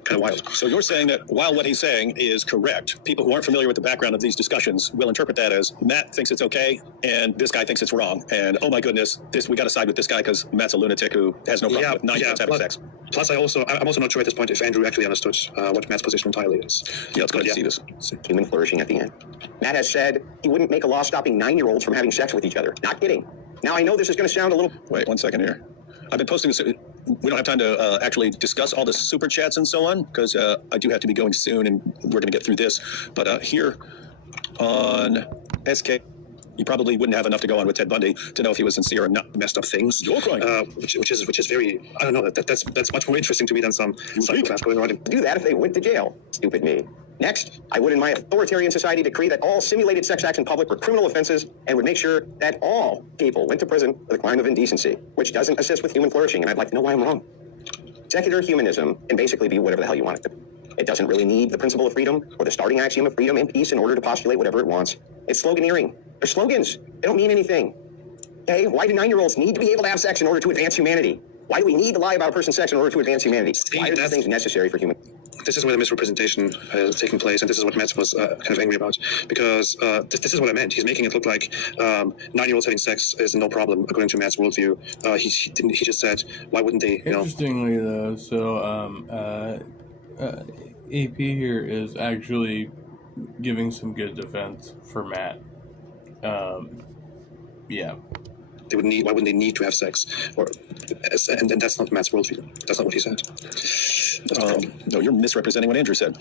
kind of wild. So you're saying that while what he's saying is correct, people who aren't familiar with the background of these discussions will interpret that as Matt thinks it's okay and this guy thinks it's wrong, and oh my goodness, we got to side with this guy because Matt's a lunatic who has no problem with 9-year-olds having sex. Plus, I'm also not sure at this point if Andrew actually understood what Matt's position entirely is. Yeah, let's go ahead and see this. Human flourishing at the end. Matt has said he wouldn't make a law stopping 9-year-olds from having sex with each other. Not kidding. Now, I know this is going to sound a little... Wait 1 second here. I've been posting this. We don't have time to actually discuss all the super chats and so on because I do have to be going soon, and we're going to get through this. But here on SK, you probably wouldn't have enough to go on with Ted Bundy to know if he was sincere or not. Messed up things. You're crying. Which is very, I don't know, that's much more interesting to me than some psychopath going around. Do that if they went to jail. Stupid me. Next, I would in my authoritarian society decree that all simulated sex acts in public were criminal offenses and would make sure that all people went to prison for the crime of indecency, which doesn't assist with human flourishing, and I'd like to know why I'm wrong. Secular humanism can basically be whatever the hell you want it to be. It doesn't really need the principle of freedom or the starting axiom of freedom and peace in order to postulate whatever it wants. It's sloganeering. They're slogans. They don't mean anything. Okay, why do 9-year-olds need to be able to have sex in order to advance humanity? Why do we need to lie about a person's sex in order to advance humanity? Why are these things necessary for human? This is where the misrepresentation is taking place, and this is what Matt was kind of angry about, because this is what I meant. He's making it look like 9-year-olds having sex is no problem, according to Matt's worldview. He just said, why wouldn't they, Interestingly, though, so AP here is actually giving some good defense for Matt. Yeah. Why wouldn't they need to have sex? And that's not Matt's worldview. That's not what he said. No, you're misrepresenting what Andrew said.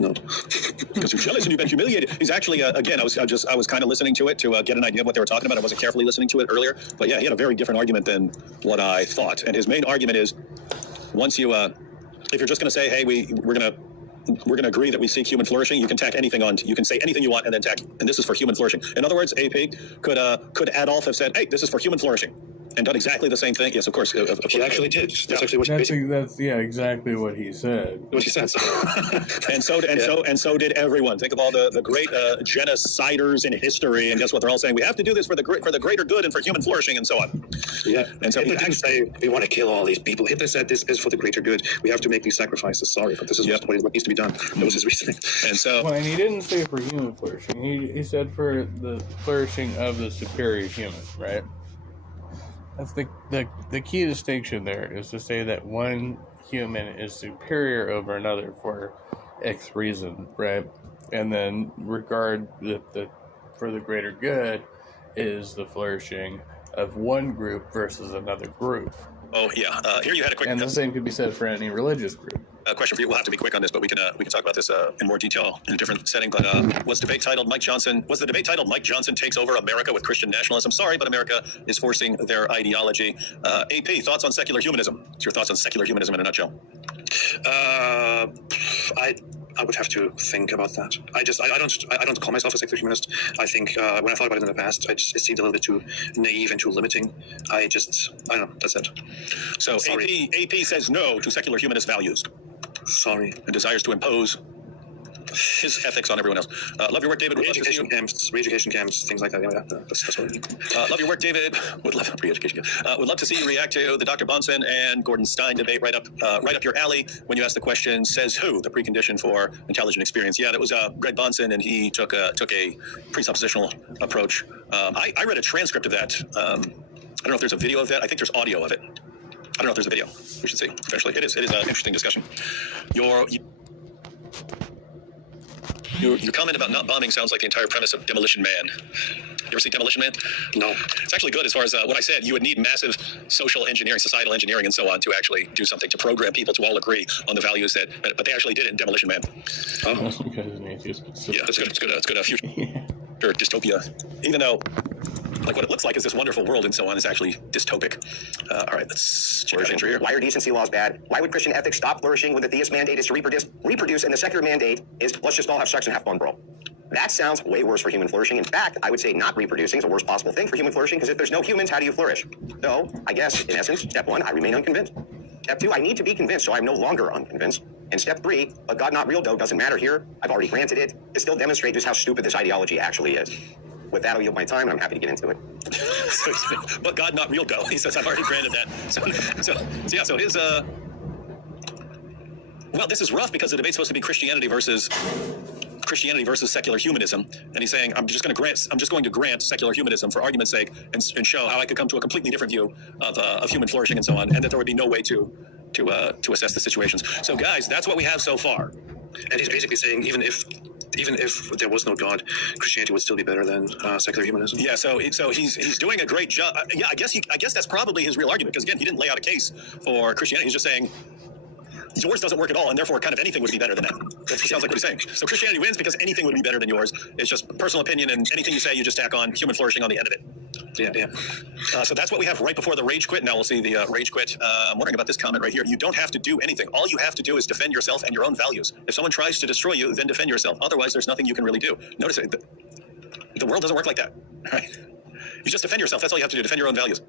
No, because you're jealous and you've been humiliated. He's actually again. I was kind of listening to it to get an idea of what they were talking about. I wasn't carefully listening to it earlier, but yeah, he had a very different argument than what I thought. And his main argument is, once you, if you're just going to say, hey, we're going to agree that we seek human flourishing, you can tack anything on. You can say anything you want and then tack, and this is for human flourishing. In other words, AP could Adolf have said, hey, this is for human flourishing, and done exactly the same thing. Yes, of course. He actually did. That's actually what that's exactly what he said. What he said. and so did everyone. Think of all the great genociders in history, and guess what? They're all saying we have to do this for the greater good and for human flourishing and so on. Yeah. And so Hitler didn't say we want to kill all these people. Hitler said this is for the greater good. We have to make these sacrifices. Sorry, but this is what needs to be done. That was his reasoning. And so, well, and he didn't say for human flourishing. He said for the flourishing of the superior human, right? That's the key distinction there, is to say that one human is superior over another for X reason, right? And then regard that for the greater good is the flourishing of one group versus another group. Oh yeah, here you had a quick. And the same could be said for any religious group. Question for you. We'll have to be quick on this, but we can talk about this in more detail in a different setting. But was the debate titled Mike Johnson takes over America with Christian nationalism? Sorry, but America is forcing their ideology. AP, thoughts on secular humanism? What's your thoughts on secular humanism in a nutshell? I would have to think about that. I don't call myself a secular humanist. I think when I thought about it in the past, it seemed a little bit too naive and too limiting. I don't know. That's it. So AP says no to secular humanist values. Sorry. And desires to impose his ethics on everyone else. Love your work, David. Re-education camps, things like that. Yeah, that's what love your work, David. Would love re-education. Would love to see you react to the Dr. Bunsen and Gordon Stein debate right up your alley when you ask the question, says who, the precondition for intelligent experience. Yeah, that was Greg Bunsen, and he took a presuppositional approach. I read a transcript of that. I don't know if there's a video of that. I think there's audio of it. I don't know if there's a video. We should see eventually. It is an interesting discussion. Your comment about not bombing sounds like the entire premise of Demolition Man. You ever see Demolition Man? No. It's actually good as far as what I said. You would need massive social engineering, societal engineering, and so on to actually do something to program people to all agree on the values that. But they actually did it in Demolition Man. Oh, because an atheist. Yeah, that's good. It's good. Future dystopia, even though. Like what it looks like is this wonderful world and so on is actually dystopic. All right, let's check out entry here. Why are decency laws bad? Why would Christian ethics stop flourishing when the theist mandate is to reproduce and the secular mandate is let's just all have sex and have fun, bro? That sounds way worse for human flourishing. In fact, I would say not reproducing is the worst possible thing for human flourishing because if there's no humans, how do you flourish? So, I guess, in essence, step 1, I remain unconvinced. Step 2, I need to be convinced, so I'm no longer unconvinced. And step 3, but God not real, though, doesn't matter here. I've already granted it. It still demonstrates just how stupid this ideology actually is. With that, I'll yield my time, and I'm happy to get into it. But God not real, though. He says, I've already granted that. So his, well, this is rough because the debate's supposed to be Christianity versus secular humanism, and he's saying I'm just going to grant secular humanism for argument's sake and show how I could come to a completely different view of human flourishing and so on, and that there would be no way to assess the situations. So guys, that's what we have so far. And he's basically saying even if there was no God, Christianity would still be better than secular humanism. Yeah, so he's doing a great job. Yeah, I guess that's probably his real argument because again, he didn't lay out a case for Christianity. He's just saying yours doesn't work at all, and therefore kind of anything would be better than that. That sounds like what he's saying. So Christianity wins because anything would be better than yours. It's just personal opinion, and anything you say, you just tack on human flourishing on the end of it. Yeah. So that's what we have right before the rage quit. Now we'll see the rage quit. I'm wondering about this comment right here. You don't have to do anything. All you have to do is defend yourself and your own values. If someone tries to destroy you, then defend yourself. Otherwise, there's nothing you can really do. Notice it. The world doesn't work like that. Right? You just defend yourself. That's all you have to do. Defend your own values.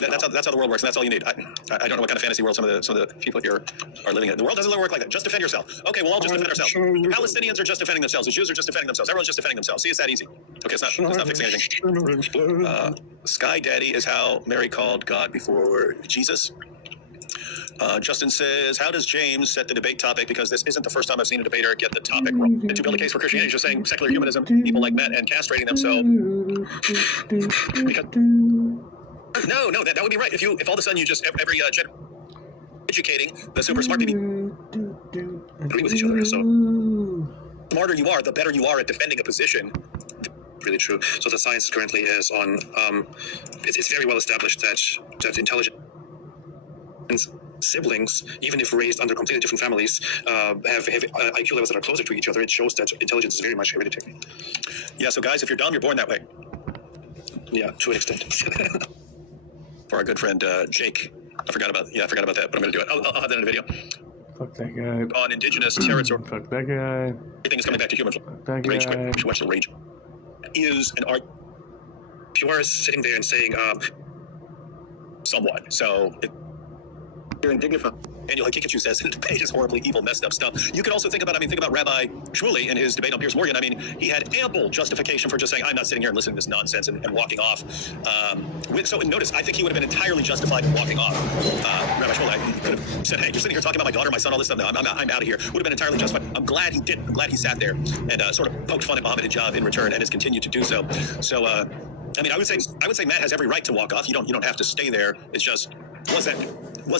That's how the world works, and that's all you need. I don't know what kind of fantasy world some of the people here are living in. The world doesn't work like that. Just defend yourself. Okay, we'll all just defend ourselves. The Palestinians are just defending themselves. The Jews are just defending themselves. Everyone's just defending themselves. See, it's that easy. Okay, it's not fixing anything. Sky Daddy is how Mary called God before Jesus. Justin says, how does James set the debate topic? Because this isn't the first time I've seen a debater get the topic wrong. And to build a case for Christianity, just saying secular humanism, people like Matt, and castrating them. So, because no, that would be right. If all of a sudden you just every educating the super smart people agree with each other. So the smarter you are, the better you are at defending a position. Really true. So the science currently is on. It's very well established that intelligent siblings, even if raised under completely different families, have IQ levels that are closer to each other. It shows that intelligence is very much hereditary. Yeah. So guys, if you're dumb, you're born that way. Yeah, to an extent. For our good friend Jake, I forgot about that, but I'm going to do it. I'll have that in a video. Fuck that guy. On indigenous territory. Fuck that guy. Everything is coming back to human. Fuck that Rage guy. quit. We should watch the rage. Is an art. If you are sitting there and saying, somewhat. So. You're indignified. Daniel Hakikachu says the debate is horribly evil, messed up stuff. You could also think about Rabbi Shmuley in his debate on Piers Morgan. I mean, he had ample justification for just saying, I'm not sitting here and listening to this nonsense and walking off. So notice, I think he would have been entirely justified in walking off. Rabbi Shmuley, he could have said, hey, you're sitting here talking about my daughter, my son, all this stuff. No, I'm out of here. Would have been entirely justified. I'm glad he didn't. I'm glad he sat there and sort of poked fun at Ahmadinejad in return and has continued to do so. So, I mean, I would say Matt has every right to walk off. You don't have to stay there. It's just, was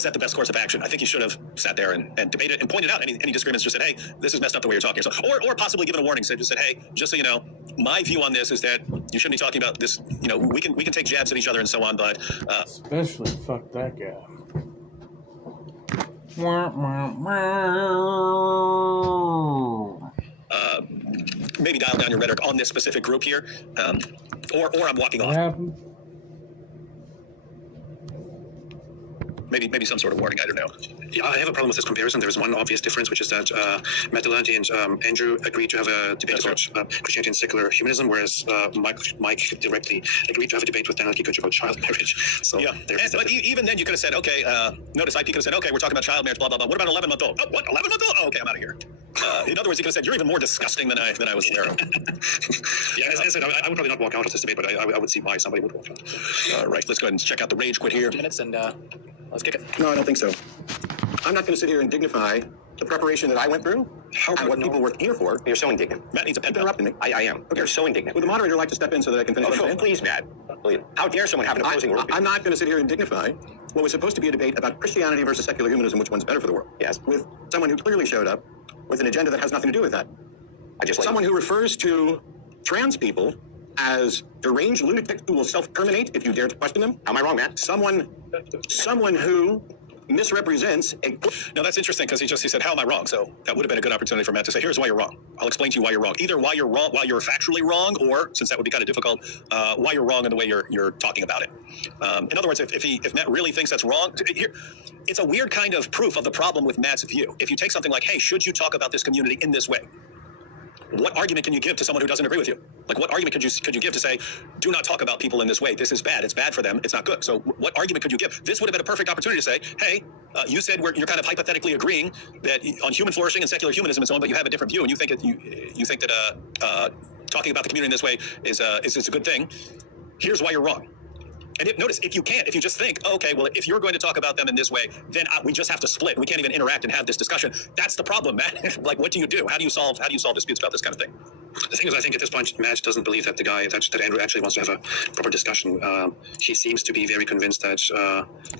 that the best course of action? I think he should have sat there and debated and pointed out any disagreements. Just said, hey, this is messed up the way you're talking. So, or possibly given a warning. So just said, hey, just so you know, my view on this is that you shouldn't be talking about this. You know, we can take jabs at each other and so on, but especially fuck that guy. Maybe dial down your rhetoric on this specific group here, or I'm walking off. maybe some sort of warning. I don't know. Yeah, I have a problem with this comparison. There's one obvious difference, which is that Matt Delahanty and Andrew agreed to have a debate about Christianity and secular humanism, whereas Mike directly agreed to have a debate with Daniel Kikuchi about child marriage. So yeah, but even then you could have said, okay, notice IP could have said, okay, we're talking about child marriage, blah blah blah. What about 11-month-old? Oh, what 11-month-old? Oh, okay, I'm out of here. In other words, he could have said, you're even more disgusting than I was aware of. Yeah, as I said, I would probably not walk out of this debate, but I would see why somebody would walk out. All right, let's go ahead and check out the rage quit here. Minutes and let's kick it. No, I don't think so. I'm not going to sit here and dignify the preparation that I went through and what people were here for. You're so indignant. Matt needs a pen. Interrupting me. I am. Okay. You're so indignant. Would the moderator like to step in so that I can finish? Oh, please, Matt. How dare someone have an opposing worldview? I'm not going to sit here and dignify what was supposed to be a debate about Christianity versus secular humanism, which one's better for the world. Yes. With someone who clearly showed up with an agenda that has nothing to do with that. Someone who refers to trans people as deranged lunatics who will self-terminate if you dare to question them. Am I wrong, Matt? Someone who misrepresents a... No, that's interesting because he said, how am I wrong? So that would have been a good opportunity for Matt to say, here's why you're wrong. I'll explain to you why you're wrong. Either why you're wrong, why you're factually wrong, or, since that would be kind of difficult, why you're wrong in the way you're talking about it. In other words, if Matt really thinks that's wrong, it's a weird kind of proof of the problem with Matt's view. If you take something like, hey, should you talk about this community in this way? What argument can you give to someone who doesn't agree with you? Like, what argument could you give to say, do not talk about people in this way? This is bad. It's bad for them. It's not good. So what argument could you give? This would have been a perfect opportunity to say, hey, you said you're kind of hypothetically agreeing that on human flourishing and secular humanism and so on, but you have a different view, and you think that talking about the community in this way is a good thing. Here's why you're wrong. And notice, if you just think, okay, well, if you're going to talk about them in this way, then we just have to split. We can't even interact and have this discussion. That's the problem, Matt. Like, what do you do? How do you solve disputes about this kind of thing? The thing is, I think at this point, Matt doesn't believe that that Andrew actually wants to have a proper discussion. He seems to be very convinced that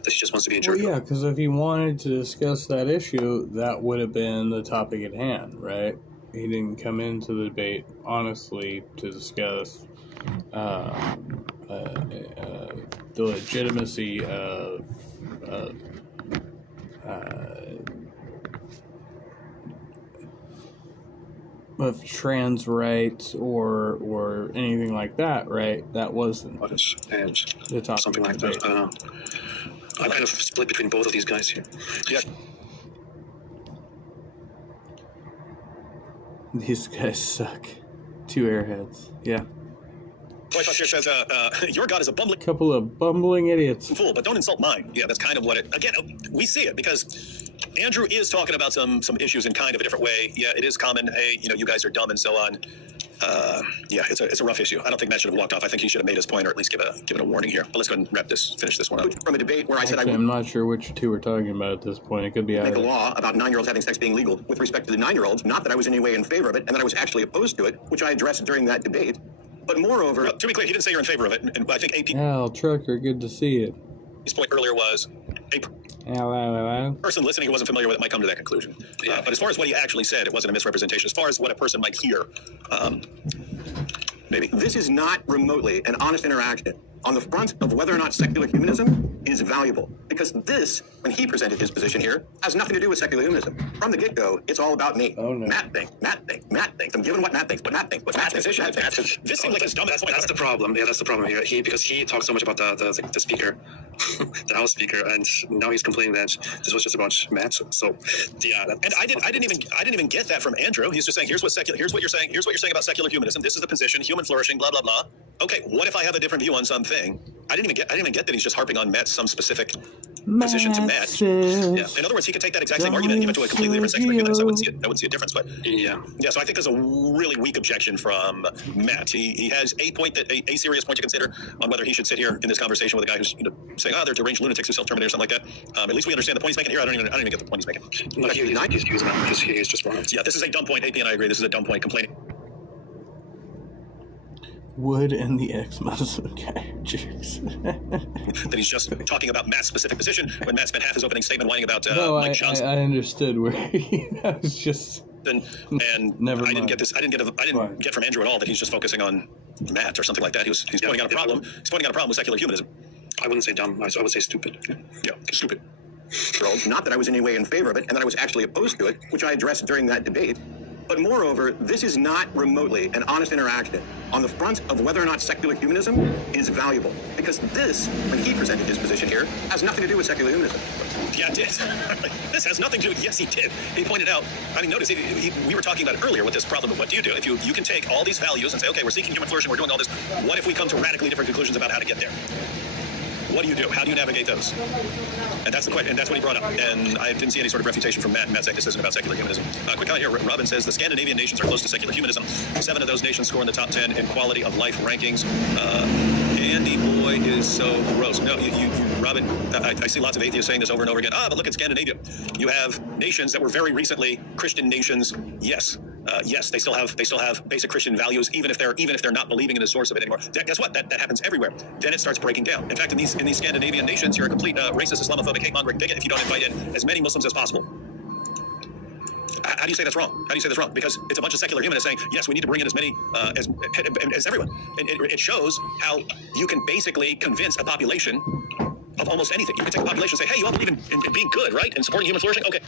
he just wants to be a jerk. Well, yeah, because if he wanted to discuss that issue, that would have been the topic at hand, right? He didn't come into the debate honestly to discuss the legitimacy of trans rights or anything like that, right? That wasn't and the topic. Something like that. I'm kind of split between both of these guys here. Yeah. These guys suck. Two airheads. Yeah. White here says, your God is a bumbling... Couple of bumbling idiots. ...fool, but don't insult mine. Yeah, that's kind of what it... Again, we see it because Andrew is talking about some issues in kind of a different way. Yeah, it is common. Hey, you guys are dumb and so on. Yeah, it's a rough issue. I don't think Matt should have walked off. I think he should have made his point or at least given a warning here. But let's go ahead and finish this one up. From a debate where I said I'm not sure which two we're talking about at this point. It could be make either. a law about 9-year-olds having sex being legal with respect to the 9-year-olds. Not that I was in any way in favor of it, and that I was actually opposed to it, which I addressed during that debate. But moreover... Well, to be clear, he didn't say you're in favor of it, and I think AP... Al Trucker, good to see you. His point earlier was a person listening who wasn't familiar with it might come to that conclusion. But as far as what he actually said, it wasn't a misrepresentation. As far as what a person might hear, maybe. This is not remotely an honest interaction on the front of whether or not secular humanism is valuable. Because this, when he presented his position here, has nothing to do with secular humanism. From the get-go, it's all about me. Oh, no. Matt thinks. I'm giving what Matt thinks, but Matt thinks. But Matt's position. This seems like his dumbest point. That's the problem. Yeah, that's the problem here. Because he talks so much about the speaker, the House Speaker, and now he's complaining that this was just about Matt. So, yeah. And I didn't even get that from Andrew. He's just saying, here's what you're saying. Here's what you're saying about secular humanism. This is the position, human flourishing, blah blah blah. Okay, what if I have a different view on something? I didn't even get that he's just harping on Matt's some specific position to Matt. Yeah. In other words, he could take that exact same argument and give it to a completely different secular humanist. I wouldn't see a difference. But yeah. So I think there's a really weak objection from Matt. He has a serious point to consider on whether he should sit here in this conversation with a guy who's saying, they're deranged lunatics who self-terminate or something like that. At least we understand the point he's making here. I don't even get the point he's making. No, he's just wrong. Yeah, this is a dumb point. AP and I agree. This is a dumb point. Complaining. Wood and the ex-Muslim guy are jerks. That he's just talking about Matt's specific position when Matt spent half his opening statement whining about Mike Johnson. I understood where I was just... And never I didn't get this. I didn't get from Andrew at all that he's just focusing on Matt or something like that. He's pointing out a problem. He's pointing out a problem with secular humanism. I wouldn't say dumb. I would say stupid. Yeah, stupid. Not that I was in any way in favor of it, and that I was actually opposed to it, which I addressed during that debate. But moreover, this is not remotely an honest interaction on the front of whether or not secular humanism is valuable. Because this, when he presented his position here, has nothing to do with secular humanism. Yeah, it did. This has nothing to do with, yes, he did. He pointed out, I mean, notice, we were talking about earlier with this problem of what do you do? If you can take all these values and say, okay, we're seeking human flourishing, we're doing all this, what if we come to radically different conclusions about how to get there? What do you do? How do you navigate those? And that's the question, and that's what he brought up. And I didn't see any sort of refutation from Matt saying this isn't about secular humanism. Quick comment here. Robin says the Scandinavian nations are close to secular humanism. 7 of those nations score in the top 10 in quality of life rankings. Andy Boy is so gross. No, you Robin, I see lots of atheists saying this over and over again. But look at Scandinavia. You have nations that were very recently Christian nations. Yes. Yes, they still have basic Christian values, even if they're not believing in the source of it anymore. Guess what? That happens everywhere. Then it starts breaking down. In fact, in these Scandinavian nations, you're a complete racist, Islamophobic, hate-mongering bigot if you don't invite in as many Muslims as possible. How do you say that's wrong? How do you say that's wrong? Because it's a bunch of secular humanists saying, yes, we need to bring in as many as everyone. And it shows how you can basically convince a population of almost anything. You can take a population and say, hey, you all believe in being good, right? And supporting human flourishing? Okay.